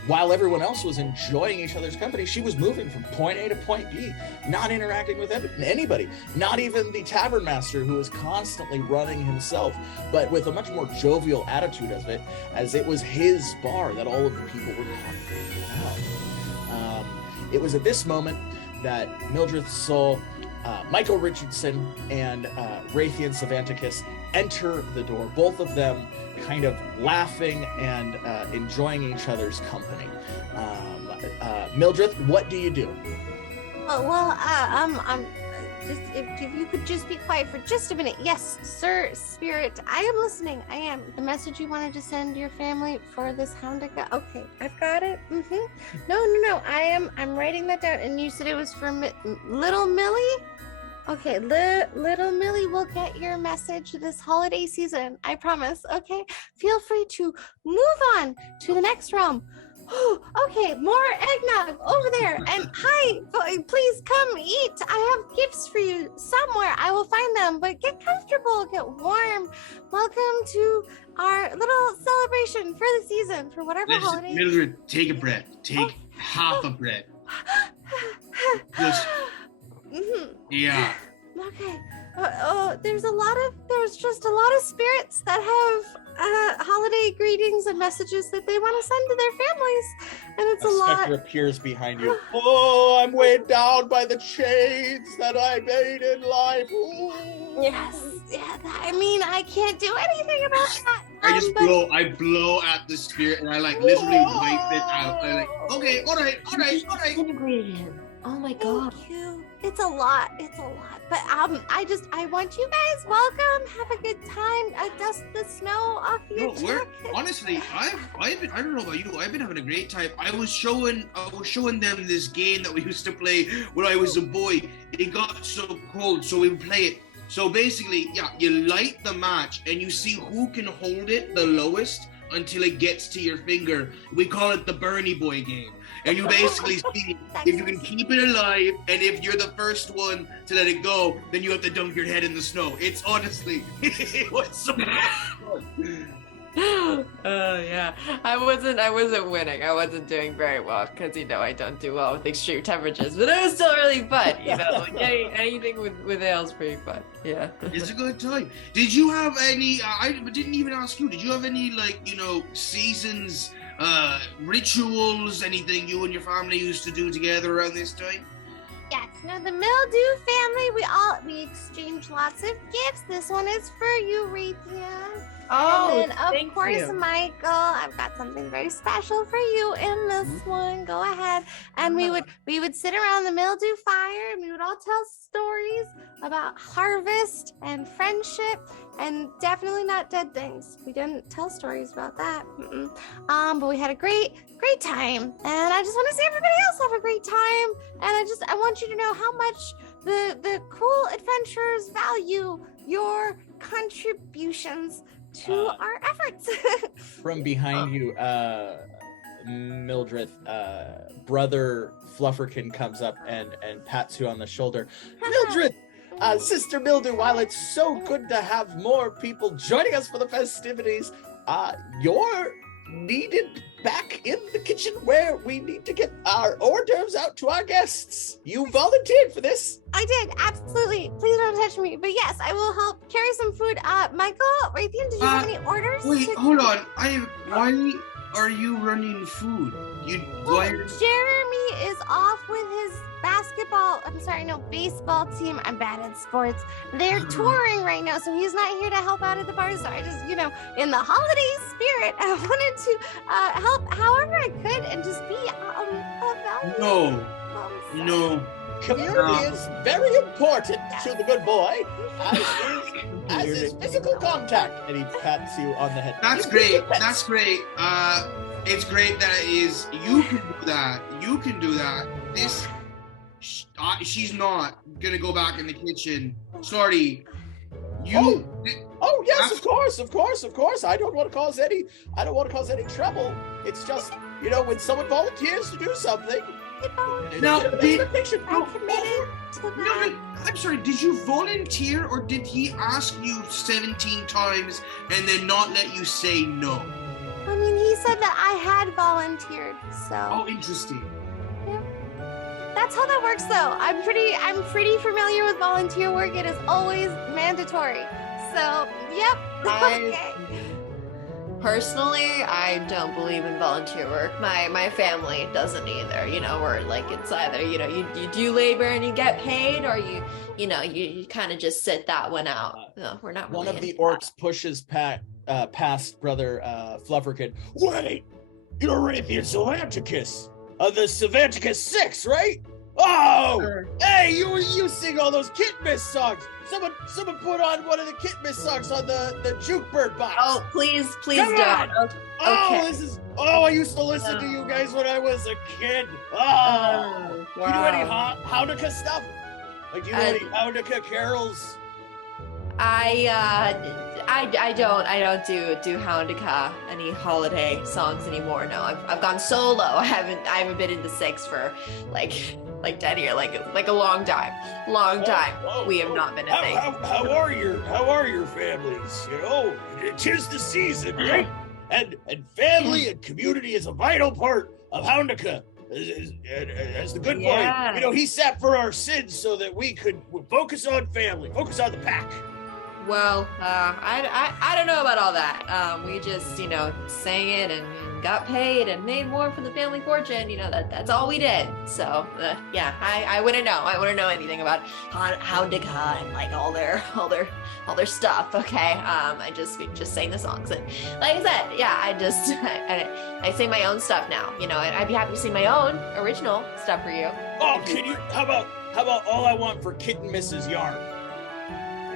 while everyone else was enjoying each other's company, she was moving from point A to point B, not interacting with anybody, not even the tavern master who was constantly running himself, but with a much more jovial attitude of it, as it was his bar that all of the people were congregating out. It was at this moment that Mildred Soul, Michael Richardson, and Raytheon Savanticus enter the door, both of them kind of laughing and enjoying each other's company. Mildred, what do you do? Oh, well, just if you could just be quiet for just a minute. Yes, Sir Spirit, I am listening. I am. The message you wanted to send your family for this Houndica. Okay, I've got it. No. I'm writing that down. And you said it was for Little Millie? Okay, Little Millie will get your message this holiday season. I promise. Okay, feel free to move on to the next realm. Okay, more eggnog over there. And hi, please come eat. I have gifts for you somewhere. I will find them, but get comfortable, get warm. Welcome to our little celebration for the season, for whatever holiday. Mildred, take a breath. Take half a breath. Just, yeah. Okay. There's just a lot of spirits that have holiday greetings and messages that they want to send to their families, and it's a lot. Spectre appears behind you. Oh, I'm weighed down by the chains that I made in life. Ooh. Yes, yeah. I mean, I can't do anything about that. I blow at the spirit, and I literally wipe it out. I'm like, okay, all right. Disintegrated him. Oh my god. Thank you. It's a lot. But I want you guys welcome. Have a good time. Dust the snow off your jacket. Honestly, I don't know about you. I've been having a great time. I was showing them this game that we used to play when I was a boy. It got so cold, so we would play it. So basically, you light the match and you see who can hold it the lowest until it gets to your finger. We call it the Bernie Boy game. And you basically see if you can keep it alive, and if you're the first one to let it go, then you have to dump your head in the snow. It's honestly, it was so much fun. Oh yeah, I wasn't winning. I wasn't doing very well because I don't do well with extreme temperatures. But it was still really fun. Anything with ale's pretty fun. Yeah, it's a good time. Did you have any? I didn't even ask you. Did you have any seasons? Rituals, anything you and your family used to do together around this time? Yes, no, the Mildew family, we exchange lots of gifts. This one is for you, Raytheon. Oh, and then, of course, Michael, I've got something very special for you in this one. Go ahead. And we would sit around the Mildew fire, and we would all tell stories about harvest and friendship, and definitely not dead things. We didn't tell stories about that. But we had a great time, and I just want to see everybody else have a great time. And I want you to know how much the cool adventurers value your contributions to our efforts. From behind you, Mildred, brother Flufferkin comes up and pats you on the shoulder. Mildred, Sister Mildew, while it's so good to have more people joining us for the festivities, you're needed back in the kitchen where we need to get our hors d'oeuvres out to our guests. You volunteered for this. I did, absolutely. Please don't touch me. But yes, I will help carry some food. Michael, Raytheon, did you have any orders? Wait, hold on. Why are you running food? Jeremy is off with his baseball team. I'm bad at sports. They're touring right now, so he's not here to help out at the bar. So I just, in the holiday spirit, I wanted to help however I could and just be a value. No. Community is very important to the good boy, as is physical contact. And he pats you on the head. That's great. It's great that it is. You can do that. She's not gonna go back in the kitchen. Sorry. Oh yes, of course. I don't want to cause any trouble. It's just, when someone volunteers to do something. I'm sorry, did you volunteer, or did he ask you 17 times and then not let you say no? I mean, he said that I had volunteered, so. Oh, interesting. Yeah. That's how that works, though. I'm pretty familiar with volunteer work. It is always mandatory. So, yep. Okay. Personally, I don't believe in volunteer work. My family doesn't either. We're like, it's either, you do labor and you get paid, or you kind of just sit that one out. No, we're not really One of the orcs pushes past Brother Flufferkid. Wait! You're Raythian Sylvanticus of the Sylvanticus 6, right? Oh! Sure. Hey, you sing all those Kittenmas songs. Someone put on one of the Kittenmas songs on the Jukebird box. Oh, please Come don't. on. Okay. I used to listen to you guys when I was a kid. Wow. You do any Haundaka stuff? Like, do you know any Haundaka carols? I don't do Haundaka, any holiday songs anymore. No, I've gone solo. I haven't been in the 6 for like 10 years, like a long time. We have not been a thing. How are your families? Tis the season, right? And family and community is a vital part of Haundaka. As the good boy, he sat for our sins so that we could focus on family, focus on the pack. Well, I don't know about all that. We just, sang it and got paid and made more for the family fortune. That's all we did. So, yeah, I wouldn't know. I wouldn't know anything about Haundaka and like all their stuff. Okay, I just sang the songs, and like I said, yeah, I sing my own stuff now. I'd be happy to sing my own original stuff for you. Oh, can you? How about all I want for Kittenmas's yarn?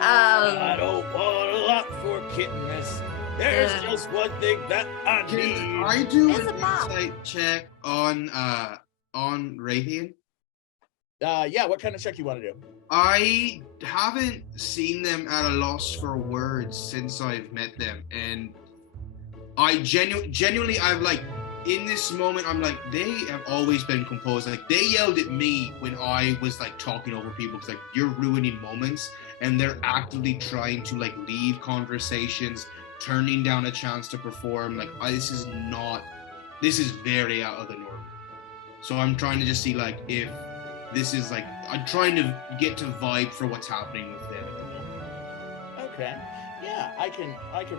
I don't want a lot for Kittenmas. There's just one thing that I need. Can I do an insight check on Raythian? Yeah, what kind of check you want to do? I haven't seen them at a loss for words since I've met them, and I genuinely, I'm like, in this moment, I'm like, they have always been composed. Like, they yelled at me when I was like talking over people, because like, you're ruining moments, and they're actively trying to like leave conversations, turning down a chance to perform. Like, this is very out of the norm. So I'm trying to just see like if this is like, I'm trying to get to vibe for what's happening with them at the moment. Okay. Yeah, I can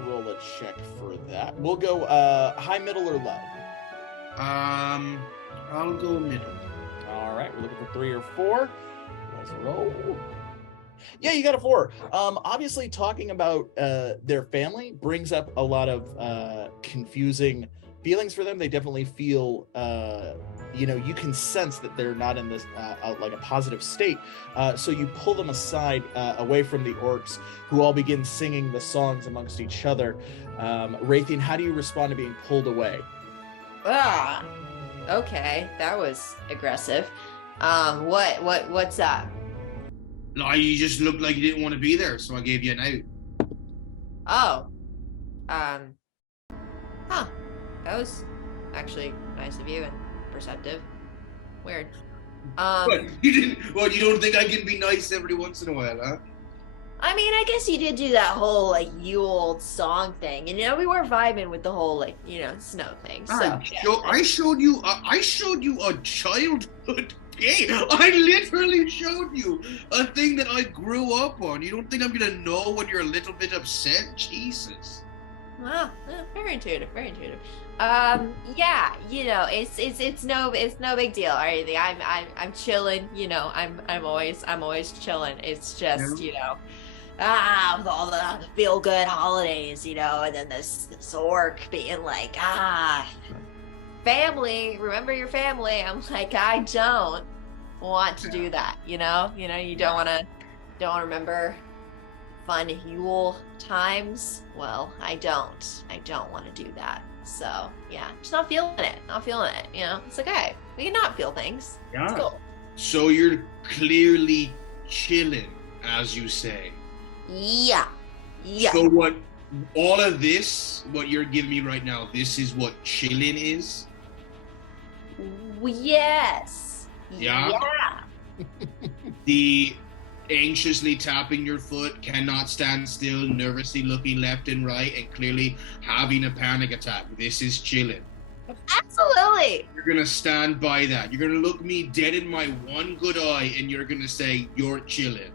roll a check for that. We'll go high, middle, or low. I'll go middle. All right, we're looking for 3 or 4. Let's roll. Yeah, you got a 4. Obviously, talking about their family brings up a lot of confusing feelings for them. They definitely feel, you can sense that they're not in this like a positive state. So you pull them aside, away from the orcs, who all begin singing the songs amongst each other. Raythian, how do you respond to being pulled away? Okay, that was aggressive. What's that? No, you just looked like you didn't want to be there, so I gave you an out. That was actually nice of you and perceptive. Weird. What, you don't think I can be nice every once in a while, huh? I mean, I guess you did do that whole like Yule song thing, and we were vibing with the whole snow thing. So I showed you a childhood game. I literally showed you a thing that I grew up on. You don't think I'm gonna know when you're a little bit upset? Jesus. Wow, very intuitive, very intuitive. Yeah, it's no big deal or anything. I'm chilling. I'm always chilling. It's just with all the feel good holidays, and then this orc being like, family, remember your family. I'm like, I don't want to do that, you don't want to remember fun Yule times. Well, I don't want to do that. So yeah, just not feeling it. It's okay. We can not feel things. Yeah. It's cool. So you're clearly chilling, as you say. Yeah. So what all of this, what you're giving me right now, this is what chilling is? Yes. Yeah? The anxiously tapping your foot, cannot stand still, nervously looking left and right, and clearly having a panic attack. This is chilling. Absolutely. You're gonna stand by that. You're gonna look me dead in my one good eye, and you're gonna say, you're chilling.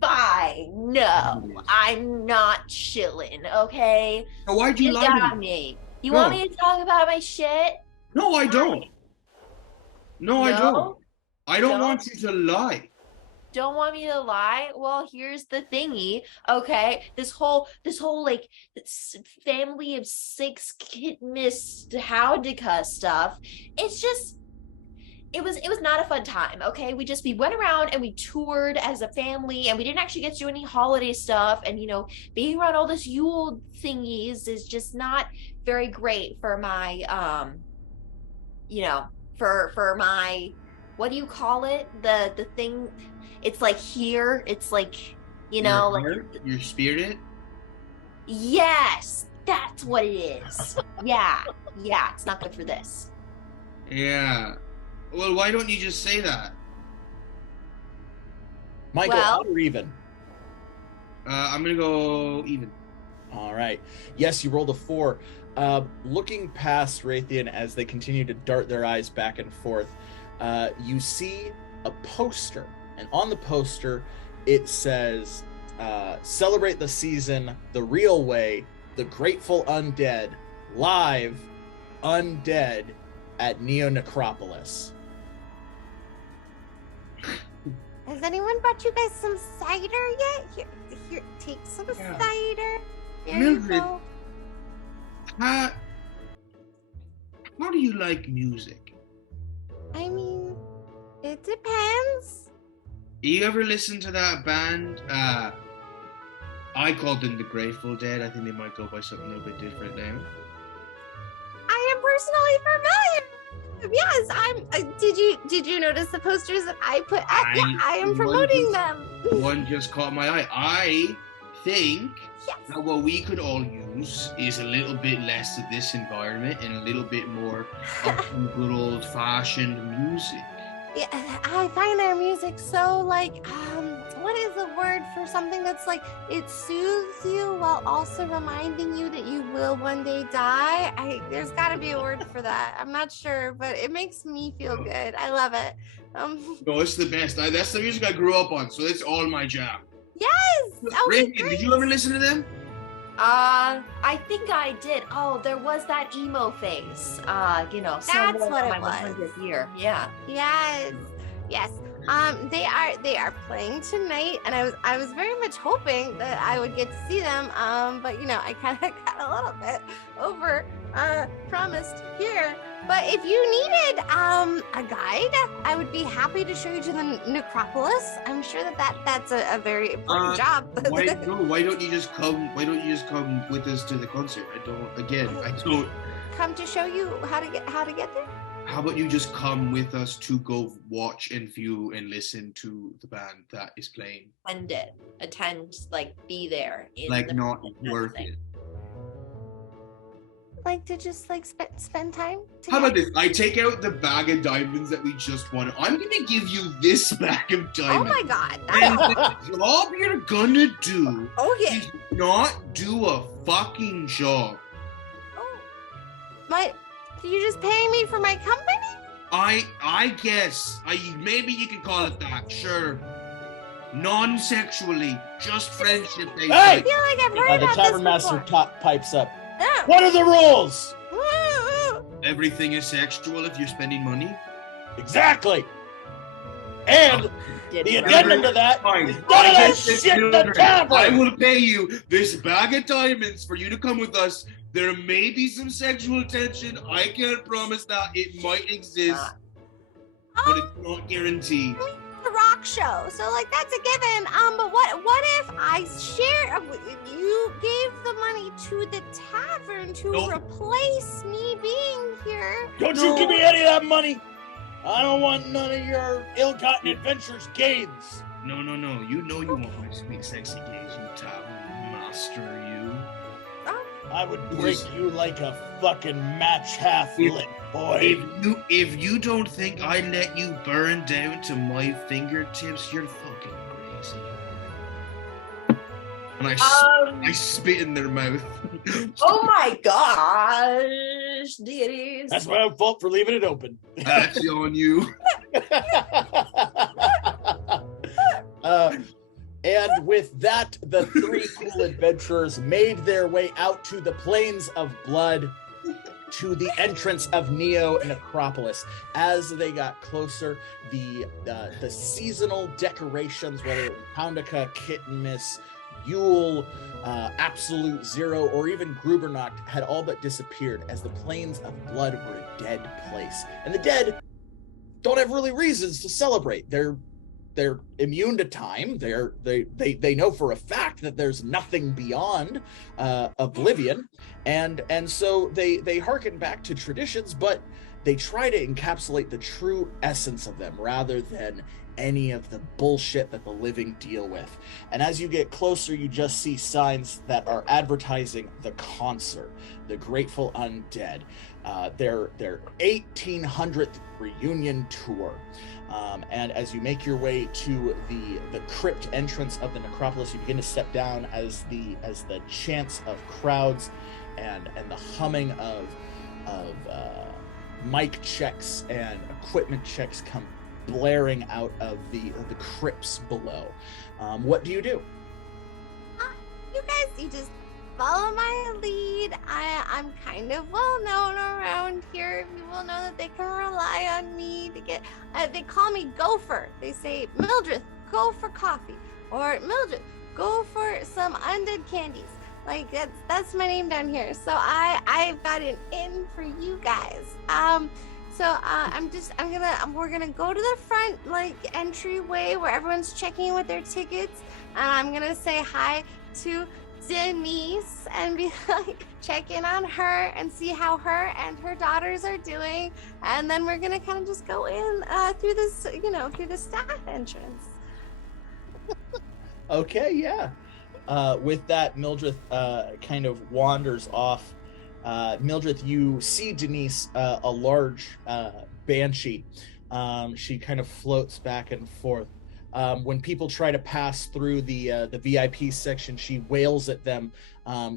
Fine. No, I'm not chilling, okay? So why'd you lie to got me? me? You No. want me to talk about my shit? No, I don't. No, I don't. No? I don't Don't? want you to lie. Don't want me to lie? Well, here's the thingy, okay? This whole like this family of 6 Kittenmas Scratching stuff. It's just it was not a fun time, okay? We went around and we toured as a family, and we didn't actually get to do any holiday stuff. And being around all this Yule thingies is just not very great for my for my, what do you call it? The thing. It's like here. It's like, Your like heart, your spirit. yes, that's what it is. Yeah, it's not good for this. Yeah. Well, why don't you just say that? Michael, Well- odd or even? I'm gonna go even. All right. Yes, you rolled a 4. Looking past Raytheon as they continue to dart their eyes back and forth, you see a poster. And on the poster, it says, celebrate the season the real way, the Grateful Undead, live, Undead at Neo Necropolis. Has anyone brought you guys some cider yet? Here, take some cider. There you Mildred, go. how do you like music? I mean, it depends. You ever listen to that band? I called them the Grateful Dead. I think they might go by something a little bit different now. I am personally familiar. Yes, did you notice the posters that I put? I am promoting them. One just caught my eye. I think that what we could all use is a little bit less of this environment and a little bit more of some good old-fashioned music. Yeah, I find their music so like, what is the word for something that's like, it soothes you while also reminding you that you will one day die? There's got to be a word for that. I'm not sure, but it makes me feel good. I love it. No, it's the best. That's the music I grew up on, so it's all my jam. Yes. Ripley, did you ever listen to them? I think I did. Oh, there was that emo phase. That's what it was. 100th year. Yeah. Yes. They are playing tonight, and I was very much hoping that I would get to see them. But I kind of got a little bit over promised here. But if you needed a guide, I would be happy to show you to the necropolis. I'm sure that's a very important job. Why don't you just come? Why don't you just come with us to the concert? I don't. Come to show you how to get there. How about you just come with us to go watch and view and listen to the band that is playing? Attend, like be there. Not worth it. Like to just spend time together? How about this? I take out the bag of diamonds that we just won. I'm gonna give you this bag of diamonds. Oh my god. And the job you're gonna do is not do a fucking job. You just paying me for my company? I guess. Maybe you could call it that, sure. Non-sexually, just friendship. Hey! I feel like I've heard The about Tavern this Master before. pipes up. What are the rules? Everything is sexual if you're spending money. Exactly. And the addendum to that Fine. is none of that shit in the tavern. I will pay you this bag of diamonds for you to come with us. There may be some sexual tension. I can't promise that. It might exist, but it's not guaranteed. The rock show, so that's a given. But what if I share? You gave the money to the tavern to replace me being here. Don't you give me any of that money. I don't want none of your ill-gotten adventures gains. No. You know you want my sweet, sexy gaze, you tavern master, you. I would break you like a fucking match half lit, boy. If you don't think I'd let you burn down to my fingertips, you're fucking crazy. And I spit in their mouth. Oh my gosh, deities. That's my own fault for leaving it open. That's on you. And with that, the three cool adventurers made their way out to the Plains of Blood, to the entrance of Neo Necropolis. As they got closer, the seasonal decorations, whether it was Houndica, Kittenmas, Yule, Absolute Zero, or even Grubernacht, had all but disappeared, as the Plains of Blood were a dead place. And the dead don't have really reasons to celebrate. They're immune to time. They know for a fact that there's nothing beyond oblivion, and so they hearken back to traditions, but they try to encapsulate the true essence of them rather than any of the bullshit that the living deal with. And as you get closer, you just see signs that are advertising the concert, the Grateful Undead, their 1800th reunion tour. And as you make your way to the crypt entrance of the necropolis, you begin to step down as the chants of crowds and the humming of mic checks and equipment checks come blaring out of the crypts below. What do? You guys, you just follow my lead. I'm kind of well known around here. People know that they can rely on me to get. They call me Gopher. They say, Mildred, go for coffee, or Mildred, go for some undead candies. Like that's my name down here. So I've got an in for you guys. We're gonna go to the front like entryway where everyone's checking in with their tickets, and I'm gonna say hi to Denise and be like, check in on her and see how her and her daughters are doing, and then we're gonna kind of just go in through this, through the staff entrance. Okay, yeah. With that, Mildred kind of wanders off. Mildred, you see Denise, a large banshee. She kind of floats back and forth. When people try to pass through the VIP section, she wails at them,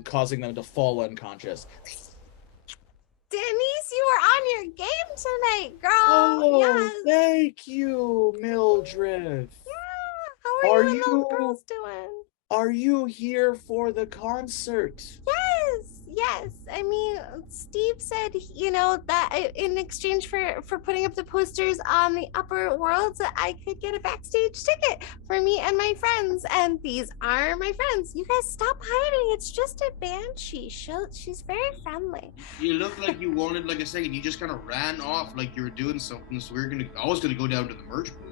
causing them to fall unconscious. Denise, you were on your game tonight, girl. Oh, yes. Thank you, Mildred. Yeah, how are you and those girls doing? Are you here for the concert? Yes. I mean, Steve said, that in exchange for putting up the posters on the upper worlds, that I could get a backstage ticket for me and my friends. And these are my friends. You guys stop hiding. It's just a banshee. She's very friendly. You look like you wanted like a second. You just kind of ran off like you were doing something. So I was gonna go down to the merch booth.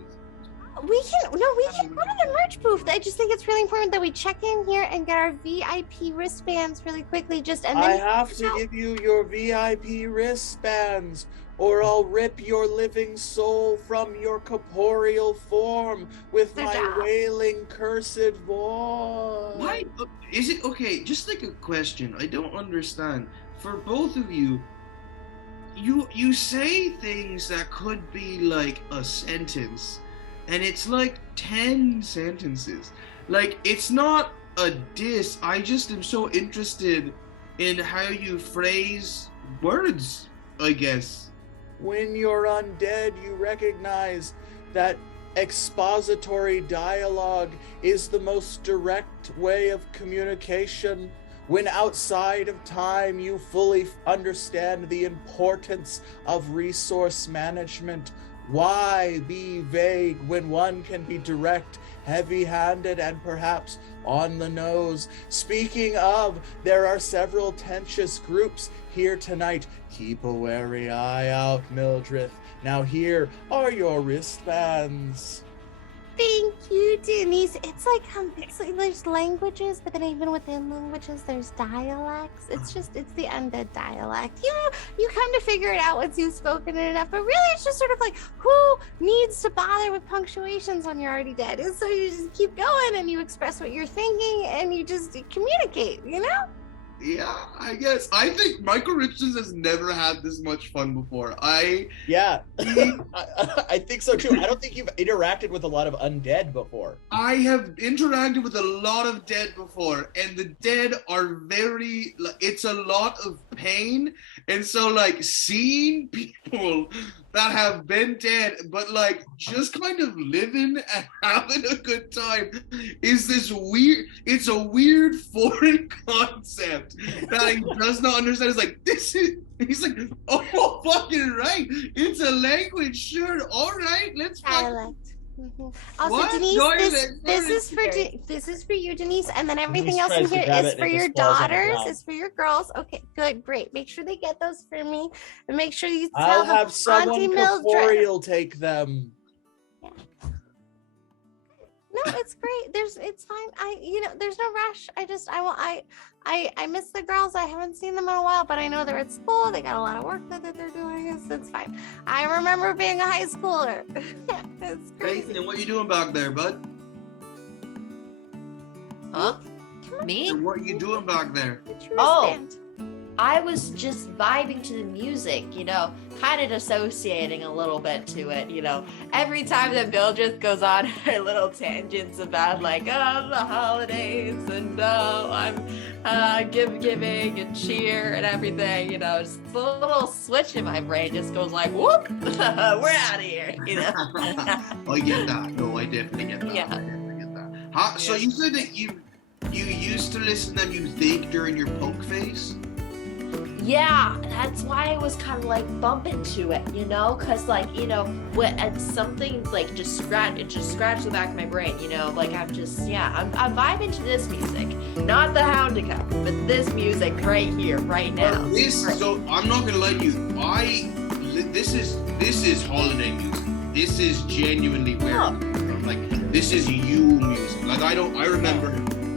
We can go to the merch booth. I just think it's really important that we check in here and get our VIP wristbands really quickly. I have to give you your VIP wristbands, or I'll rip your living soul from your corporeal form with my wailing, cursed voice. Why? Is it okay? Just like a question. I don't understand. For both of you, you say things that could be like a sentence. And it's like 10 sentences. Like, it's not a diss. I just am so interested in how you phrase words, I guess. When you're undead, you recognize that expository dialogue is the most direct way of communication. When outside of time, you fully understand the importance of resource management. Why be vague when one can be direct, heavy-handed, and perhaps on the nose? Speaking of, there are several tenuous groups here tonight. Keep a wary eye out, Mildred. Now here are your wristbands. Thank you, Denise. It's like there's languages, but then even within languages, there's dialects. It's the undead dialect. You kind of figure it out once you've spoken it enough, but really it's just sort of like, who needs to bother with punctuations when you're already dead? And so you just keep going and you express what you're thinking and you just communicate, Yeah, I guess. I think Michael Richards has never had this much fun before. Yeah, I think so too. I don't think you've interacted with a lot of undead before. I have interacted with a lot of dead before, and the dead are very, it's a lot of pain. And so, like, seeing people that have been dead, but like just kind of living and having a good time is this weird, it's a weird foreign concept that he does not understand. It's like, he's like, oh, fucking right. It's a language, sure. All right, let's dialect. Also, what? Denise, this is for you, Denise, and then everything else in here is for your daughters, is for your girls. Okay, good, great. Make sure they get those for me, and make sure you tell I'll them have someone Auntie Mildred. take them. Yeah. No, it's great. It's fine. There's no rush. I miss the girls. I haven't seen them in a while, but I know they're at school. They got a lot of work that they're doing. It's fine. I remember being a high schooler. It's crazy. Nathan, what are you doing back there, bud? Huh? Me? What are you doing back there? Oh, I was just vibing to the music, kind of dissociating a little bit to it, Every time that Mildred goes on her little tangents about like, oh, the holidays and I'm giving and cheer and everything, just a little switch in my brain just goes like, whoop, we're out of here, I get that. No, I definitely get that. Yeah. I definitely get that. So you said that you used to listen to them, you think, during your punk phase? Yeah, that's why I was kind of like bumping to it, because like, when something like just scratched the back of my brain, like I'm vibing to this music, not the Houndica, but this music right here, right now. So I'm not gonna lie to you, this is holiday music. This is genuinely where I'm coming from. Like, this is you music. Like, I remember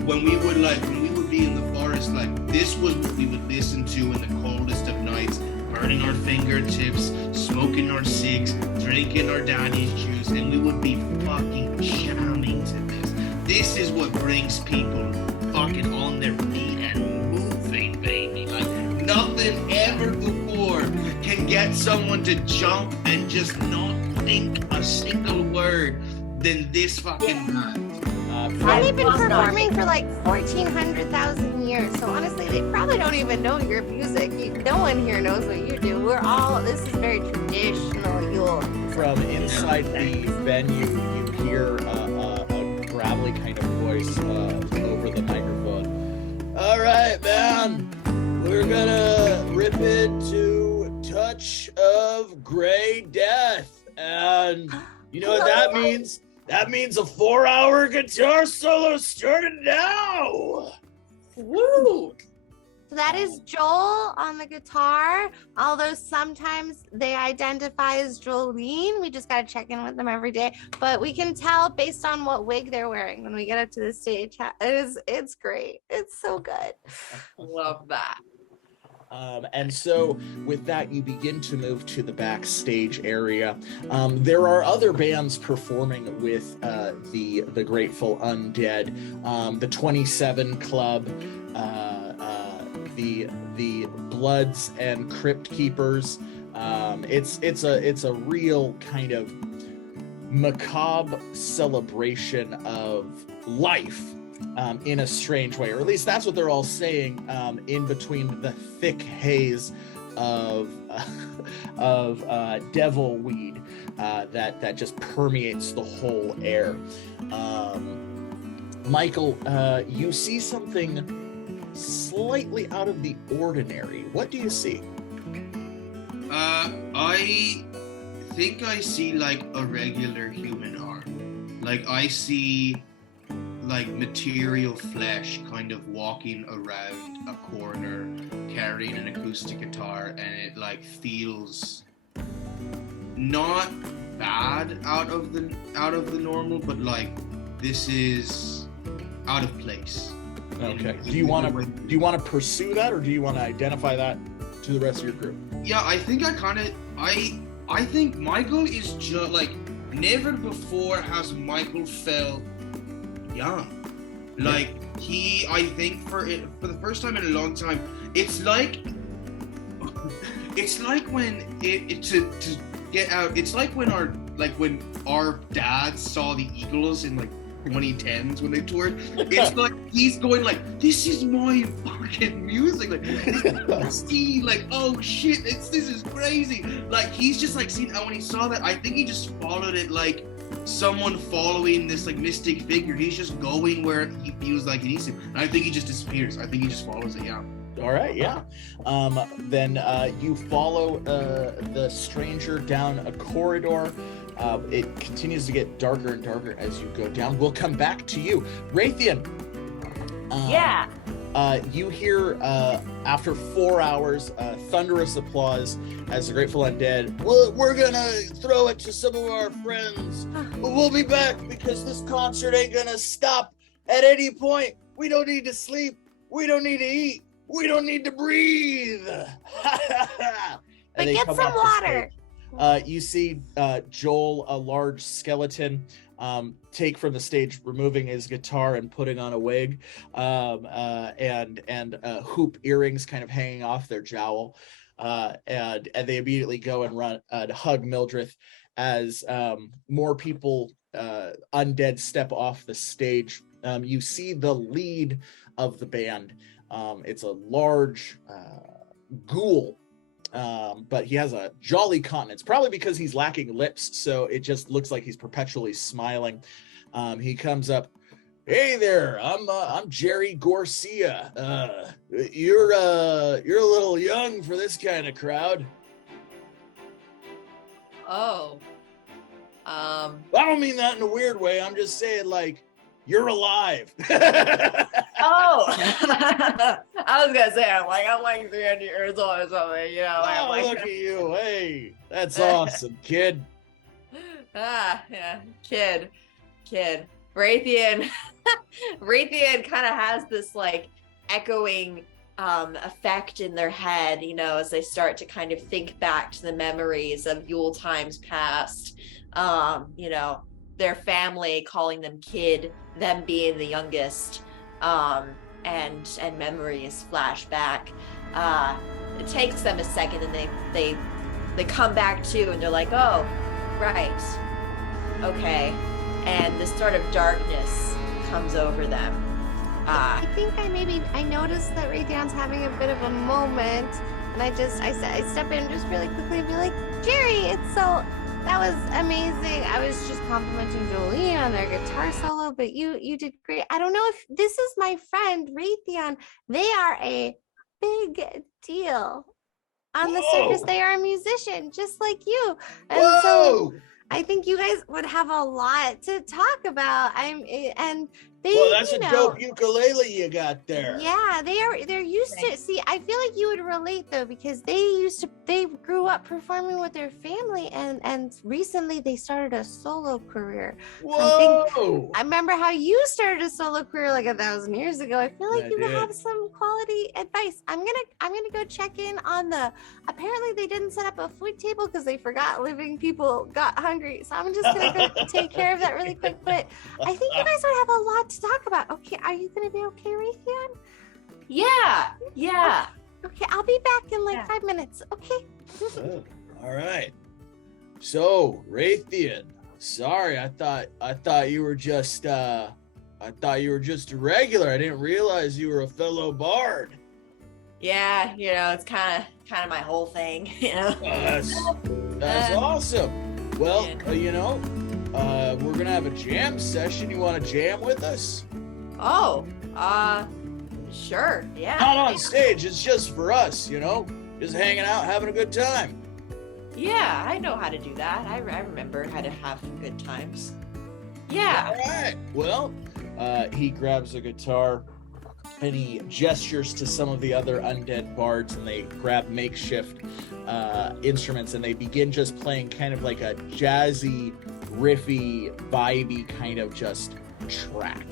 when we would be in the forest, like, this was what we would listen to in the coldest of nights, burning our fingertips, smoking our cigs, drinking our daddy's juice, and we would be fucking jamming to this. This is what brings people fucking on their feet and moving, baby. Like, nothing ever before can get someone to jump and just not think a single word than this fucking band. They've been performing for like 1,400,000 years, so honestly, they probably don't even know your music. No one here knows what you do. This is very traditional Yule. From inside the venue, you hear a gravelly kind of voice over the microphone. All right, man, we're gonna rip into Touch of Grey Death, and you know what that means? That means a 4-hour guitar solo starting now! Woo! So that is Joel on the guitar, although sometimes they identify as Jolene. We just got to check in with them every day. But we can tell based on what wig they're wearing when we get up to the stage. It's great. It's so good. Love that. And so with that, you begin to move to the backstage area. There are other bands performing with the Grateful Undead, the 27 Club, the Bloods and Crypt Keepers. It's a real kind of macabre celebration of life. In a strange way, or at least that's what they're all saying, in between the thick haze of devil weed that just permeates the whole air. Michael, you see something slightly out of the ordinary. What do you see? I think I see like a regular human arm. Like, I see like material flesh kind of walking around a corner carrying an acoustic guitar, and it like feels not bad out of the normal, but like this is out of place. Okay. Do you want to pursue that, or do you want to identify that to the rest of your group? Yeah, I think I think Michael is just like, never before has Michael felt young. Like I think for the first time in a long time, it's like when to get out. It's like when our dads saw the Eagles in like 2010s when they toured. It's like he's going like, this is my fucking music. Like, like, oh shit, this is crazy. Like he's just like seen. And when he saw that, I think he just followed it like someone following this like mystic figure. He's just going where he feels like he needs to. And I think he just disappears. I think he just follows it. Yeah. All right, yeah. Then you follow the stranger down a corridor. It continues to get darker and darker as you go down. We'll come back to you. Raytheon. Yeah. You hear, after 4 hours, thunderous applause as the Grateful Undead, we're gonna throw it to some of our friends. We'll be back because this concert ain't gonna stop at any point. We don't need to sleep. We don't need to eat. We don't need to breathe. But get some water. You see Joel, a large skeleton, take from the stage, removing his guitar and putting on a wig, and hoop earrings kind of hanging off their jowl, and they immediately go and run to hug Mildred as more people, undead, step off the stage. You see the lead of the band. It's a large ghoul. But he has a jolly countenance, probably because he's lacking lips, so it just looks like he's perpetually smiling. He comes up, hey there, I'm Jerry Garcia. You're a little young for this kind of crowd. Oh. I don't mean that in a weird way. I'm just saying, like, you're alive. Oh, I was gonna say I'm like 300 years old or something, you know. Oh, look at you! Hey, that's awesome, kid. Yeah, kid. Raytheon kind of has this like echoing effect in their head, you know, as they start to kind of think back to the memories of Yule times past. You know, their family calling them kid, them being the youngest. And memories flash back. It takes them a second, and they come back to, and they're like, oh, right, okay. And this sort of darkness comes over them. I think I noticed that Raytheon's having a bit of a moment, and I step in just really quickly and be like, Jerry, that was amazing. I was just complimenting Jolene on their guitar solo, but you did great. I don't know if this is my friend Raytheon. They are a big deal on the surface. They are a musician, just like you. And so I think you guys would have a lot to talk about. Well, that's a dope ukulele you got there. Yeah, they're used to. See, I feel like you would relate though, because they grew up performing with their family, and recently they started a solo career. Whoa! I remember how you started a solo career like 1,000 years ago. I feel like you would have some quality advice. I'm gonna go check in on the. Apparently they didn't set up a food table because they forgot living people got hungry. So I'm just gonna go take care of that really quick. But I think you guys would have a lot to talk about. Okay, are you gonna be okay, Raytheon? Yeah. Okay, I'll be back in like 5 minutes. Okay. All right. So, Raytheon, sorry, I thought you were just a regular. I didn't realize you were a fellow bard. Yeah, you know, it's kind of my whole thing, you know. That's awesome. Well, you know, we're gonna have a jam session. You want to jam with us? Oh, sure, yeah. Not on stage. It's just for us, you know, just hanging out, having a good time. Yeah, I know how to do that. I remember how to have good times. Yeah. All right. Well, he grabs a guitar and he gestures to some of the other undead bards, and they grab makeshift instruments, and they begin just playing kind of like a jazzy, riffy, vibey kind of just track.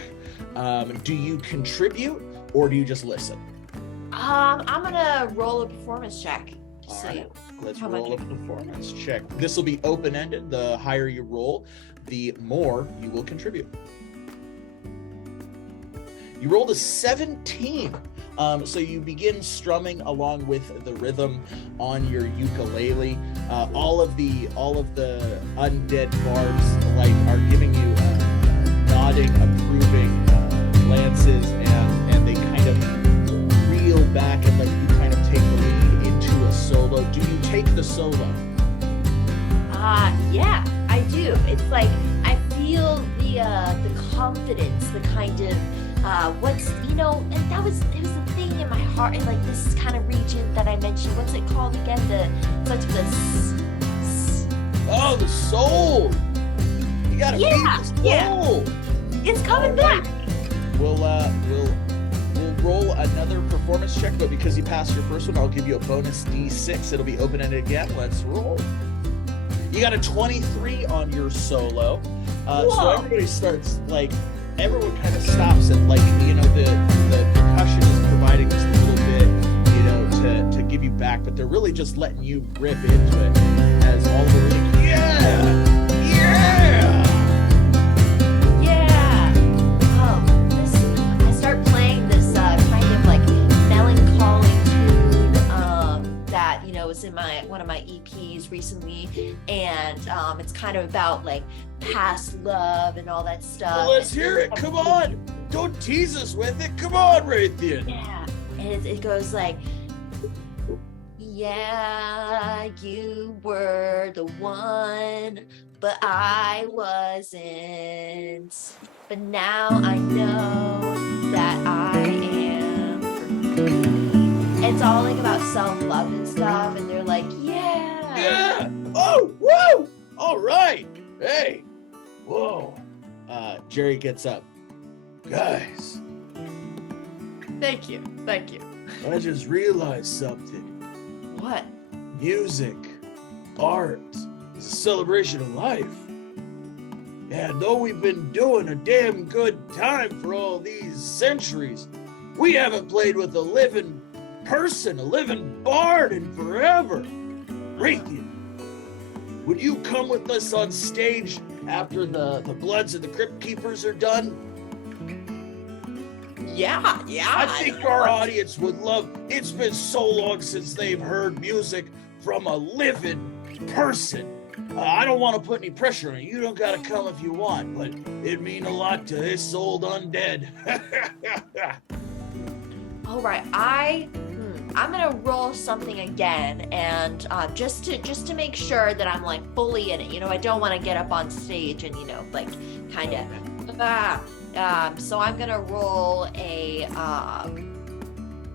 Do you contribute or do you just listen? I'm gonna roll a performance check. All right. Let's roll a performance check. This will be open-ended. The higher you roll, the more you will contribute. You rolled a 17. So you begin strumming along with the rhythm on your ukulele. All of the undead bards are giving you nodding, approving glances, and they kind of reel back and let you kind of take the lead into a solo. Do you take the solo? Yeah, I do. It's like I feel the confidence, the kind of and it was the thing in my heart, in like this kind of region that I mentioned. What's it called again? The soul. You gotta feed the soul. Yeah. It's coming back. We'll roll another performance check, but because you passed your first one, I'll give you a bonus D6. It'll be open-ended again. Let's roll. You got a 23 on your solo. So everybody starts everyone kind of stops and the percussion is providing just a little bit, to give you back, but they're really just letting you rip into it as all of them are like, yeah. I start playing this kind of like melancholy tune that was in one of my EPs recently, and it's kind of about like past love and all that stuff. Well, let's hear it. Come on. Don't tease us with it. Come on, Raytheon. Yeah. And it goes like, yeah, you were the one, but I wasn't. But now I know that I am. It's all like about self-love and stuff, and they're like, yeah. Yeah. Oh, woo. All right. Hey. Whoa. Jerry gets up. Guys. Thank you. I just realized something. What? Music, art, is a celebration of life. And though we've been doing a damn good time for all these centuries, we haven't played with a living person, a living bard in forever. Raytheon, would you come with us on stage after the Bloods and the Crypt Keepers are done? Yeah. I think our audience would love. It's been so long since they've heard music from a living person. I don't want to put any pressure on you. You don't got to come if you want, but it'd mean a lot to this old undead. All right, I'm gonna roll something again, and just to make sure that I'm like fully in it. I don't want to get up on stage and kind of. So I'm gonna roll a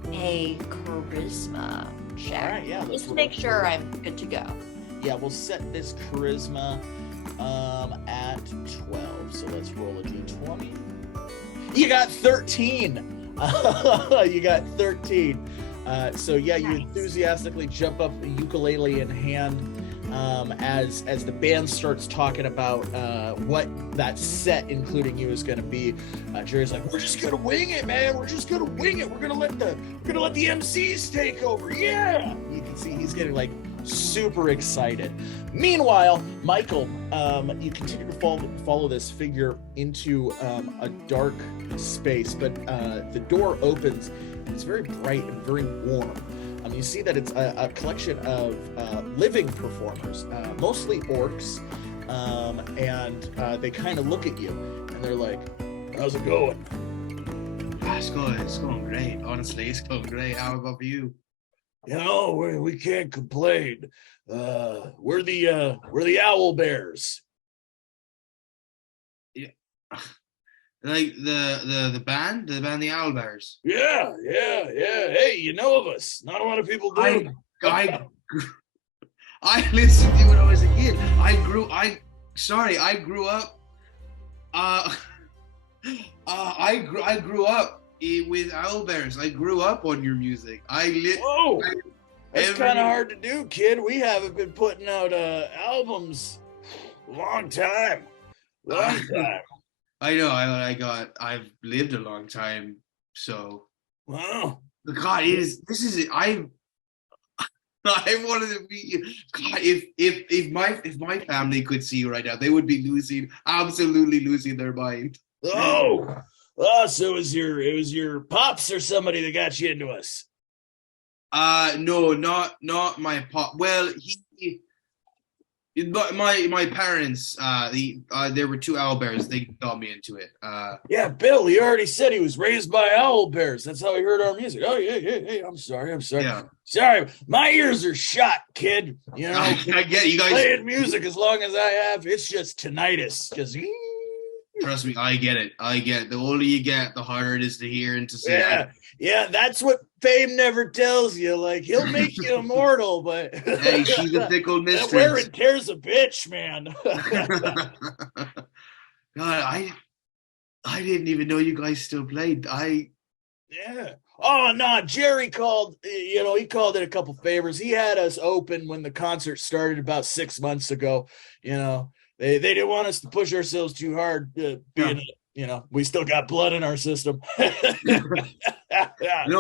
charisma check. All right, yeah. Just to make sure I'm good to go. Yeah, we'll set this charisma at 12. So let's roll a d20. You got 13. You got 13. So yeah, you enthusiastically jump up, ukulele in hand, as the band starts talking about what that set, including you, is going to be. Jerry's like, "We're just gonna wing it, man. We're just gonna wing it. We're gonna let the MCs take over." Yeah, you can see he's getting super excited. Meanwhile, Michael, you continue to follow this figure into a dark space, but the door opens. It's very bright and very warm. You see that it's a collection of living performers, mostly orcs, and they kind of look at you and they're like, "How's it going?" It's going great. Honestly, it's going great. How about you? We can't complain. We're the owl bears. Yeah. Like the band, the Owl Bears. Yeah. Hey, you know of us. Not a lot of people do. I listened to you when I was a kid. I grew up. I grew up with Owl Bears. I grew up on your music. Whoa, that's kind of hard to do, kid. We haven't been putting out albums a long time. I know. I've lived a long time, so. Wow. God, this is it. I wanted to meet you. God, if my family could see you right now, they would be absolutely losing their mind. Oh, Oh, so it was your pops or somebody that got you into us? No, not my pop. Well, but my parents, there were 2 owlbears. They got me into it. Yeah, Bill, he already said he was raised by owlbears. That's how he heard our music. Oh, yeah. I'm sorry. Yeah. Sorry, my ears are shot, kid. You know, I get you guys playing music as long as I have. It's just tinnitus. Just trust me, I get it. The older you get, the harder it is to hear and to say. Yeah, that's what fame never tells you. Like, he'll make you immortal, but Hey, she's a thick old mistress. That wear and tear's a bitch, man. God, I didn't even know you guys still played. Yeah. Oh no, Jerry called. He called it a couple favors. He had us open when the concert started about 6 months ago. They didn't want us to push ourselves too hard, we still got blood in our system. No,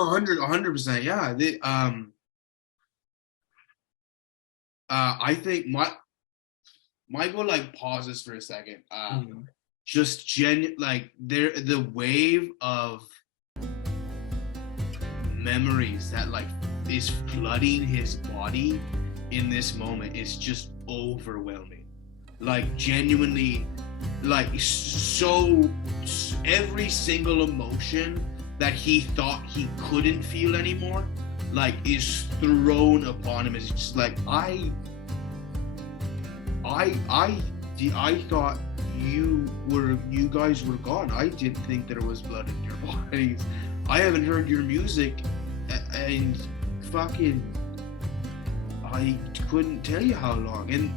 100%. Yeah. I think might go like pause this for a second. Just the wave of memories that like is flooding his body in this moment is just overwhelming. Like genuinely, like so every single emotion that he thought he couldn't feel anymore, like is thrown upon him. It's just like I thought you guys were gone. I didn't think there was blood in your bodies. I haven't heard your music and fucking I couldn't tell you how long. And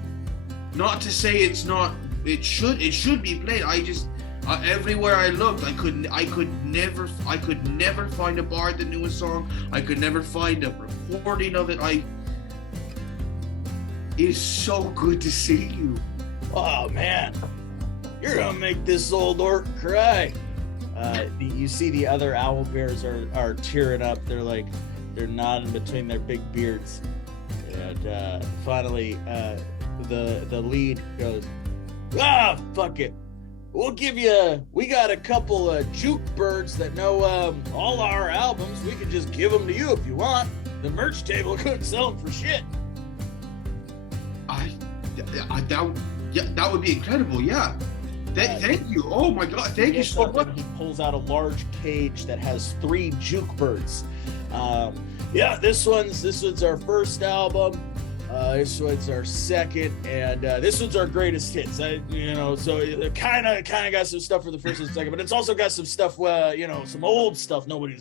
not to say it should be played. I just everywhere I looked, I could never find a bard that knew a song. I could never find a recording of it. It's so good to see you. Oh man, you're gonna make this old orc cry. You see the other owlbears are tearing up. They're nodding between their big beards. And finally, the lead goes, fuck it. We got a couple of juke birds that know all our albums. We can just give them to you if you want. The merch table couldn't sell them for shit. That would be incredible. Yeah. Thank you. Oh my God. Thank you so much. He pulls out a large cage that has 3 juke birds. This one's our first album. This one's our second, and this one's our greatest hits. So it kind of got some stuff for the first and second, but it's also got some stuff, some old stuff nobody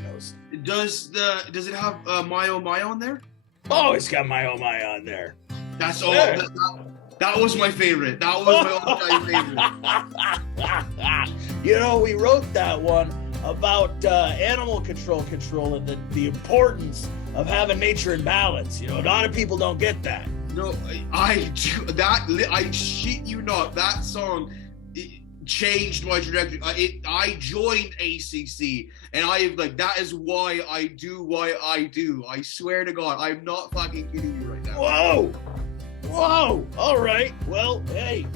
knows. Does it have My Oh My on there? Oh, it's got My Oh My on there. That's all. Yeah. That was my favorite. That was my all-time favorite. We wrote that one about animal control and the importance of having nature in balance. A lot of people don't get that. No, I shit you not. That song changed my trajectory. I joined ACC, and that is why I do what I do. I swear to God, I'm not fucking kidding you right now. Whoa! All right. Well, hey,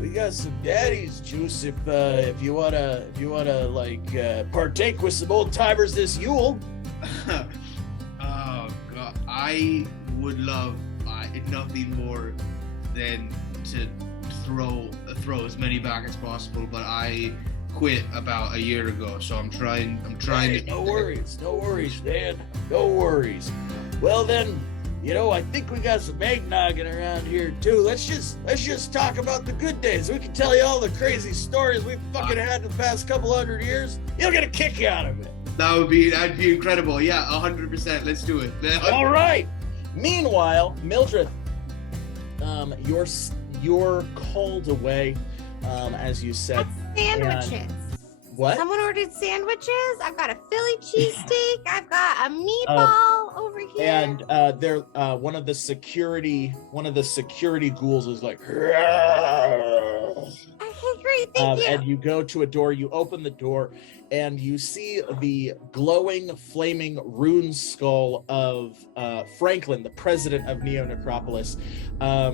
we got some daddy's juice if you wanna partake with some old timers this Yule. Oh God, I would love nothing more than to throw as many back as possible, but I quit about a year ago, so I'm trying hey, to. No worries, man. No worries. Well then. I think we got some eggnogging around here too. Let's just talk about the good days. We can tell you all the crazy stories we fucking had in the past couple 100 years. You'll get a kick out of it. That'd be incredible. Yeah, 100%. Let's do it. All right. Meanwhile, Mildred, you're called away, as you said. Sandwiches. What? Someone ordered sandwiches. I've got a Philly cheesesteak. I've got a meatball over here. And they're one of the security ghouls is like, okay, great, thank you. And you go to a door, you open the door, and you see the glowing, flaming rune skull of Franklin, the president of Neo Necropolis.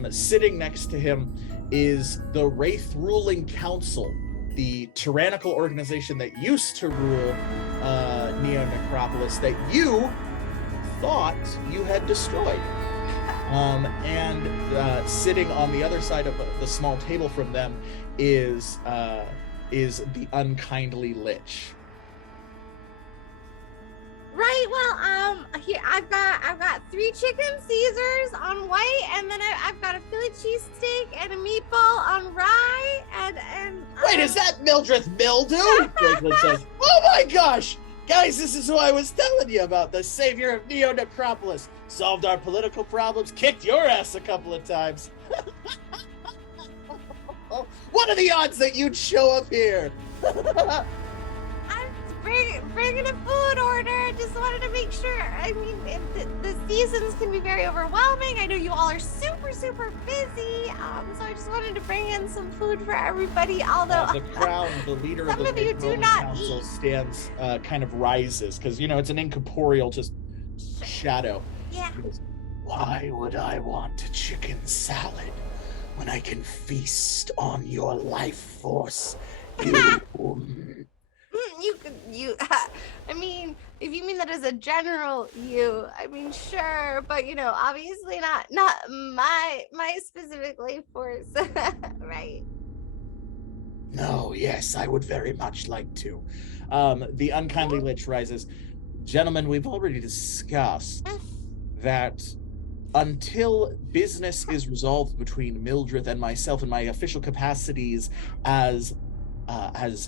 Sitting next to him is the Wraith ruling council the tyrannical organization that used to rule Neo Necropolis that you thought you had destroyed. And sitting on the other side of the small table from them is the unkindly Lich. Right. Well, here I've got 3 chicken Caesars on white, and then I've got a Philly cheesesteak and a meatball on rye, and Wait, is that Mildred Mildew? Franklin says, "Oh my gosh, guys, this is who I was telling you about, the savior of Neo Necropolis. Solved our political problems, kicked your ass a couple of times. What are the odds that you'd show up here?" bringing a food order. Just wanted to make sure. I mean, the seasons can be very overwhelming. I know you all are super, super busy. So I just wanted to bring in some food for everybody. Although the crowd, the leader of some the of you Great do Roman not Council eat. stands, kind of rises, because, it's an incorporeal just shadow. Yeah. He goes, "Why would I want a chicken salad when I can feast on your life force? I mean, if you mean that as a general, I mean, sure, but obviously not my specific life force, right?" No, yes, I would very much like to. The unkindly Lich rises. "Gentlemen, we've already discussed that until business is resolved between Mildred and myself in my official capacities as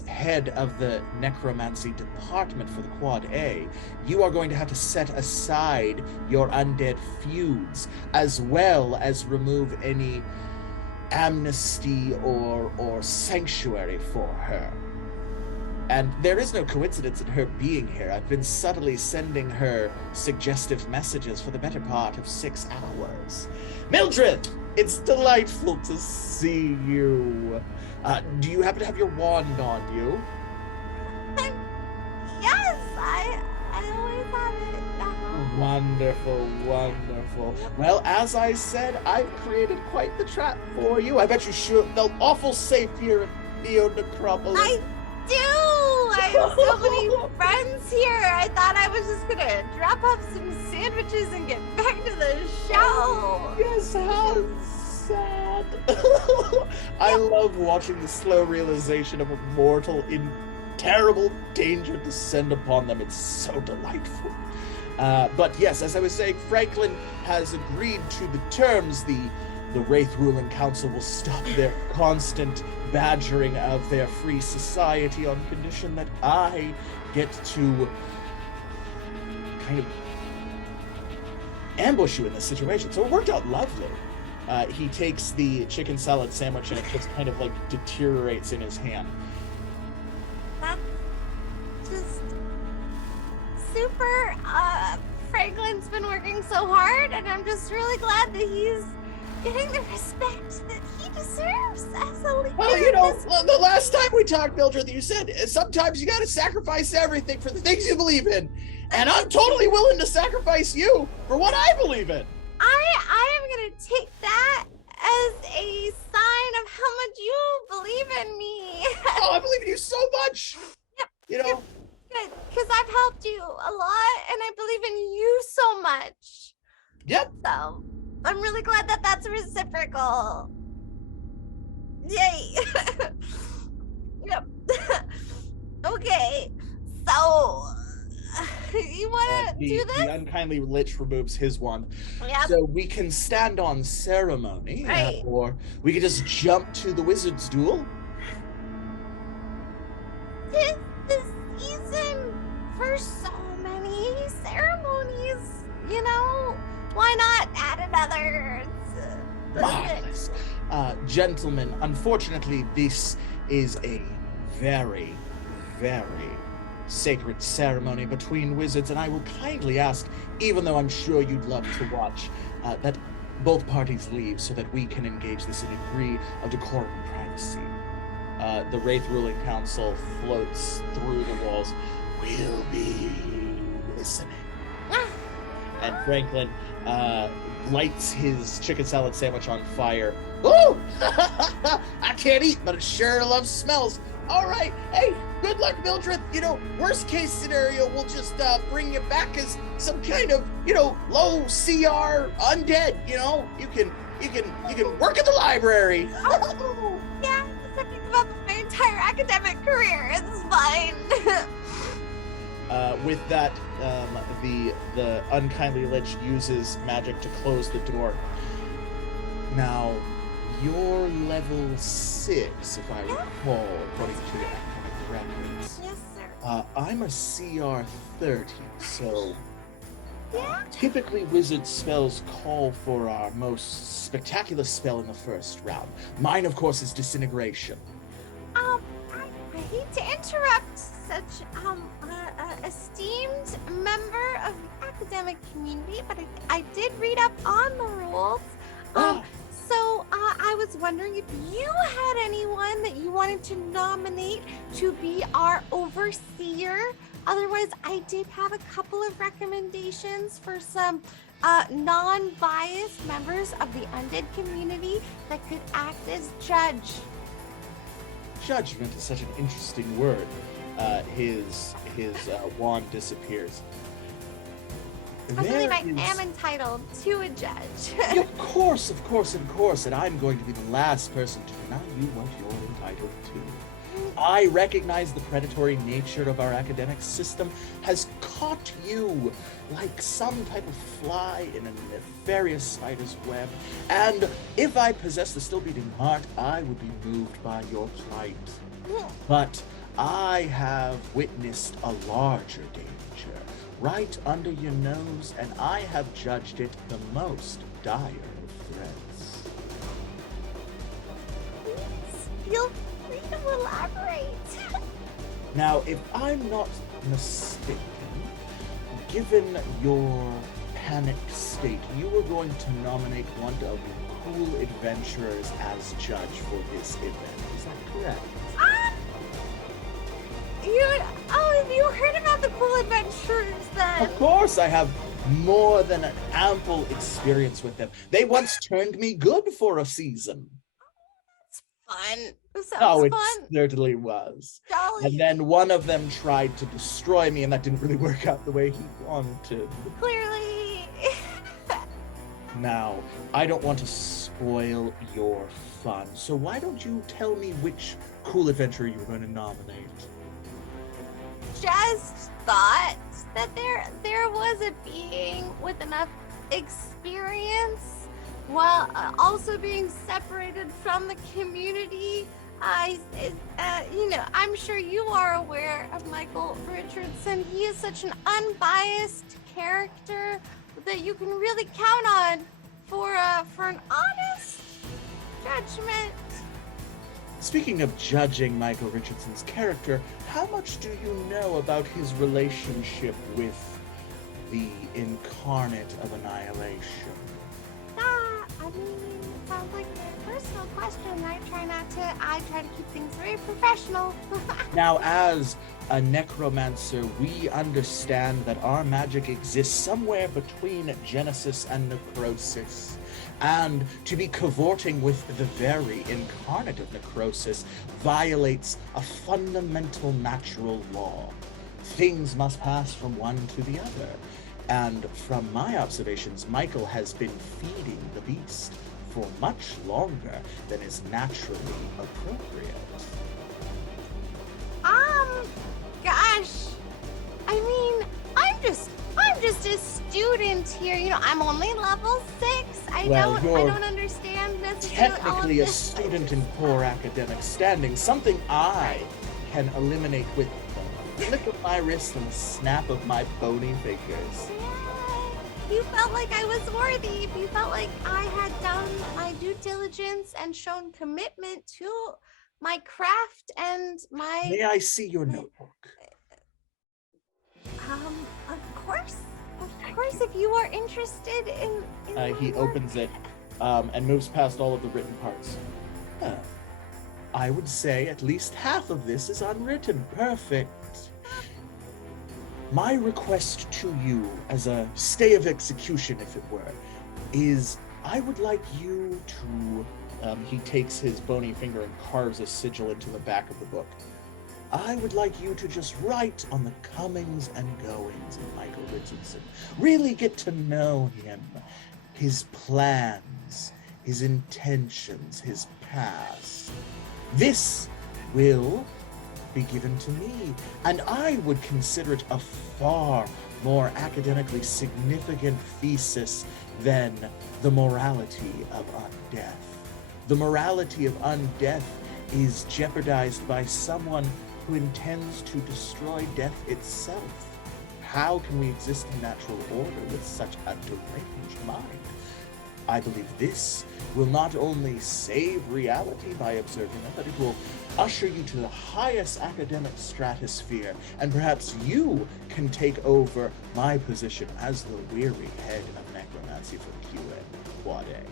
head of the necromancy department for the Quad A, you are going to have to set aside your undead feuds, as well as remove any amnesty or sanctuary for her. And there is no coincidence in her being here. I've been subtly sending her suggestive messages for the better part of 6 hours. Mildred, it's delightful to see you. Do you happen to have your wand on you?" Yes, I always have it. Wonderful, wonderful. Well, as I said, I've created quite the trap for you. I bet you sure they're awful safe here in Neo Necropolis. I do! I have so many friends here. I thought I was just gonna drop off some sandwiches and get back to the show. Yes, how sad. I love watching the slow realization of a mortal in terrible danger descend upon them. It's so delightful. But yes, as I was saying, Franklin has agreed to the terms. The Wraith Ruling Council will stop their constant badgering of their free society on condition that I get to kind of ambush you in this situation. So it worked out lovely. He takes the chicken salad sandwich and it just kind of like deteriorates in his hand. That's just super. Franklin's been working so hard, and I'm just really glad that he's getting the respect that he deserves as a leader. Well, the last time we talked, Mildred, you said sometimes you gotta sacrifice everything for the things you believe in. And I'm totally willing to sacrifice you for what I believe in. I am gonna take that as a sign of how much you believe in me. Oh, I believe in you so much. Yep. Good, because I've helped you a lot, and I believe in you so much. Yep. So I'm really glad that that's reciprocal. Yay. Yep. Okay. So you want to do this? The unkindly Lich removes his wand. Yep. So we can stand on ceremony, Right. or we can just jump to the wizard's duel. This season for so many ceremonies, why not add another? Marvelous. Gentlemen, unfortunately, this is a very, very sacred ceremony between wizards, and I will kindly ask, even though I'm sure you'd love to watch, that both parties leave so that we can engage this in a degree of decorum and privacy. The Wraith Ruling Council floats through the walls. We'll be listening. And Franklin lights his chicken salad sandwich on fire. Ooh! I can't eat, but it sure loves smells. All right. Hey, good luck, Mildred. Worst case scenario, we'll just bring you back as some kind of, low CR undead. You can work at the library. Oh, yeah, I've been about my entire academic career. It's fine. With that, the unkindly lich uses magic to close the door. Now, you're level 6, if I recall, according to the academic records. Yes, sir. I'm a CR 30, so Yeah? typically wizard spells call for our most spectacular spell in the first round. Mine, of course, is disintegration. I hate to interrupt such a esteemed member of the academic community, but I did read up on the rules. So I was wondering if you had anyone that you wanted to nominate to be our overseer. Otherwise, I did have a couple of recommendations for some non-biased members of the undead community that could act as judge. Judgment is such an interesting word. His wand disappears. I believe I am entitled to a judge. Of course, and I'm going to be the last person to deny you what you're entitled to. I recognize the predatory nature of our academic system has caught you like some type of fly in a nefarious spider's web, and if I possessed the still-beating heart, I would be moved by your plight. But I have witnessed a larger danger right under your nose, and I have judged it the most dire of threats. Feel free to elaborate. Now, if I'm not mistaken, given your panicked state, you were going to nominate one of your cool adventurers as judge for this event. Is that correct? Have you heard about the cool adventures then? Of course, I have more than an ample experience with them. They once turned me good for a season. Fun. It sounds Oh, it fun. certainly was. Jolly. And then one of them tried to destroy me, and that didn't really work out the way he wanted. Clearly. Now, I don't want to spoil your fun, so why don't you tell me which cool adventurer you're going to nominate? Just thought that there was a being with enough experience while also being separated from the community. I'm sure you are aware of Michael Richardson. He is such an unbiased character that you can really count on for an honest judgment. Speaking of judging Michael Richardson's character, how much do you know about his relationship with the incarnate of annihilation? Sounds like a personal question. I try to keep things very professional. Now, as a necromancer, we understand that our magic exists somewhere between Genesis and Necrosis. And to be cavorting with the very incarnate of Necrosis violates a fundamental natural law. Things must pass from one to the other. And from my observations, Michael has been feeding the beast for much longer than is naturally appropriate. Gosh. I mean, I'm just a student here. I'm only level 6. I don't understand necessarily Technically all a of this. student in poor academic standing, something I can eliminate with the flick of my wrist and snap of my bony fingers. You felt like I was worthy. If you felt like I had done my due diligence and shown commitment to my craft and my... May I see your notebook? Of course. Of course, if you are interested in He opens it and moves past all of the written parts. I would say at least half of this is unwritten. Perfect. My request to you, as a stay of execution, if it were, is I would like you to... he takes his bony finger and carves a sigil into the back of the book. I would like you to just write on the comings and goings of Michael Richardson. Really get to know him, his plans, his intentions, his past. This will be given to me, and I would consider it a far more academically significant thesis than the morality of undeath. The morality of undeath is jeopardized by someone who intends to destroy death itself. How can we exist in natural order with such a deranged mind? I believe this will not only save reality by observing it, but it will usher you to the highest academic stratosphere, and perhaps you can take over my position as the weary head of necromancy for QN Quad A.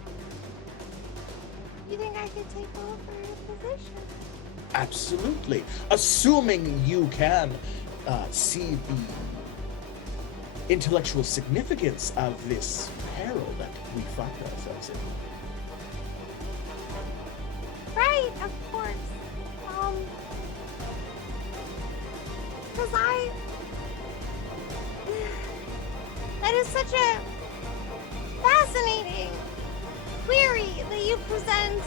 You think I could take over your position? Absolutely. Assuming you can see the intellectual significance of this peril that we find ourselves in. Right, of course. Because that is such a fascinating query that you present.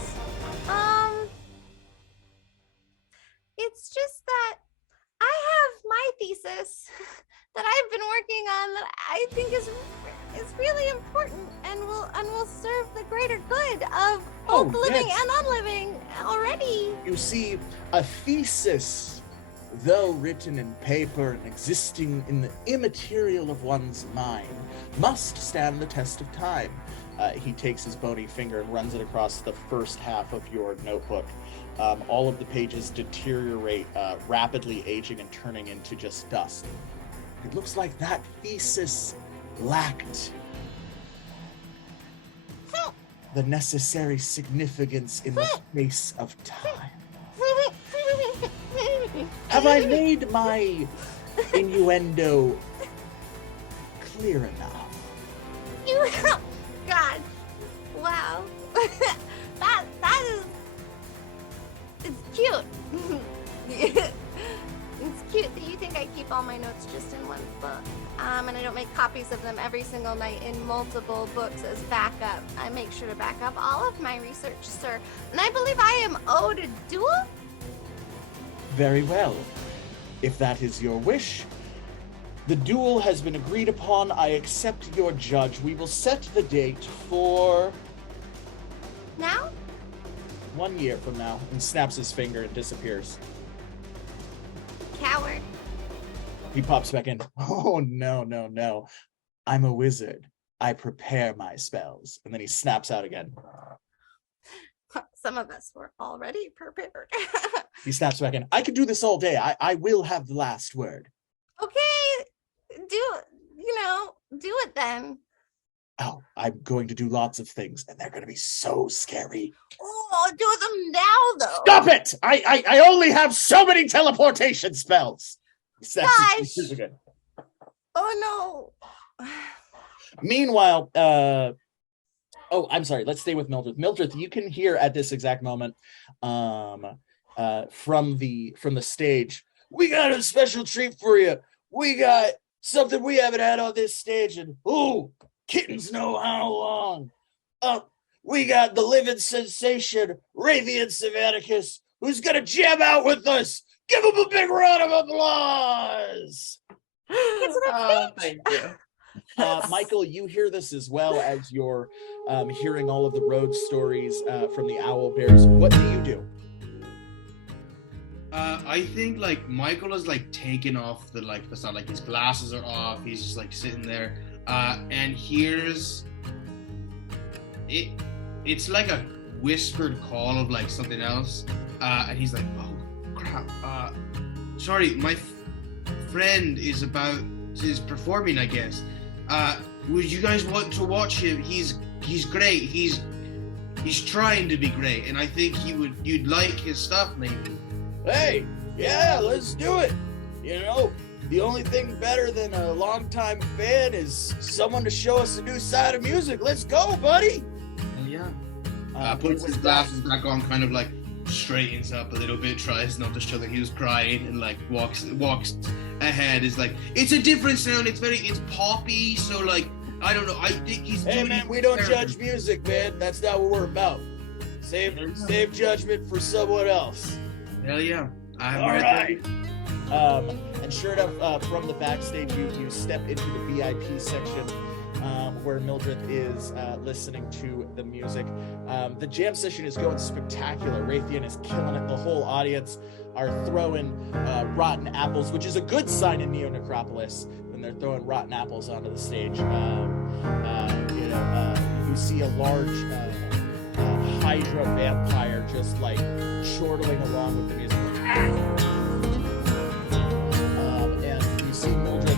It's just that I have my thesis that I've been working on that I think is really important and will serve the greater good of both the living and unliving already. You see, a thesis, though written in paper and existing in the immaterial of one's mind, must stand the test of time. He takes his bony finger and runs it across the first half of your notebook. All of the pages deteriorate, rapidly aging and turning into just dust. It looks like that thesis lacked the necessary significance in the space of time. Have I made my innuendo clear enough? You, God, wow, that is, it's cute. It's cute that you think I keep all my notes just in one book, and I don't make copies of them every single night in multiple books as backup. I make sure to back up all of my research, sir, and I believe I am owed a duel. Very well. If that is your wish, the duel has been agreed upon. I accept your judge. We will set the date for... Now? 1 year from now. And snaps his finger and disappears. Coward. He pops back in. Oh, no. I'm a wizard. I prepare my spells. And then he snaps out again. Some of us were already prepared. He snaps back in. I can do this all day. I will have the last word. Okay, do it then. Oh, I'm going to do lots of things, and they're going to be so scary. Oh, do them now, though. Stop it! I only have so many teleportation spells. Gosh. Oh, no. Meanwhile, oh, I'm sorry. Let's stay with Mildred. Mildred, you can hear at this exact moment from the stage, we got a special treat for you. We got something we haven't had on this stage in, kittens know how long. We got the living sensation, Radiance of Atticus, who's going to jam out with us. Give him a big round of applause. Thank you. Michael, you hear this as well as you're hearing all of the road stories from the owl bears. What do you do? I think Michael is taking off the facade, his glasses are off. He's just sitting there, and hears it. It's like a whispered call of something else, and he's like, "Oh crap! Sorry, my friend is performing. I guess. Would you guys want to watch him? He's great. He's trying to be great, and I think you'd like his stuff maybe." Hey, yeah, let's do it. The only thing better than a longtime fan is someone to show us a new side of music. Let's go, buddy. Oh yeah. Puts his glasses back on, kind of straightens up a little bit, tries not to show that he was crying, and like walks ahead. Is like, it's a different sound. It's poppy. So like, I don't know. I think he's. Hey man, we don't judge music, man. That's not what we're about. Save judgment for someone else. Hell yeah. All right. And sure enough, from the backstage, you step into the VIP section where Mildred is listening to the music. The jam session is going spectacular. Raytheon is killing it. The whole audience are throwing rotten apples, which is a good sign in Neo Necropolis when they're throwing rotten apples onto the stage. You see a large Hydra vampire just like chortling along with the music. And you see Mildred.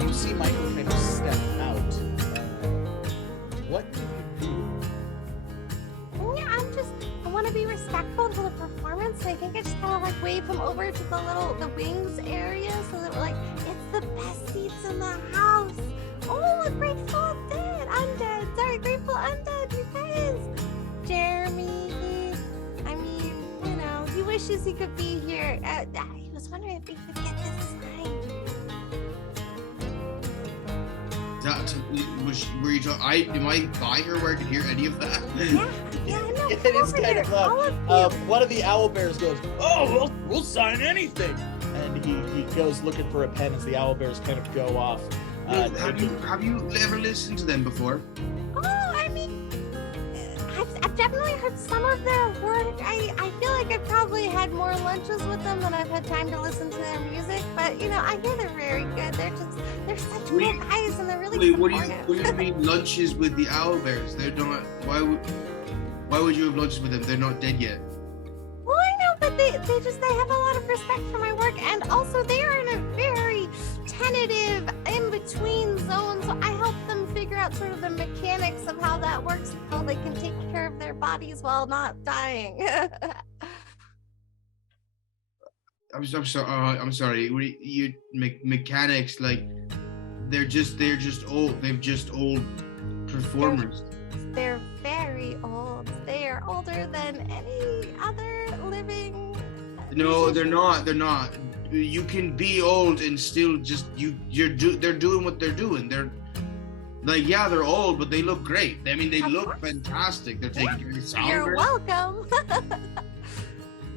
You see Michael kind of step out. What do you do? Yeah, I want to be respectful to the performance. I think I just kind of like wave him over to the wings area so that like it's the best seats in the house. Oh, a Grateful Undead, you guys. Jeremy, I mean, he wishes he could be here. He was wondering if he could get this signed. Am I by her where I could hear any of that? Yeah, no, It is kind of loud. One of the owlbears goes, "Oh, we'll sign anything," and he goes looking for a pen as the owlbears kind of go off. Have you ever listened to them before? Oh, I mean, I've definitely heard some of their work. I feel like I've probably had more lunches with them than I've had time to listen to their music. But I hear they're very good. They're such cool guys, and they're really supportive. What do you mean lunches with the owlbears? They're not. Why would you have lunches with them? They're not dead yet. Well, I know, but they have a lot of respect for my work, and also they are in a very tentative in-between zone, so I help them figure out sort of the mechanics of how that works and how they can take care of their bodies while not dying. I'm sorry. You mechanics like they're just old. They're just old performers. They're very old. They are older than any other living. No, they're not. They're not. You can be old and still just they're doing what they're doing. They're like, yeah, they're old, but they look great. I mean, they look fantastic. They're taking care of the sounders. You're welcome.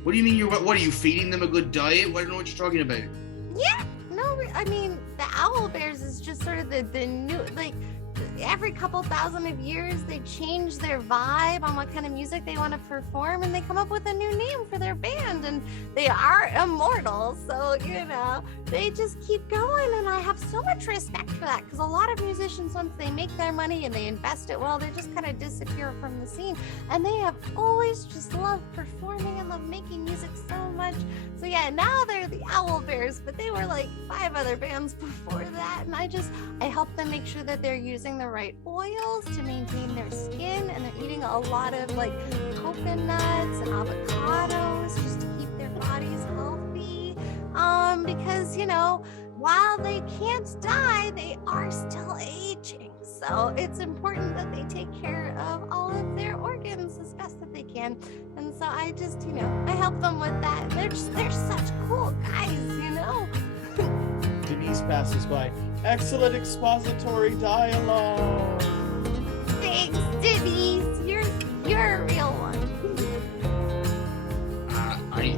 What do you mean what are you feeding them a good diet? I don't know what you're talking about. Yeah, no, I mean, the owlbears is just sort of the new, like, every couple thousand of years they change their vibe on what kind of music they want to perform, and they come up with a new name for their band, and they are immortal, so they just keep going, and I have so much respect for that, because a lot of musicians, once they make their money and they invest it well, they just kind of disappear from the scene, and they have always just loved performing and loved making music so much. So yeah, now they're the Owlbears, but they were like 5 other bands before that, and I help them make sure that they're using the right oils to maintain their skin, and they're eating a lot of like coconuts and avocados just to keep their bodies healthy, because while they can't die, they are still aging, so it's important that they take care of all of their organs as best that they can. And so I just I help them with that. They're such cool guys. Denise passes by. Excellent expository dialogue. Thanks, Denise. You're a real one. I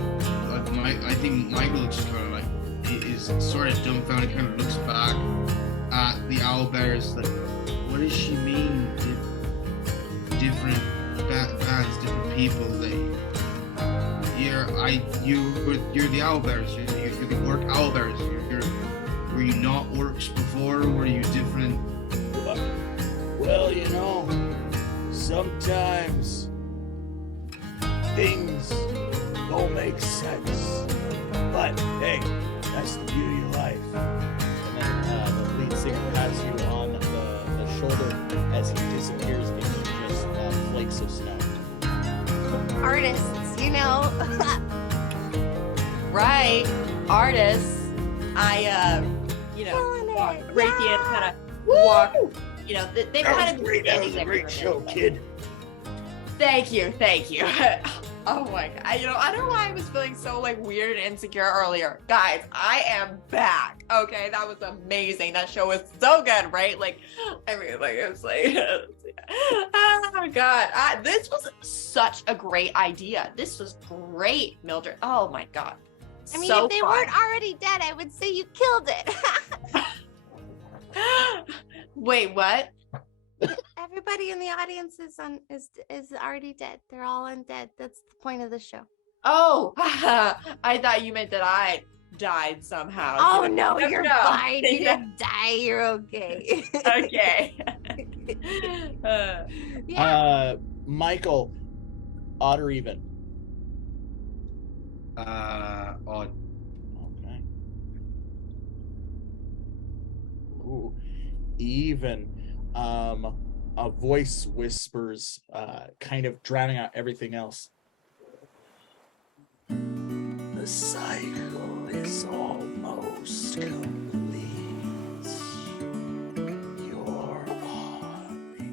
think Michael just kind of like is sort of dumbfounded. Kind of looks back at the owlbears like, what does she mean? Different bands, different people. You're the owlbears. You're the orc owlbears. Were you not orcs before? Were you different? Well, sometimes things don't make sense. But hey, that's the beauty of life. And then the lead singer has you on the shoulder as he disappears into just flakes of snow. Artists, Right, artists. Raytheon kind of walk. They kind of. That was a great show, kid. Thank you. Oh my god. I don't know why I was feeling so like weird and insecure earlier. Guys, I am back. Okay, that was amazing. That show was so good, right? Like, I mean, like it was like, oh my god. This was such a great idea. This was great, Mildred. Oh my god. I mean, So if they fun. weren't already dead, I would say you killed it. Wait, what? Everybody in the audience is already dead. They're all undead. That's the point of the show. Oh, I thought you meant that I died somehow. Oh You know, no, you're no. fine. You Yeah. didn't die. You're okay. Okay. Michael, odd or even? Odd. Okay. Ooh, even. A voice whispers, kind of drowning out everything else. The cycle is almost complete. Your army.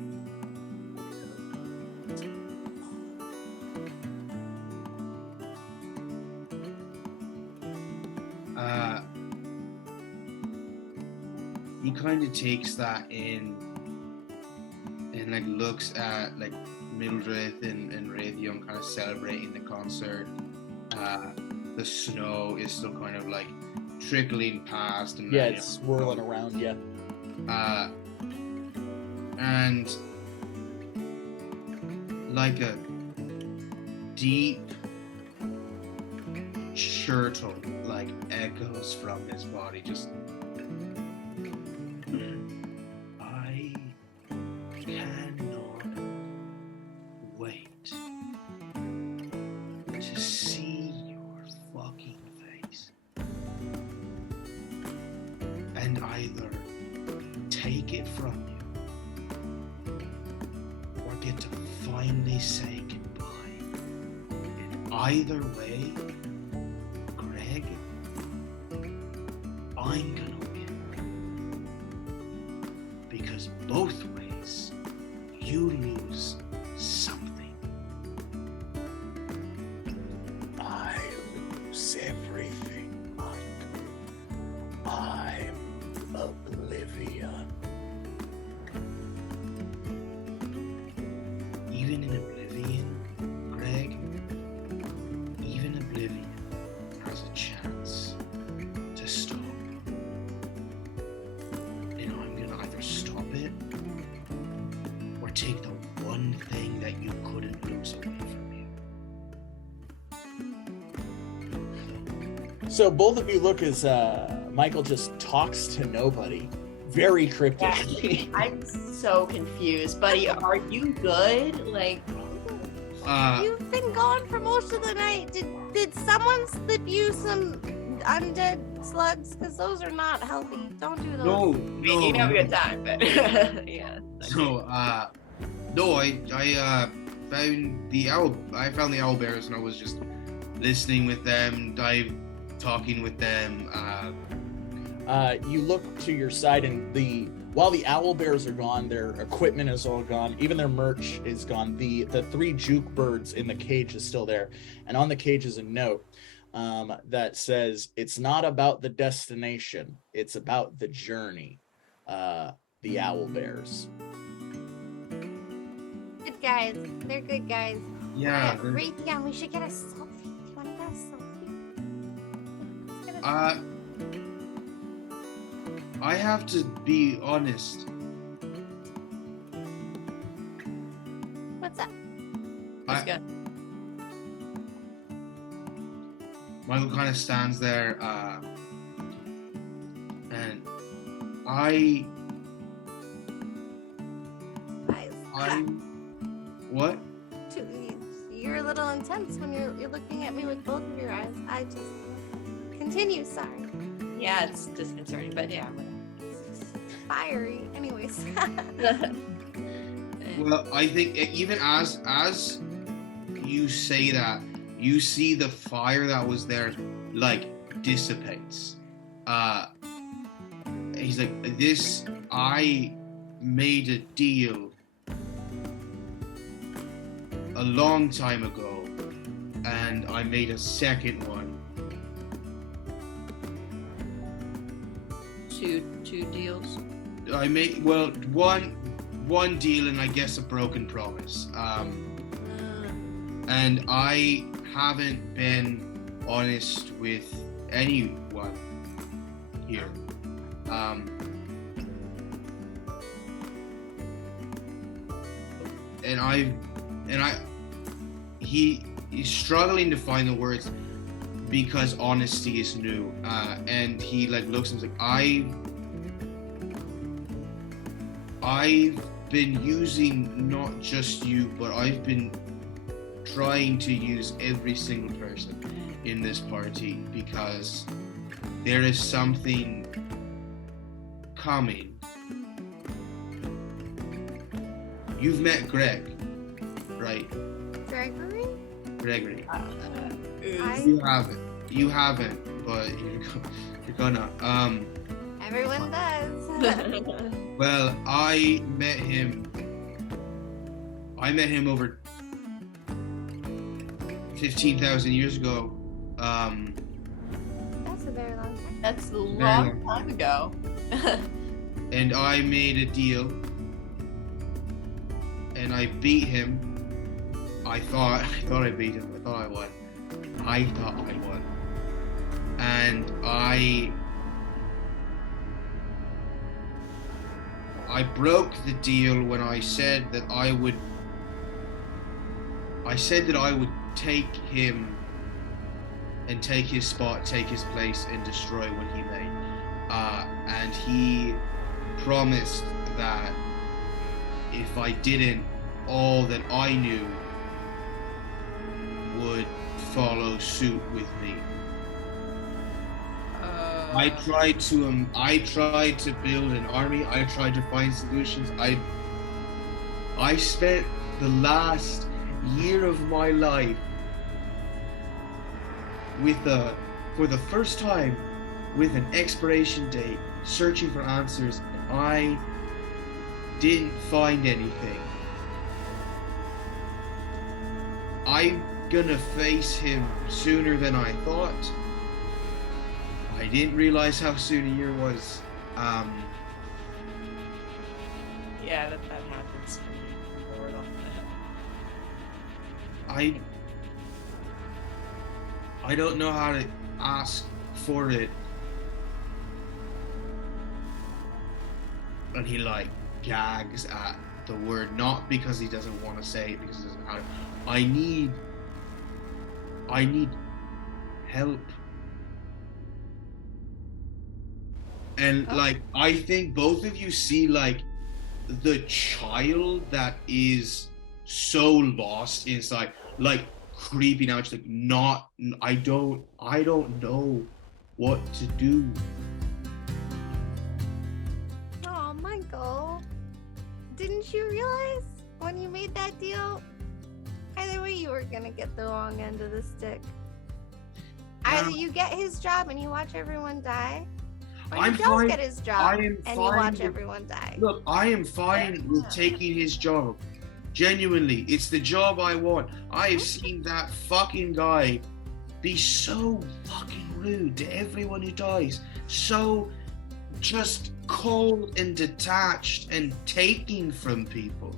He kind of takes that in and like looks at like Mildred and Raytheon kind of celebrating the concert. The snow is still kind of like trickling past and Yeah, it's swirling around you. And like a deep chortle like echoes from his body, just I cannot wait to see your fucking face and either take it from you or get to finally say goodbye. And either way, Greg, I'm gonna win. Because both ways, you lose something. I lose everything, Michael. I'm oblivion. Even in oblivion, Greg, even oblivion has a chance to stop. And I'm gonna either stop it or take the one thing that you couldn't lose away from you. So both of you look as Michael just talks to nobody. Very cryptically. I'm so confused, buddy. Are you good? Like, You've been gone for most of the night. Did someone slip you some undead slugs? Because those are not healthy. Don't do those. No, I mean, you can have a good time, but yeah. So, no, I found the owl bears and I was just listening with them, talking with them. You look to your side, and while the owl bears are gone, their equipment is all gone, even their merch is gone. The 3 juke birds in the cage is still there, and on the cage is a note that says, "It's not about the destination; it's about the journey." The owl bears. Good guys. They're good guys. Yeah. Raytheon, we should get a selfie. Do you want to get a selfie? Let's get a I have to be honest. What's up? Michael kind of stands there, and what? You're a little intense when you're looking at me with both of your eyes. I just continue. Sorry. Yeah, it's disconcerting, but yeah. Fiery. Anyways. Well, I think even as you say that, you see the fire that was there, like, dissipates. He's like, I made a deal a long time ago, and I made a second one. Two deals. I made one deal and I guess a broken promise. And I haven't been honest with anyone here. He's struggling to find the words because honesty is new. And he like looks and is like, I've been using not just you, but I've been trying to use every single person in this party because there is something coming. You've met Greg, right? Gregory. You haven't, but you're gonna. Everyone does. Well, I met him over 15,000 years ago. That's a very long time. That's a long time ago. And I made a deal, and I beat him. I thought I beat him. I thought I won. And I broke the deal when I said that I would take him and take his spot, take his place, and destroy what he made. And he promised that if I didn't, all that I knew would follow suit with me. I tried to build an army. I tried to find solutions. I spent the last year of my life for the first time with an expiration date, searching for answers, and I didn't find anything. I'm gonna face him sooner than I thought. I didn't realize how soon a year was. Yeah, that happens to me. Lord on that. I don't know how to ask for it. And he like gags at the word, not because he doesn't want to say it, because he doesn't know how to. I need help. And like, I think both of you see like the child that is so lost inside, like creeping out, just like I don't know what to do. Oh, Michael, didn't you realize when you made that deal, either way you were gonna get the wrong end of the stick. Either you get his job and you watch everyone die, or you don't get his job and you watch everyone die. Look, I am fine with taking his job. Genuinely, it's the job I want. I have seen that fucking guy be so fucking rude to everyone who dies. So just cold and detached and taking from people.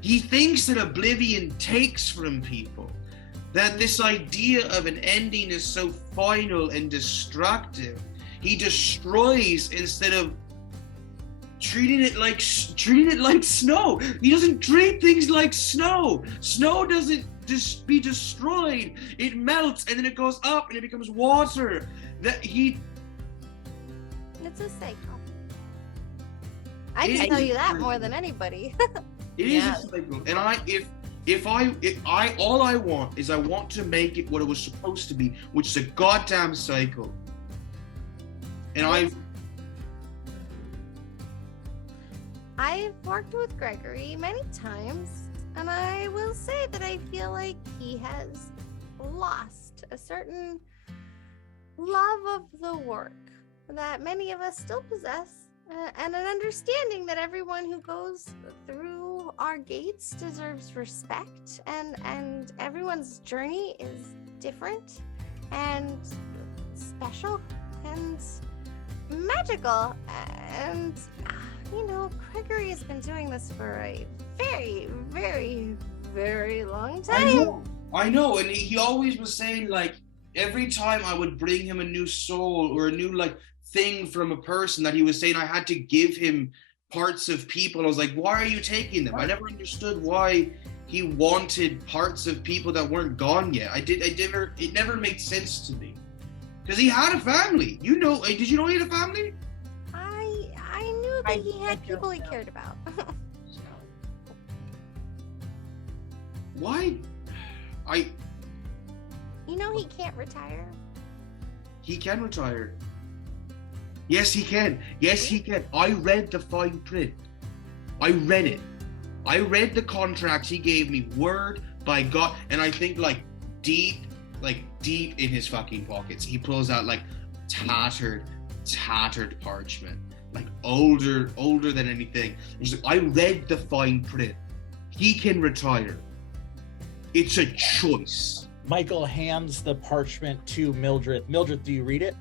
He thinks that Oblivion takes from people. That this idea of an ending is so final and destructive. He destroys instead of treating it like snow. He doesn't treat things like snow. Snow doesn't just be destroyed. It melts and then it goes up and it becomes water. It's a cycle. I can tell you that more than anybody. It is a cycle. And all I want is I want to make it what it was supposed to be, which is a goddamn cycle. And I've worked with Gregory many times, and I will say that I feel like he has lost a certain love of the work that many of us still possess, and an understanding that everyone who goes through our gates deserves respect, and everyone's journey is different and special and magical. And Gregory has been doing this for a very, very, very long time. I know, and he always was saying, like, every time I would bring him a new soul or a new, like, thing from a person, that he was saying I had to give him parts of people. I was like, why are you taking them? I never understood why he wanted parts of people that weren't gone yet. It never made sense to me. Because he had a family. Did you know he had a family? I knew that he had people he cared about. Why? He can't retire. He can retire. Yes, he can. Yes, he can. I read the fine print. I read it. I read the contracts he gave me, word by God, and I think deep in his fucking pockets, he pulls out tattered parchment, older than anything. He's like, I read the fine print. He can retire. It's a choice. Michael hands the parchment to Mildred. Mildred, do you read it?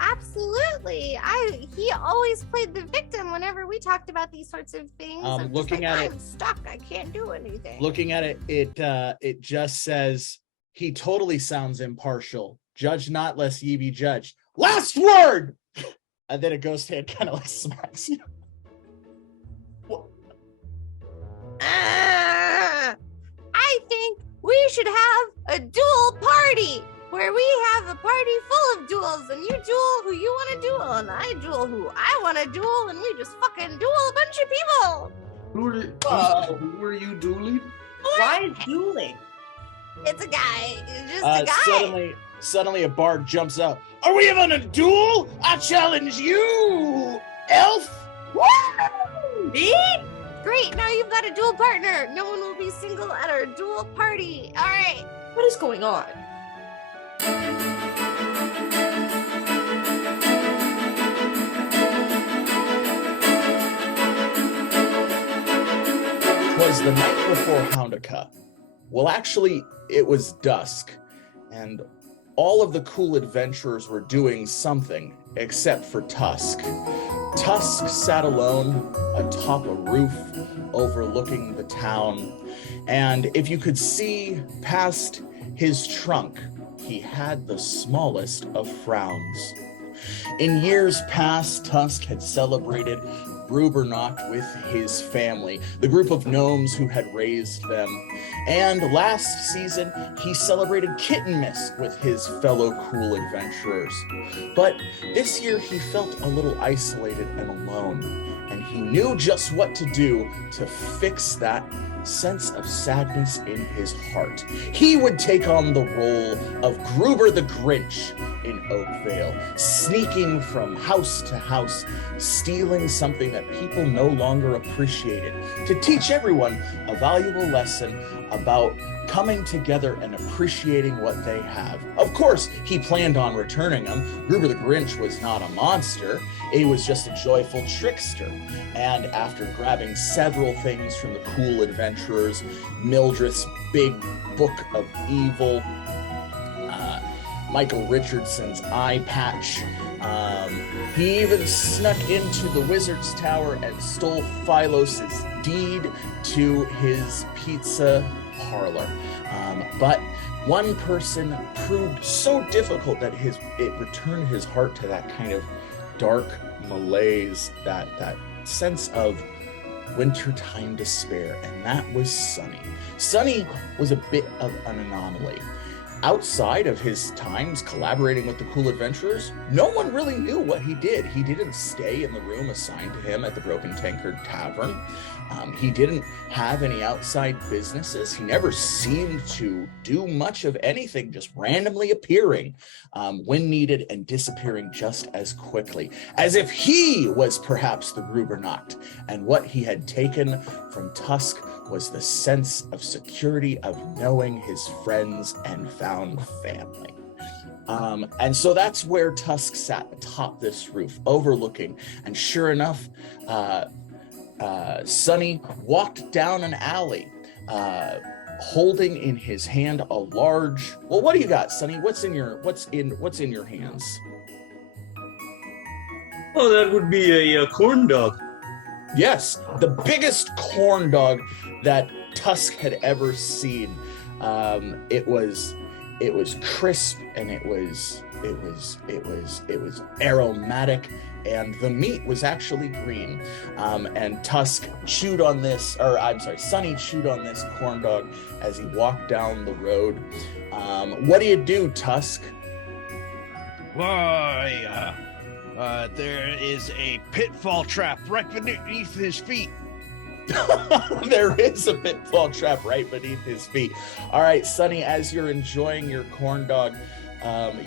Absolutely. He always played the victim whenever we talked about these sorts of things. I'm stuck. I can't do anything. Looking at it, it just says, he totally sounds impartial. Judge not, lest ye be judged. Last word! And then a ghost hand kind of smacks you. I think we should have a duel party where we have a party full of duels, and you duel who you want to duel, and I duel who I want to duel, and we just fucking duel a bunch of people. Who are you dueling? Why dueling? It's a guy. It's just a guy. Suddenly a bard jumps out. Are we having a duel? I challenge you, elf! Woo! Me? Great, now you've got a duel partner. No one will be single at our duel party. All right. What is going on? Was the night before Houndaka. Well, actually, it was dusk, and all of the cool adventurers were doing something, except for Tusk. Tusk sat alone atop a roof overlooking the town, and if you could see past his trunk, he had the smallest of frowns. In years past, Tusk had celebrated Grubernacht with his family, the group of gnomes who had raised them. And last season, he celebrated Kittenmas with his fellow cool adventurers. But this year, he felt a little isolated and alone, and he knew just what to do to fix that sense of sadness in his heart. He would take on the role of Gruber the Grinch in Oakvale, sneaking from house to house, stealing something that people no longer appreciated, to teach everyone a valuable lesson about coming together and appreciating what they have. Of course, he planned on returning them. Gruber the Grinch was not a monster. He was just a joyful trickster. And after grabbing several things from the cool adventurers, Mildred's big book of evil, Michael Richardson's eye patch, he even snuck into the wizard's tower and stole Philos's deed to his pizza parlor. But one person proved so difficult that it returned his heart to that kind of dark malaise, that sense of wintertime despair, and that was Sunny. Sunny was a bit of an anomaly. Outside of his times collaborating with the cool adventurers, no one really knew what he did. He didn't stay in the room assigned to him at the Broken Tankard Tavern. He didn't have any outside businesses. He never seemed to do much of anything, just randomly appearing when needed and disappearing just as quickly, as if he was perhaps the Grubernacht, and what he had taken from Tusk was the sense of security of knowing his friends and found family. And so that's where Tusk sat atop this roof, overlooking, and sure enough, Sonny walked down an alley, holding in his hand a large. Well, what do you got, Sonny? What's in your hands? Oh, that would be a corn dog. Yes, the biggest corn dog that Tusk had ever seen. It was crisp, and it was aromatic, and the meat was actually green. And Tusk chewed on this, or I'm sorry, Sonny chewed on this corn dog as he walked down the road. What do you do, Tusk? Why, there is a pitfall trap right beneath his feet. There is a pitfall trap right beneath his feet. All right, Sonny, as you're enjoying your corn dog,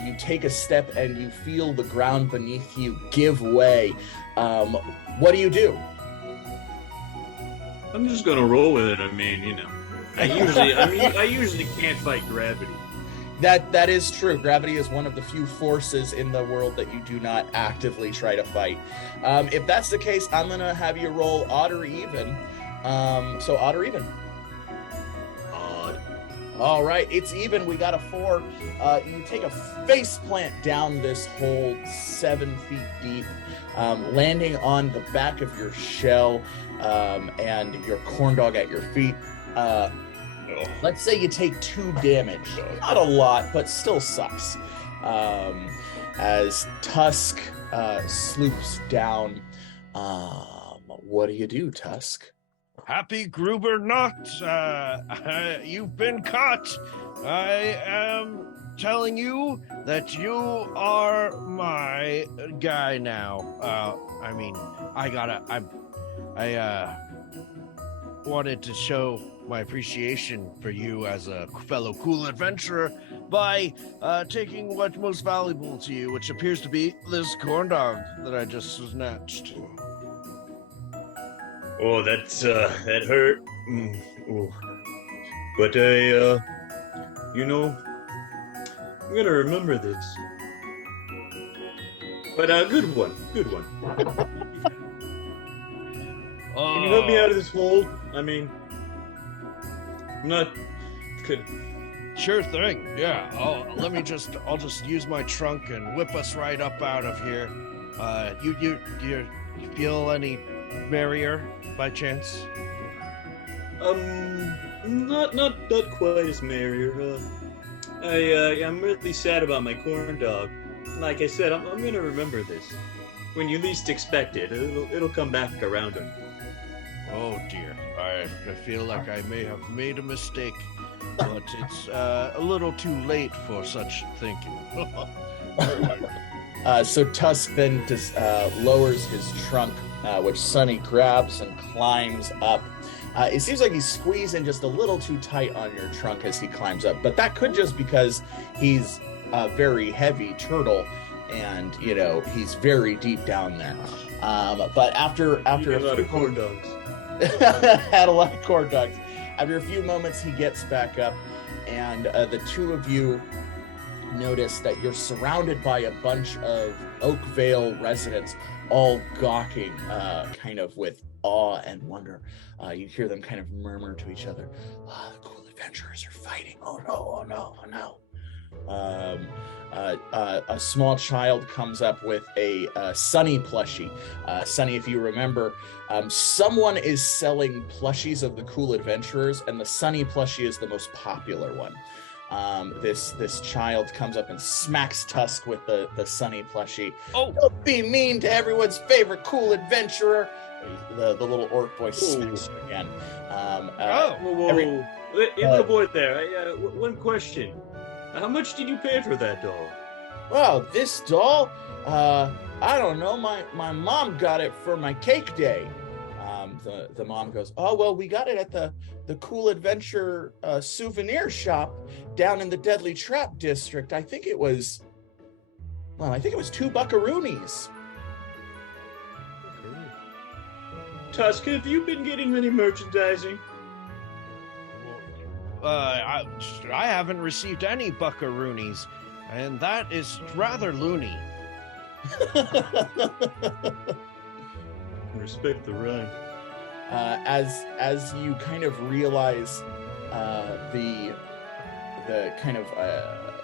you take a step and you feel the ground beneath you give way. What do you do? I'm just gonna roll with it. I mean, you know, I usually can't fight gravity. That is true. Gravity is one of the few forces in the world that you do not actively try to fight. If that's the case, I'm gonna have you roll odd or even. So odd or even? Odd. All right, it's even. We got a 4. You take a face plant down this hole 7 feet deep, landing on the back of your shell, and your corn dog at your feet. Let's say you take 2 damage. Not a lot, but still sucks. As Tusk sloops down. What do you do, Tusk? Happy Grubernacht. You've been caught. I am telling you that you are my guy now. I wanted to show my appreciation for you as a fellow cool adventurer by taking what's most valuable to you, which appears to be this corn dog that I just snatched. Oh, that hurt. Oh. But you know, I'm gonna remember this. But good one. Can you help me out of this hole? I mean, I'm not good. Sure thing. Yeah. I'll just use my trunk and whip us right up out of here. You feel any merrier by chance? Not quite as merrier. I'm really sad about my corn dog. Like I said, I'm gonna remember this. When you least expect it, it'll come back around him. Oh dear, I feel like I may have made a mistake, but it's a little too late for such thinking. So Tusk then just lowers his trunk, which Sonny grabs and climbs up. It seems like he's squeezing just a little too tight on your trunk as he climbs up, but that could just because he's a very heavy turtle, and you know he's very deep down there. But after a lot of corn dogs, had a lot of corn dogs. After a few moments, he gets back up, and the two of you notice that you're surrounded by a bunch of Oakvale residents, all gawking, kind of with awe and wonder. You hear them kind of murmur to each other, the cool adventurers are fighting. Oh no, oh no. A small child comes up with a Sonny plushie. Sonny, if you remember, someone is selling plushies of the cool adventurers, and the Sonny plushie is the most popular one. This child comes up and smacks Tusk with the Sonny plushie. Oh, don't be mean to everyone's favorite cool adventurer. The little orc boy smacks him again. Whoa. Little boy there. One question. How much did you pay for that doll? Well, this doll, I don't know. My mom got it for my cake day. The mom goes, oh, well, we got it at the Cool Adventure souvenir shop down in the Deadly Trap district. I think it was 2 buckaroonies. Tusk, have you been getting any merchandising? I haven't received any buckaroonies, and that is rather loony. Respect the rhyme. as you kind of realize the kind of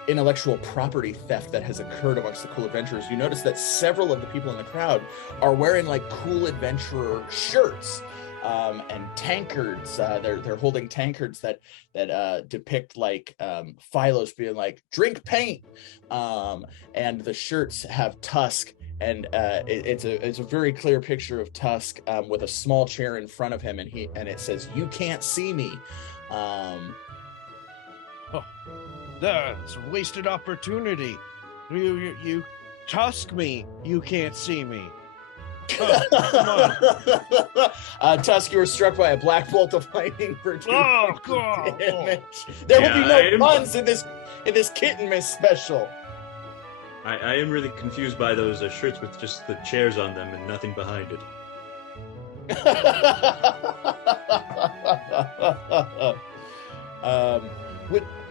intellectual property theft that has occurred amongst the Cool Adventurers, you notice that several of the people in the crowd are wearing like Cool Adventurer shirts and tankards. They're holding tankards that depict like Philos being like, drink paint, and the shirts have Tusk. And it's a very clear picture of Tusk with a small chair in front of him, and it says, "You can't see me." That's a wasted opportunity. You Tusk me. You can't see me. Oh, Tusk, you were struck by a black bolt of lightning for 2 God. damage. There will be no puns in this Kittenmas special. I am really confused by those shirts with just the chairs on them and nothing behind it.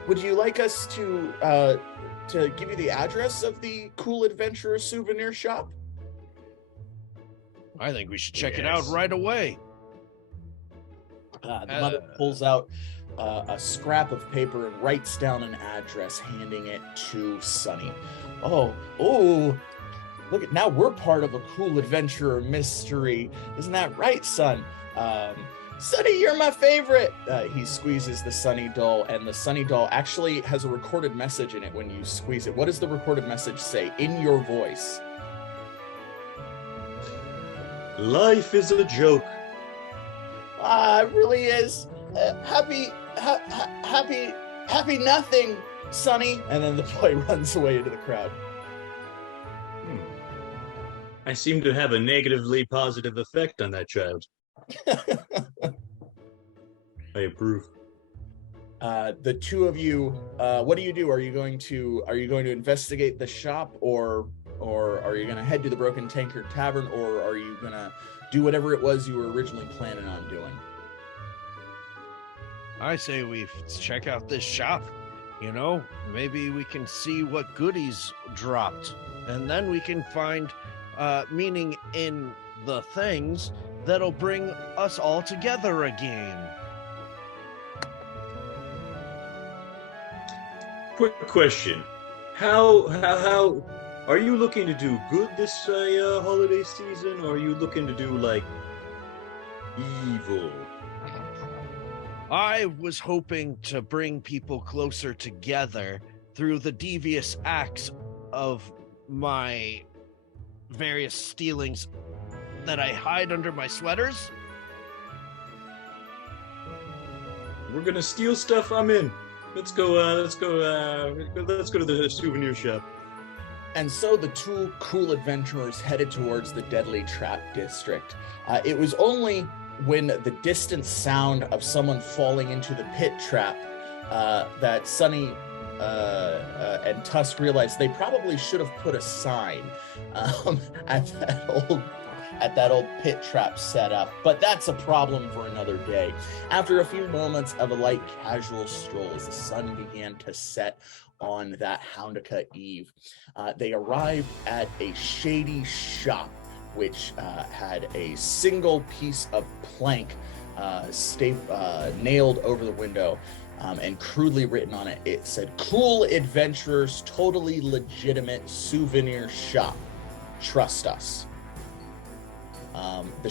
Would you like us to give you the address of the Cool Adventurer souvenir shop? I think we should check it out right away. The mother pulls out a scrap of paper and writes down an address, handing it to Sunny. Oh, look at, now we're part of a Cool Adventurer mystery. Isn't that right, son? Sunny, you're my favorite. He squeezes the Sunny doll, and the Sunny doll actually has a recorded message in it when you squeeze it. What does the recorded message say in your voice? Life is a joke. It really is. Happy nothing, Sunny. And then the boy runs away into the crowd. I seem to have a negatively positive effect on that child. I approve. The two of you, what do you do? Are you going to investigate the shop, or are you going to head to the Broken Tankard Tavern, or are you going to do whatever it was you were originally planning on doing? I say we check out this shop. You know, maybe we can see what goodies dropped, and then we can find meaning in the things that'll bring us all together again. Quick question: How are you looking to do good this holiday season, or are you looking to do like evil? I was hoping to bring people closer together through the devious acts of my various stealings that I hide under my sweaters. We're gonna steal stuff. I'm in. Let's go to the souvenir shop. And so the two Cool Adventurers headed towards the Deadly Trap District. It was only when the distant sound of someone falling into the pit trap that Sunny and Tusk realized they probably should have put a sign at that old pit trap setup, but that's a problem for another day. After a few moments of a light casual stroll as the sun began to set on that Houndica eve, they arrived at a shady shop which had a single piece of plank nailed over the window, and crudely written on it. It said, "Cool Adventurers, totally legitimate souvenir shop. Trust us." The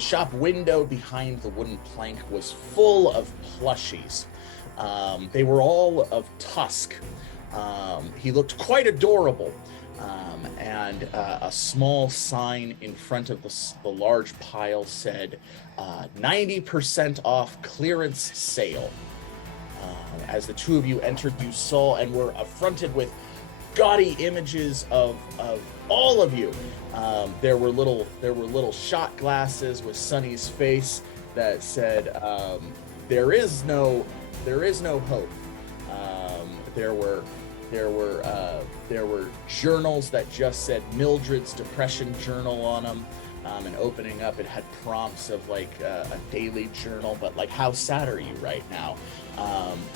shop window behind the wooden plank was full of plushies. They were all of Tusk. He looked quite adorable. And a small sign in front of the large pile said, 90% off clearance sale. As the two of you entered, you saw and were affronted with gaudy images of all of you. There were little shot glasses with Sunny's face that said, there is no hope. There were journals that just said Mildred's Depression Journal on them, and opening up it had prompts of like a daily journal, but like, how sad are you right now?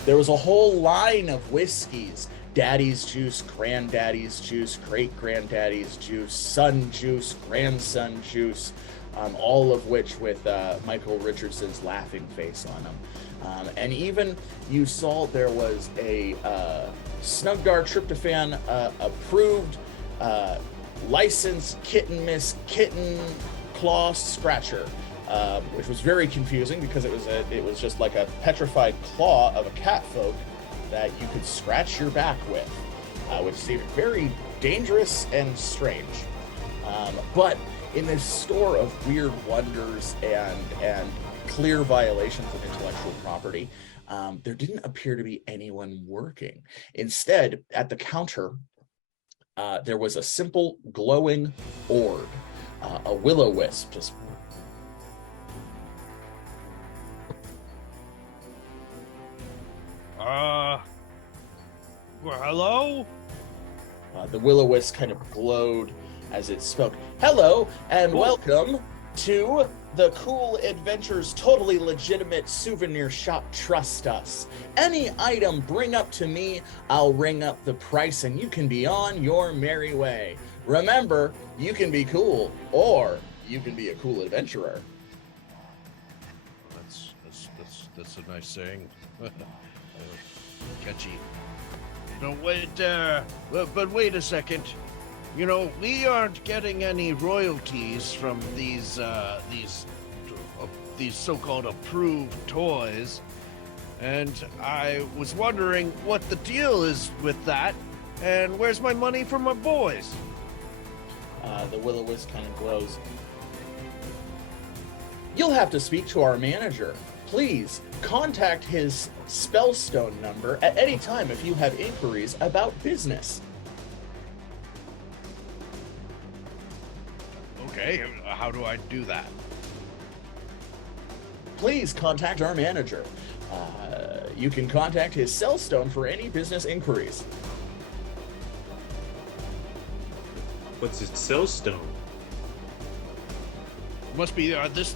There was a whole line of whiskeys: Daddy's Juice, Granddaddy's Juice, Great Granddaddy's Juice, Son Juice, Grandson Juice. all of which with Michael Richardson's laughing face on them. And even you saw there was a Snugdar Tryptophan approved licensed Kittenmas Kitten Claw Scratcher, which was very confusing because it was just like a petrified claw of a catfolk that you could scratch your back with, which seemed very dangerous and strange. But in this store of weird wonders and clear violations of intellectual property, there didn't appear to be anyone working. Instead, at the counter, there was a simple glowing orb, a will-o-wisp, just well, hello? The will-o-wisp kind of glowed as it spoke. Hello, and welcome to the Cool Adventures Totally Legitimate Souvenir Shop. Trust us. Any item bring up to me, I'll ring up the price and you can be on your merry way. Remember, you can be cool, or you can be a cool adventurer. That's a nice saying. Catchy. No, wait, but wait a second. You know, we aren't getting any royalties from these so-called approved toys, and I was wondering what the deal is with that, and where's my money for my boys? The will-o-wisp kind of glows. You'll have to speak to our manager. Please contact his Spellstone number at any time if you have inquiries about business. Okay, how do I do that? Please contact our manager. You can contact his Spellstone for any business inquiries. What's his Spellstone? Must be this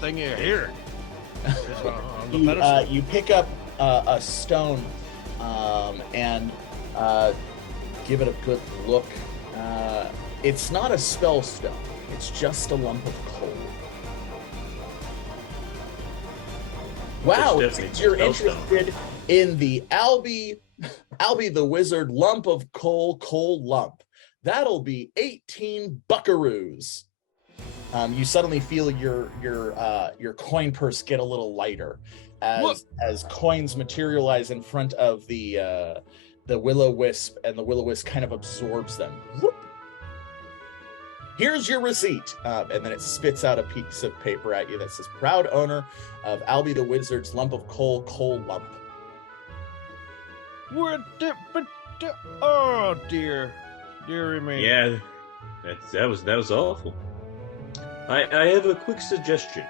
thing here. On the pedestal. You pick up a stone and give it a good look. It's not a spellstone. It's just a lump of coal. Wow, you're interested in the Albie the Wizard lump of coal lump. That'll be 18 buckaroos. You suddenly feel your coin purse get a little lighter as coins materialize in front of the will-o-wisp, and the will-o-wisp kind of absorbs them. Whoop. Here's your receipt, and then it spits out a piece of paper at you that says, "Proud owner of Albie the Wizard's lump of coal lump." Oh dear me. Yeah, that was awful. I have a quick suggestion.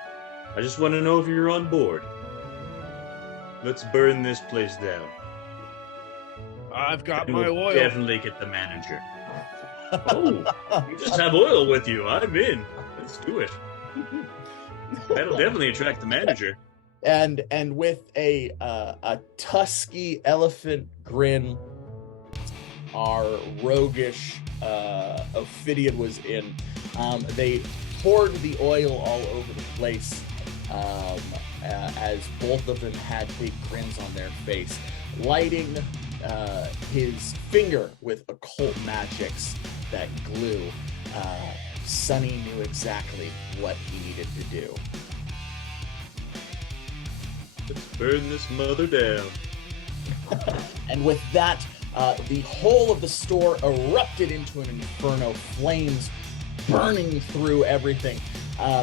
I just want to know if you're on board. Let's burn this place down. I've got And my we'll oil. definitely get the manager. Oh, you just have oil with you. I'm in. Let's do it. That'll definitely attract the manager. And with a tusky elephant grin, our roguish Ophidian was in. They poured the oil all over the place as both of them had big grins on their face, lighting his finger with occult magics that glue. Sonny knew exactly what he needed to do. Let's burn this mother down. And with that, the whole of the store erupted into an inferno, flames burning through everything.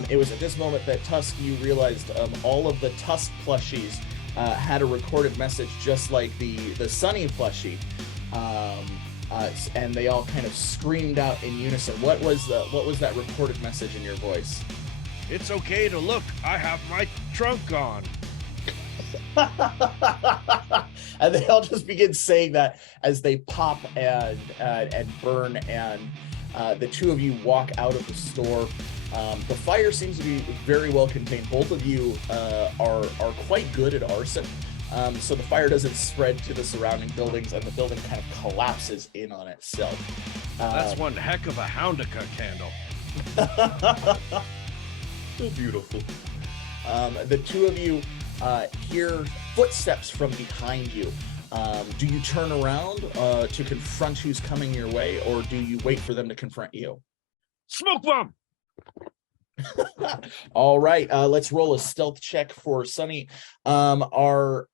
It was at this moment that Tusk, you realized all of the Tusk plushies had a recorded message just like the Sunny plushie. And they all kind of screamed out in unison. What was that recorded message in your voice? It's okay to look. I have my trunk on. And they all just begin saying that as they pop and burn, and the two of you walk out of the store. The fire seems to be very well contained. Both of you are quite good at arson, so the fire doesn't spread to the surrounding buildings, and the building kind of collapses in on itself. That's one heck of a Houndica candle. So beautiful. The two of you hear footsteps from behind you. Do you turn around to confront who's coming your way, or do you wait for them to confront you? Smoke bomb! All right, let's roll a stealth check for Sunny. Sunny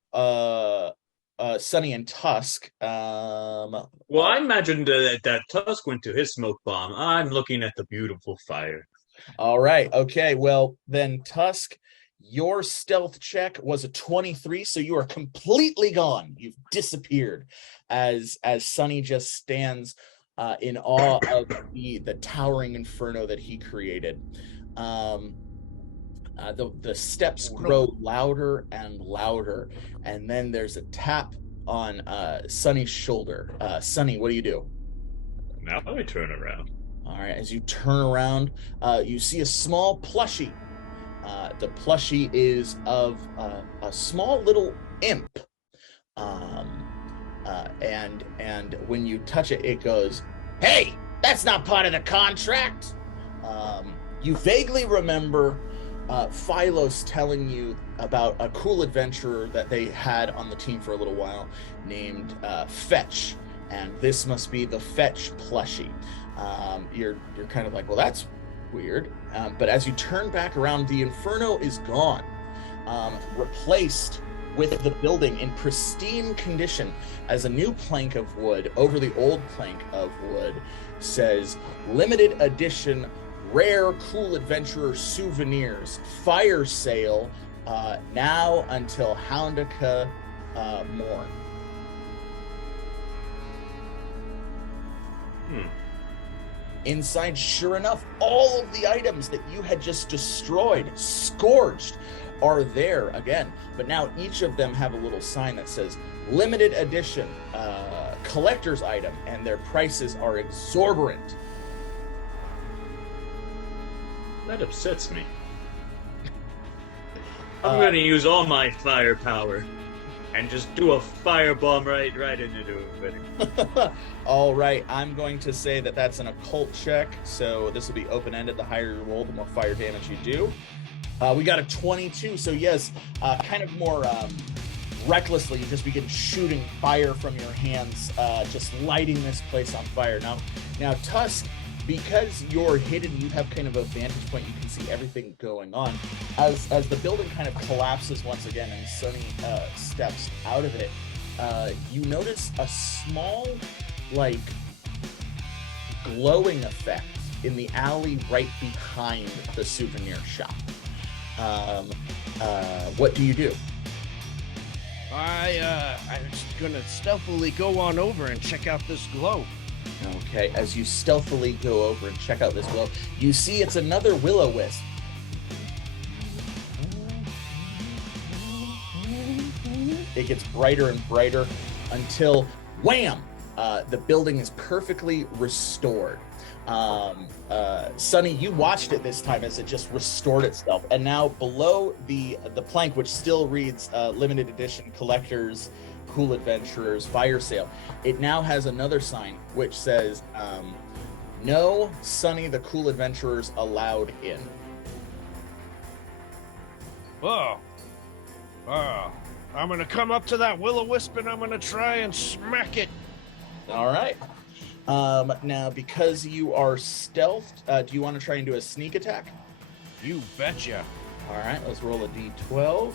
and Tusk. Well, I imagined that Tusk went to his smoke bomb. I'm looking at the beautiful fire. All right, okay. Well, then Tusk, your stealth check was a 23, so you are completely gone. You've disappeared as Sunny just stands in awe of the towering inferno that he created. The steps grow louder and louder, and then there's a tap on Sunny's shoulder. Sunny, what do you do? Now I turn around. All right, as you turn around, you see a small plushie. The plushie is of a small little imp, and when you touch it, it goes, "Hey, that's not part of the contract." You vaguely remember Phylos telling you about a cool adventurer that they had on the team for a little while named Fetch, and this must be the Fetch plushie. You're kind of like, well, that's weird. But as you turn back around, the inferno is gone, replaced with the building in pristine condition as a new plank of wood over the old plank of wood says limited edition rare cool adventurer souvenirs, fire sale, now until Houndica morn. Inside, sure enough, all of the items that you had just destroyed, scorched, are there again. But now each of them have a little sign that says limited edition, collector's item, and their prices are exorbitant. That upsets me. I'm going to use all my firepower and just do a firebomb right into it. All right, I'm going to say that that's an occult check, so this will be open-ended. The higher you roll, the more fire damage you do. We got a 22, so yes, kind of more recklessly, you just begin shooting fire from your hands, just lighting this place on fire. Now Tusk, because you're hidden, you have kind of a vantage point. You can see everything going on. As the building kind of collapses once again and Sunny steps out of it, you notice a small, like, glowing effect in the alley right behind the souvenir shop. What do you do? I'm just gonna stealthily go on over and check out this glow. Okay, as you stealthily go over and check out this glow, you see it's another will-o-wisp. It gets brighter and brighter until, wham! The building is perfectly restored. Sunny, you watched it this time as it just restored itself, and now below the plank, which still reads limited edition collectors, cool adventurers, fire sale, it now has another sign which says no Sunny the cool adventurers allowed in. I'm gonna come up to that will-o-wisp and I'm gonna try and smack it. All right. Now, because you are stealthed, do you want to try and do a sneak attack? You betcha. All right, let's roll a d12.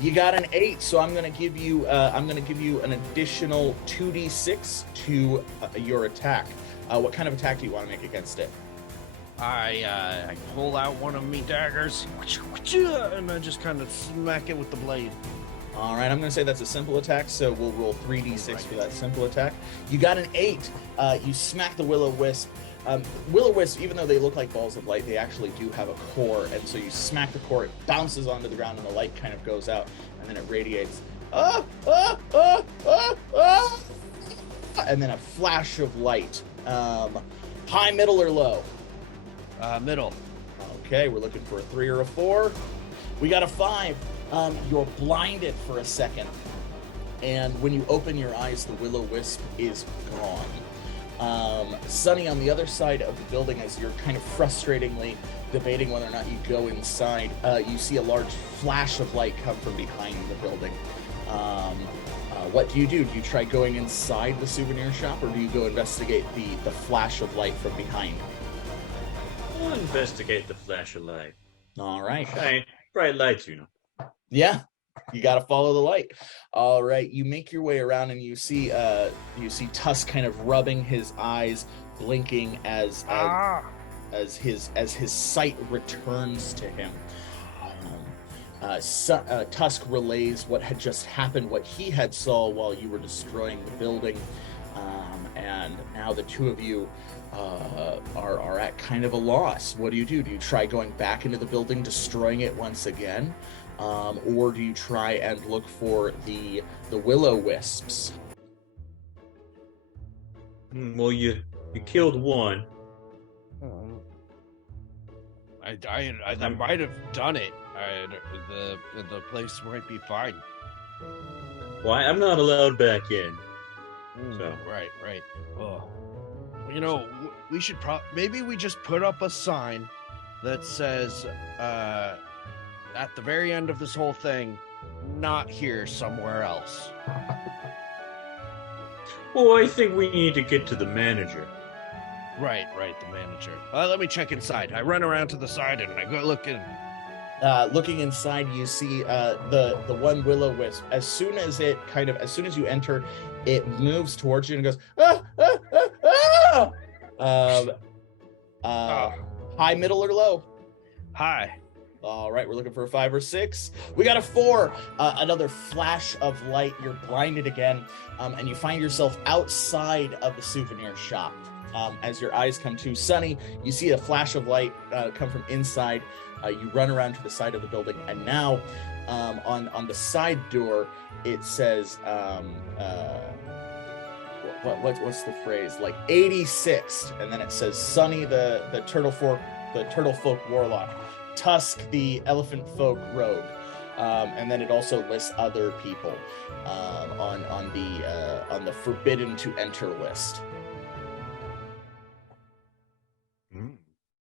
You got an 8, so I'm gonna give you an additional 2d6 to your attack. What kind of attack do you want to make against it? I pull out one of me daggers and I just kind of smack it with the blade. All right, I'm going to say that's a simple attack, so we'll roll 3d6 for that simple attack. You got an 8. You smack the will-o-wisp. Will-o-wisp, even though they look like balls of light, they actually do have a core, and so you smack the core, it bounces onto the ground, and the light kind of goes out, and then it radiates. And then a flash of light. High, middle, or low? Middle. Okay, we're looking for a 3 or a 4. We got a 5. You're blinded for a second, and when you open your eyes, the will-o-wisp is gone. Sunny, on the other side of the building, as you're kind of frustratingly debating whether or not you go inside, you see a large flash of light come from behind the building. What do? Do you try going inside the souvenir shop, or do you go investigate the flash of light from behind? I'll investigate the flash of light. All right. Bright lights, you know. Yeah, you got to follow the light. All right, you make your way around, and you see Tusk kind of rubbing his eyes, blinking as his sight returns to him. Tusk relays what had just happened, what he had saw while you were destroying the building, and now the two of you are at kind of a loss. What do? Do you try going back into the building, destroying it once again, or do you try and look for the will-o-wisps? Well, you killed one. I might have done it. The place might be fine. Why? I'm not allowed back in. So Right. Oh, you know, we should maybe we just put up a sign that says, at the very end of this whole thing, not here, somewhere else. Well, I think we need to get to the manager. Right, the manager. Let me check inside. I run around to the side and I go look in. Looking inside, you see the one will-o-wisp. As soon as you enter, it moves towards you and goes, high, middle, or low? High. All right, we're looking for a 5 or 6. We got a 4. Another flash of light. You're blinded again, and you find yourself outside of the souvenir shop. As your eyes come to, Sunny, you see a flash of light come from inside. You run around to the side of the building, and now on the side door it says, what's the phrase? Like 86th, and then it says Sunny the turtle folk warlock, Tusk the elephant folk rogue, and then it also lists other people on the forbidden to enter list.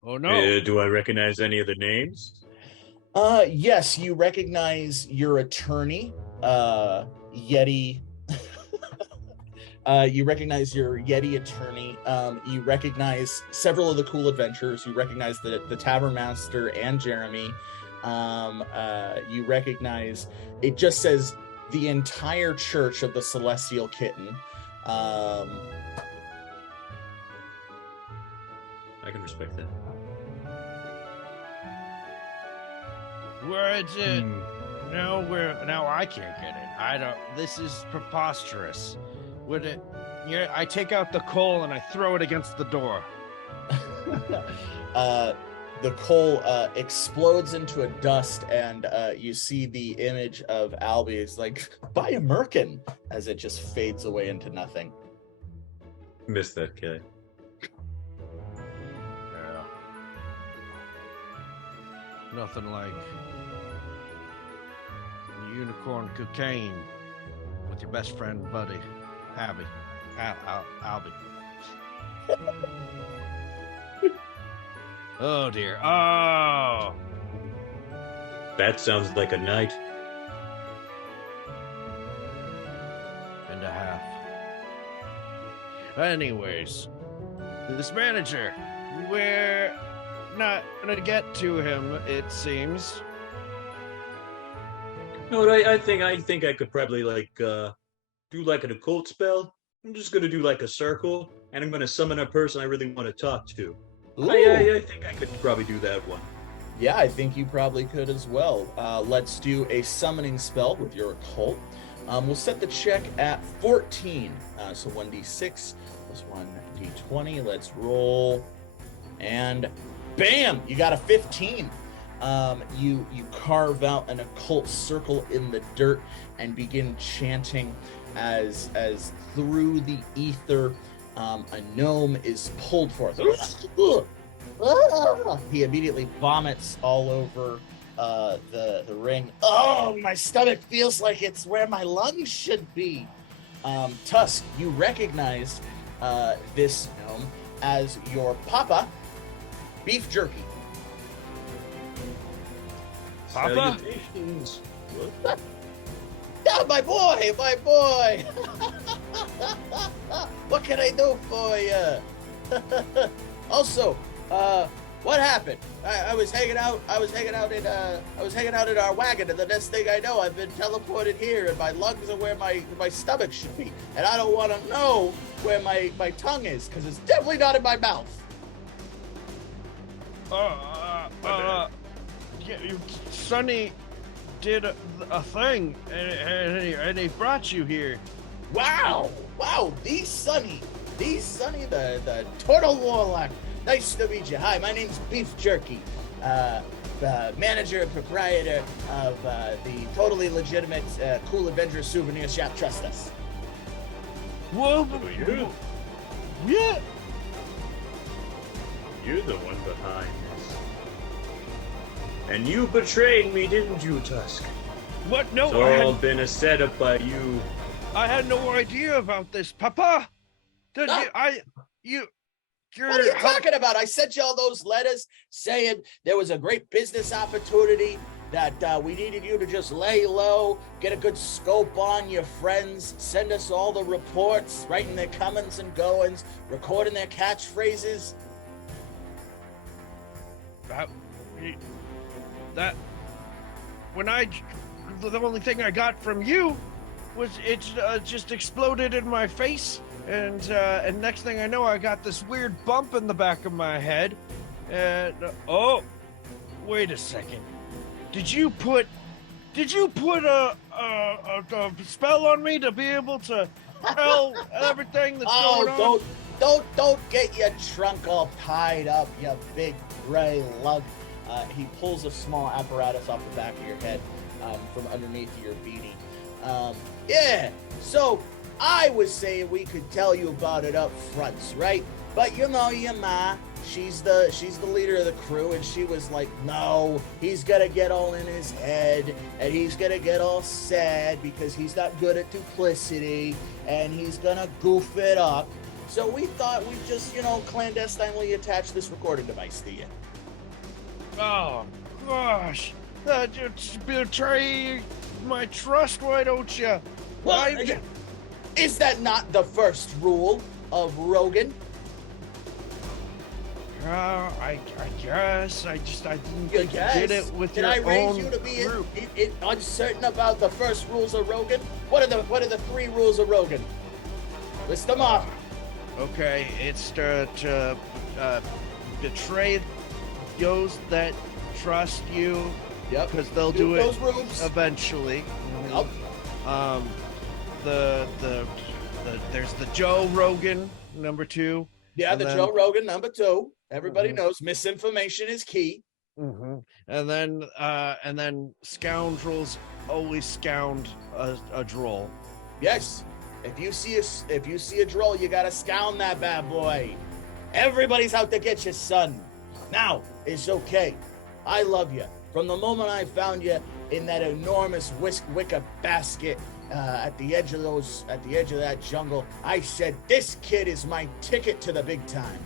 Oh no! Do I recognize any of the names? Yes, you recognize your attorney, Yeti. You recognize your Yeti attorney. You recognize several of the cool adventurers. You recognize the Tavern Master and Jeremy. You recognize, it just says the entire Church of the Celestial Kitten. I can respect that. Where is it? Now I can't get it. This is preposterous. Would it? Yeah, I take out the coal and I throw it against the door. The coal explodes into a dust, and you see the image of Albie. It's like, buy a merkin, as it just fades away into nothing. Missed that guy. Yeah. Nothing like unicorn cocaine with your best friend, buddy, Albie. Oh dear. Oh. That sounds like a night. And a half. Anyways, this manager, we're not gonna get to him, it seems. No, I think I could probably do like an occult spell. I'm just gonna do like a circle, and I'm gonna summon a person I really want to talk to. I think I could probably do that one. Yeah, I think you probably could as well. Let's do a summoning spell with your occult. We'll set the check at 14. So 1d6 plus 1d20. Let's roll. And bam! You got a 15. You carve out an occult circle in the dirt and begin chanting as through the ether a gnome is pulled forth. He immediately vomits all over the ring. Oh, my stomach feels like it's where my lungs should be. Tusk, you recognize this gnome as your papa, Beef Jerky. Papa? Salutations. Yeah, my boy, my boy. What can I do for you? Also, what happened? I was hanging out. I was hanging out in our wagon, and the next thing I know, I've been teleported here, and my lungs are where my stomach should be, and I don't want to know where my tongue is, because it's definitely not in my mouth. Sonny did a thing, and he brought you here. Wow, the Sonny, the Turtle Warlock. Nice to meet you. Hi, my name's Beef Jerky, the manager and proprietor of the totally legitimate Cool Adventure Souvenir Shop. Trust us. Whoa, you? Yeah. You're the one behind this. And you betrayed me, didn't you, Tusk? What? No, It's all been a setup by you. I had no idea about this, Papa. What are you talking about? I sent you all those letters saying there was a great business opportunity, that we needed you to just lay low, get a good scope on your friends, send us all the reports, writing their comings and goings, recording their catchphrases. The only thing I got from you was it just exploded in my face. And next thing I know, I got this weird bump in the back of my head. And oh, wait a second. Did you put a spell on me to be able to tell everything that's going on? Don't get your trunk all tied up, you big gray lug. He pulls a small apparatus off the back of your head from underneath your beanie. Yeah, so I was saying we could tell you about it up front, right? But you know your ma, she's the leader of the crew, and she was like, no, he's gonna get all in his head, and he's gonna get all sad because he's not good at duplicity, and he's gonna goof it up. So we thought we'd just, clandestinely attach this recording device to you. Oh, gosh. You betray my trust, why don't you? Well, is that not the first rule of Rogan? I guess. I didn't think you did it with Did your I raise own you to be group. uncertain about the first rules of Rogan? What are the 3 rules of Rogan? List them off. Okay, it's to betray those that trust you. Yep. Because they'll do it eventually. Yep. There's the Joe Rogan, number 2. Yeah, the Joe Rogan, number 2. Everybody knows misinformation is key. Mm-hmm. And then scoundrels always scound a droll. Yes. If you see a droll, you gotta scound that bad boy. Everybody's out to get you, son. Now, it's okay. I love you. From the moment I found you in that enormous wicker basket at the edge of that jungle, I said, this kid is my ticket to the big time.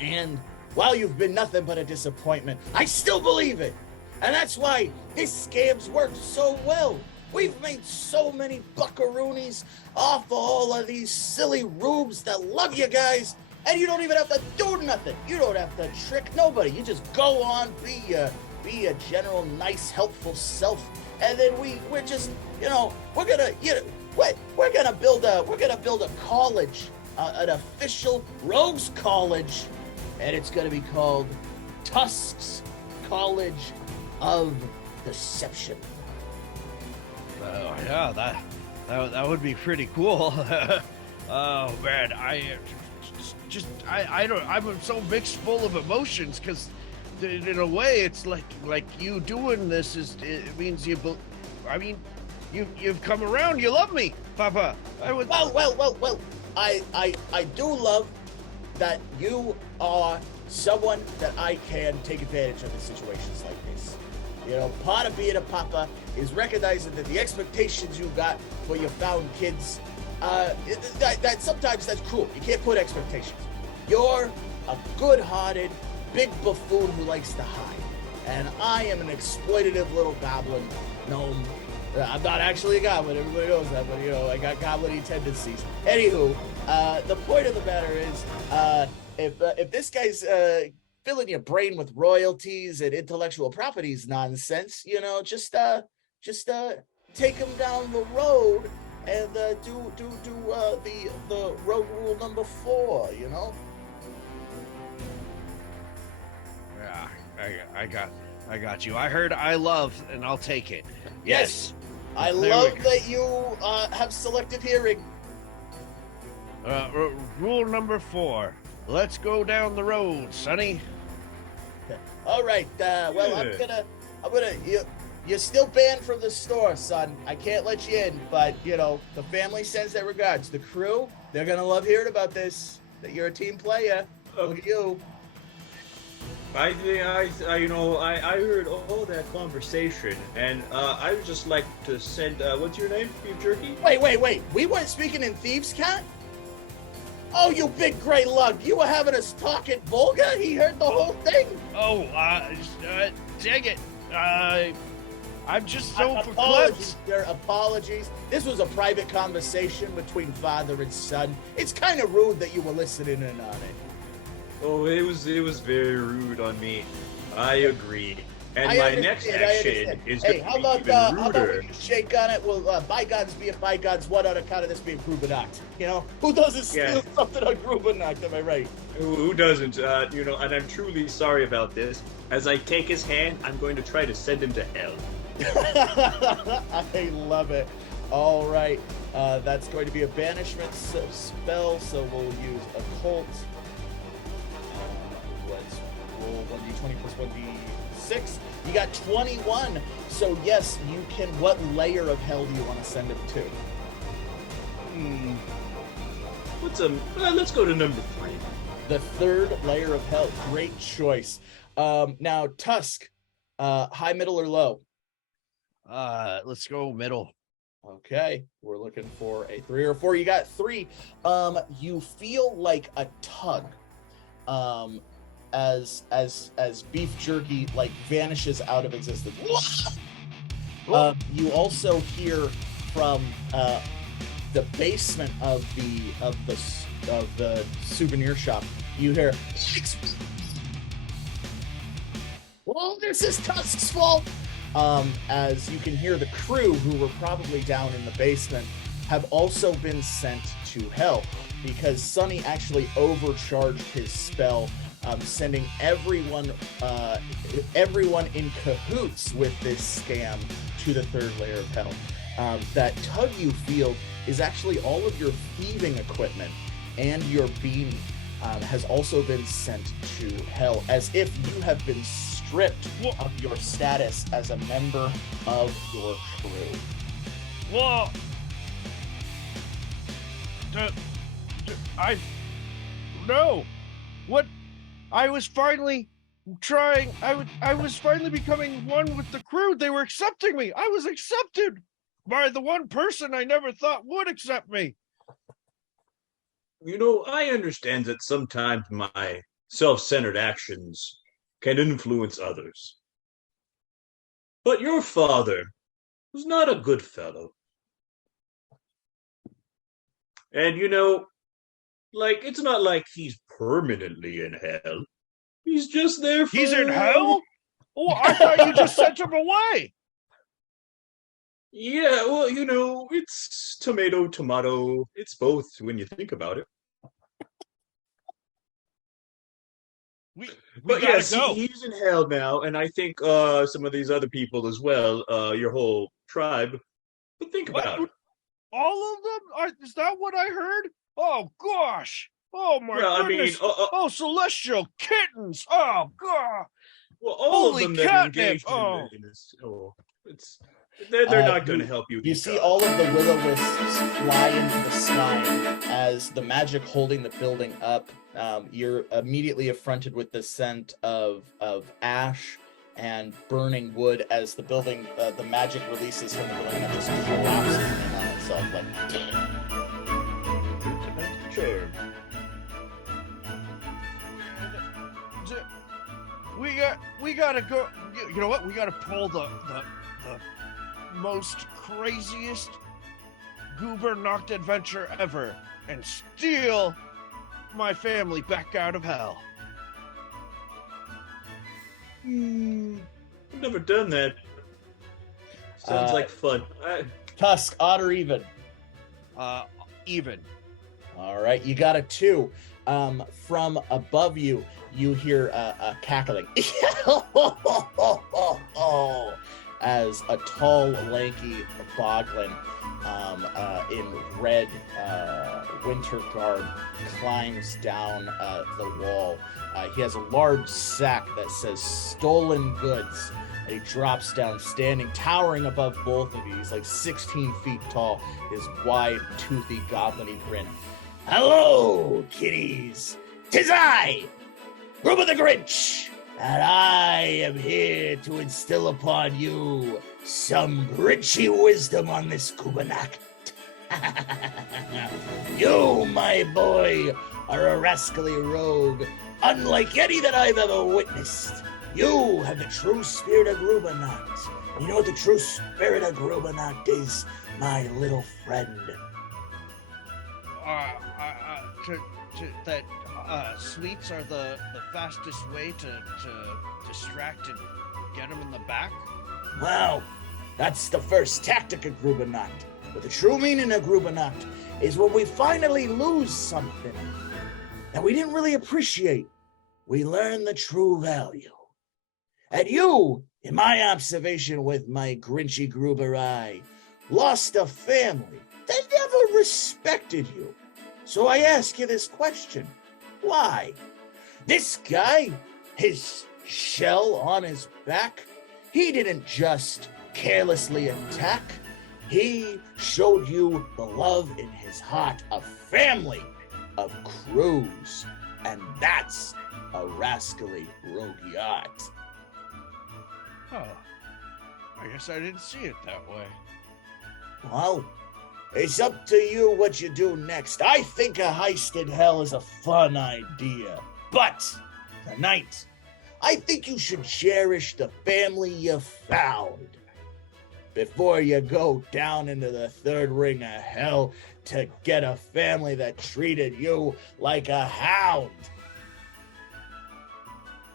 And while you've been nothing but a disappointment, I still believe it. And that's why this scam's worked so well. We've made so many buckaroonies off of all of these silly rubes that love you guys, and you don't even have to do nothing. You don't have to trick nobody. You just go on, be a general, nice, helpful self, and then we're just, we're gonna build a college, an official rogues college, and it's gonna be called Tusk's College of Deception. Oh yeah, that would be pretty cool. Oh man, I'm so mixed full of emotions because in a way it's like you doing this it means you've come around. You love me, Papa. Well. I do love that you are someone that I can take advantage of in situations like this. Part of being a papa is recognizing that the expectations you got for your found kids that sometimes that's cruel. You can't put expectations. You're a good-hearted, big buffoon who likes to hide. And I am an exploitative little goblin gnome. I'm not actually a goblin, everybody knows that, but I got goblin-y tendencies. Anywho, the point of the matter is, if this guy's filling your brain with royalties and intellectual properties nonsense, just take him down the road and do the road rule number 4, Yeah, I got you. I heard I love, and I'll take it. Yes. I love that you have selective hearing. Rule number 4. Let's go down the road, Sonny. All right. Well, I'm gonna. You're still banned from the store, son. I can't let you in, but the family sends their regards. The crew, they're gonna love hearing about this. That you're a team player. Look at you. I heard all that conversation, and I would just like to send. What's your name, Beef Jerky? Wait. We weren't speaking in Thieves' Cat? Oh, you big gray lug! You were having us talking vulgar? He heard the whole thing. Oh, dang it! I'm just so apologies. Apologies. This was a private conversation between father and son. It's kind of rude that you were listening in on it. Oh, it was very rude on me. I agree. And my next action is going to be even ruder. How about when you shake on it? Well, bygones being bygones, what on account of this being Grubernacht? Who doesn't steal something on Grubernacht, am I right? Who doesn't? And I'm truly sorry about this. As I take his hand, I'm going to try to send him to hell. I love it. All right. That's going to be a banishment spell, so we'll use Occult. Let's roll 1d20 plus 1d6. You got 21. So yes, you can. What layer of hell do you want to send him to? Let's go to number 3. The 3rd layer of hell. Great choice. Now Tusk, high, middle, or low? Let's go middle. Okay, we're looking for a 3 or 4. You got 3. You feel like a tug. As Beef Jerky vanishes out of existence. You also hear from the basement of the souvenir shop. You hear, well, this is Tusk's fault. As you can hear, the crew, who were probably down in the basement, have also been sent to hell because Sonny actually overcharged his spell, sending everyone in cahoots with this scam to the 3rd layer of hell. That tug you feel is actually all of your thieving equipment, and your beanie has also been sent to hell, as if you have been stripped of your status as a member of your crew. Whoa! No! What? I was finally trying. I was finally becoming one with the crew. They were accepting me. I was accepted by the one person I never thought would accept me. I understand that sometimes my self-centered actions can influence others. But your father was not a good fellow. And it's not like he's permanently in hell. He's just there for... He's in hell? Oh, I thought you just sent him away. Yeah, well, it's tomato. It's both when you think about it. But yes, he's in hell now, and I think some of these other people as well, your whole tribe. But think about it. All of them? Is that what I heard? Oh, gosh. Oh, my goodness. Celestial kittens. Oh, God. Well, all Holy of them that are engaged in this. They're not going to help you. You see all of the will-o-wisps fly into the sky as the magic holding the building up. You're immediately affronted with the scent of ash and burning wood as the building, the magic releases from the building and just collapses in on itself. we gotta go. You know what? We gotta pull the most craziest Grubernacht adventure ever and steal my family back out of hell. I've never done that. Sounds like fun. Tusk, odd or even? Even. All right, you got a 2. From above you, you hear a cackling as a tall, lanky boglin in red winter garb climbs down the wall. He has a large sack that says "Stolen Goods." And he drops down, standing, towering above both of you. He's like 16 feet tall, his wide, toothy, goblin-y grin. Hello, kiddies. 'Tis I, Gruber the Grinch, and I am here to instill upon you some Grinchy wisdom on this Grubernacht. You, my boy, are a rascally rogue, unlike any that I've ever witnessed. You have the true spirit of Grubernacht. You know what the true spirit of Grubernacht is, my little friend? That sweets are the fastest way to distract and get them in the back? Well, that's the first tactic of Grubernacht. But the true meaning of Grubernacht is when we finally lose something that we didn't really appreciate, we learn the true value. And you, in my observation with my Grinchy Gruber eye, lost a family that never respected you. So I ask you this question. Why? This guy, his shell on his back, he didn't just carelessly attack. He showed you the love in his heart, a family of crews. And that's a rascally rogue art. Oh, I guess I didn't see it that way. Well, it's up to you what you do next. I think a heist in hell is a fun idea. But tonight, I think you should cherish the family you found before you go down into the third ring of hell to get a family that treated you like a hound.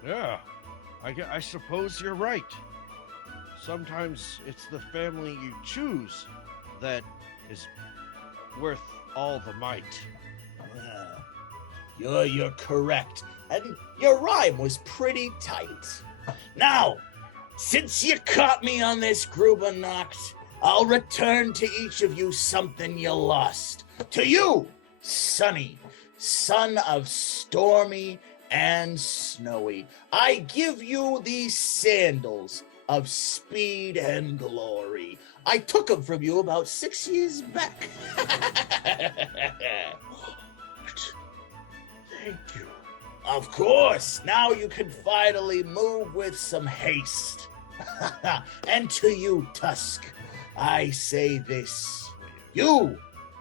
Yeah, I suppose you're right. Sometimes it's the family you choose that is worth all the might. You're correct. And your rhyme was pretty tight. Now, since you caught me on this Grubernacht, I'll return to each of you something you lost. To you, Sunny, son of Stormy and Snowy, I give you these sandals of speed and glory. I took them from you about 6 years back. Thank you. Of course, now you can finally move with some haste. And to you, Tusk, I say this. You,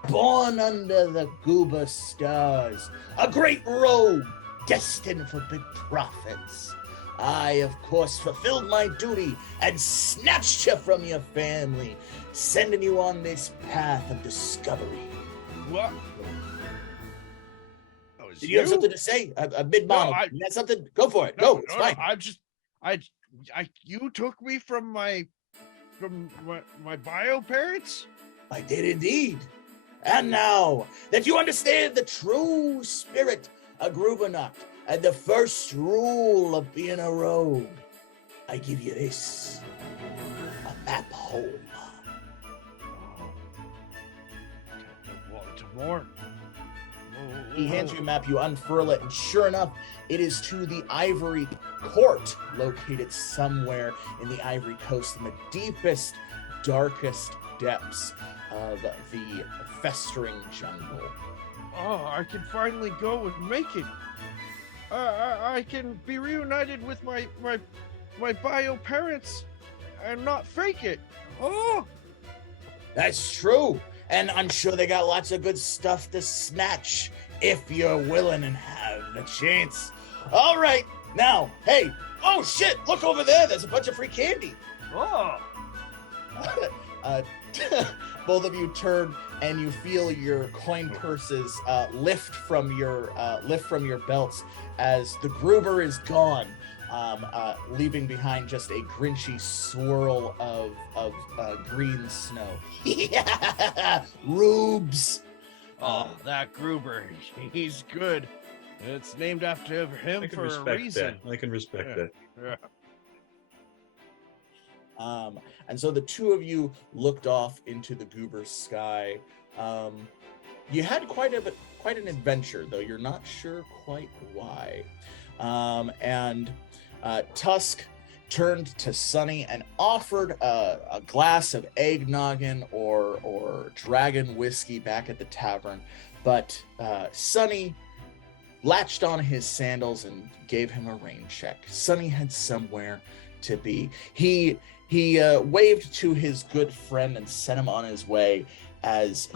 born under the Goober stars, a great rogue destined for big profits. I, of course, fulfilled my duty and snatched you from your family, sending you on this path of discovery. What? Did you have something to say? A mid-monologue. No, You had something? Go for it. Go. It's fine. You took me from my bio parents? I did indeed. And now that you understand the true spirit of Grubernacht and the first rule of being a rogue, I give you this, a map home. To more. He hands you a map, you unfurl it, and sure enough, it is to the Ivory Court, located somewhere in the Ivory Coast in the deepest, darkest depths of the festering jungle. Oh, I can finally go and make it. I can be reunited with my bio parents and not fake it. Oh, that's true. And I'm sure they got lots of good stuff to snatch if you're willing and have the chance. All right, Now, hey, oh shit, look over there. There's a bunch of free candy. Oh. Both of you turn and you feel your coin purses lift from your belts as the Gruber is gone, leaving behind just a grinchy swirl of green snow. Yeah, Rubes. Oh, that Gruber, he's good. It's named after him for a reason. I can respect that. Yeah. And so the two of you looked off into the Goober sky. You had quite an adventure, though you're not sure quite why. And Tusk turned to Sunny and offered a glass of eggnoggin or dragon whiskey back at the tavern, but Sunny latched on his sandals and gave him a rain check. Sunny had somewhere to be. He waved to his good friend and sent him on his way as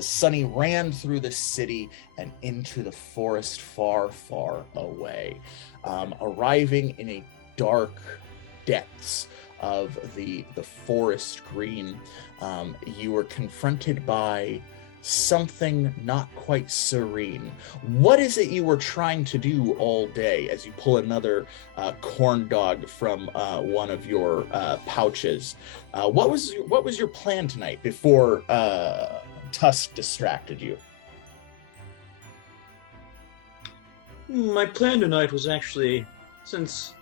Sunny ran through the city and into the forest far, far away, arriving in a dark depths of the forest green. You were confronted by something not quite serene. What is it you were trying to do all day as you pull another corn dog from one of your pouches? What was your plan tonight before Tusk distracted you? My plan tonight was actually, since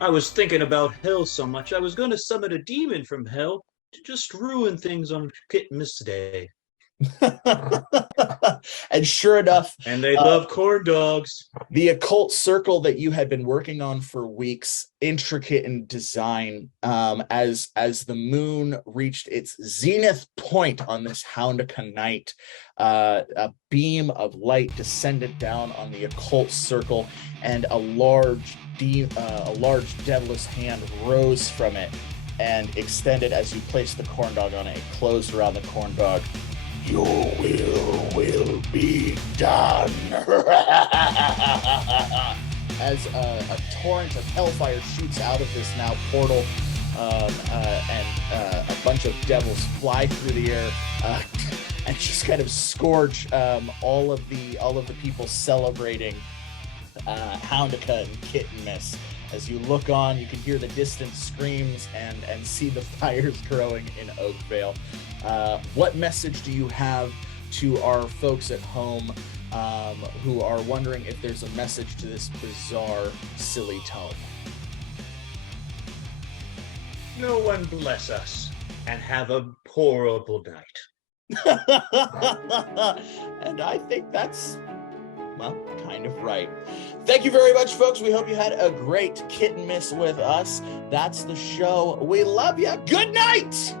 I was thinking about hell so much, I was going to summon a demon from hell to just ruin things on Kittenmas Day. And sure enough, and they love corn dogs. The occult circle that you had been working on for weeks, intricate in design, as the moon reached its zenith point on this Houndaka night, a beam of light descended down on the occult circle, and a large devilish hand rose from it and extended as you placed the corn dog on it. It closed around the corn dog. Your will be done. As a torrent of hellfire shoots out of this now portal, and a bunch of devils fly through the air and just kind of scorch all of the people celebrating Houndaka and Kittenmas. As you look on, you can hear the distant screams and see the fires growing in Oakvale. What message do you have to our folks at home who are wondering if there's a message to this bizarre, silly tome? No one bless us and have a horrible night. And I think that's, well, kind of right. Thank you very much, folks. We hope you had a great Kittenmas with us. That's the show. We love you. Good night.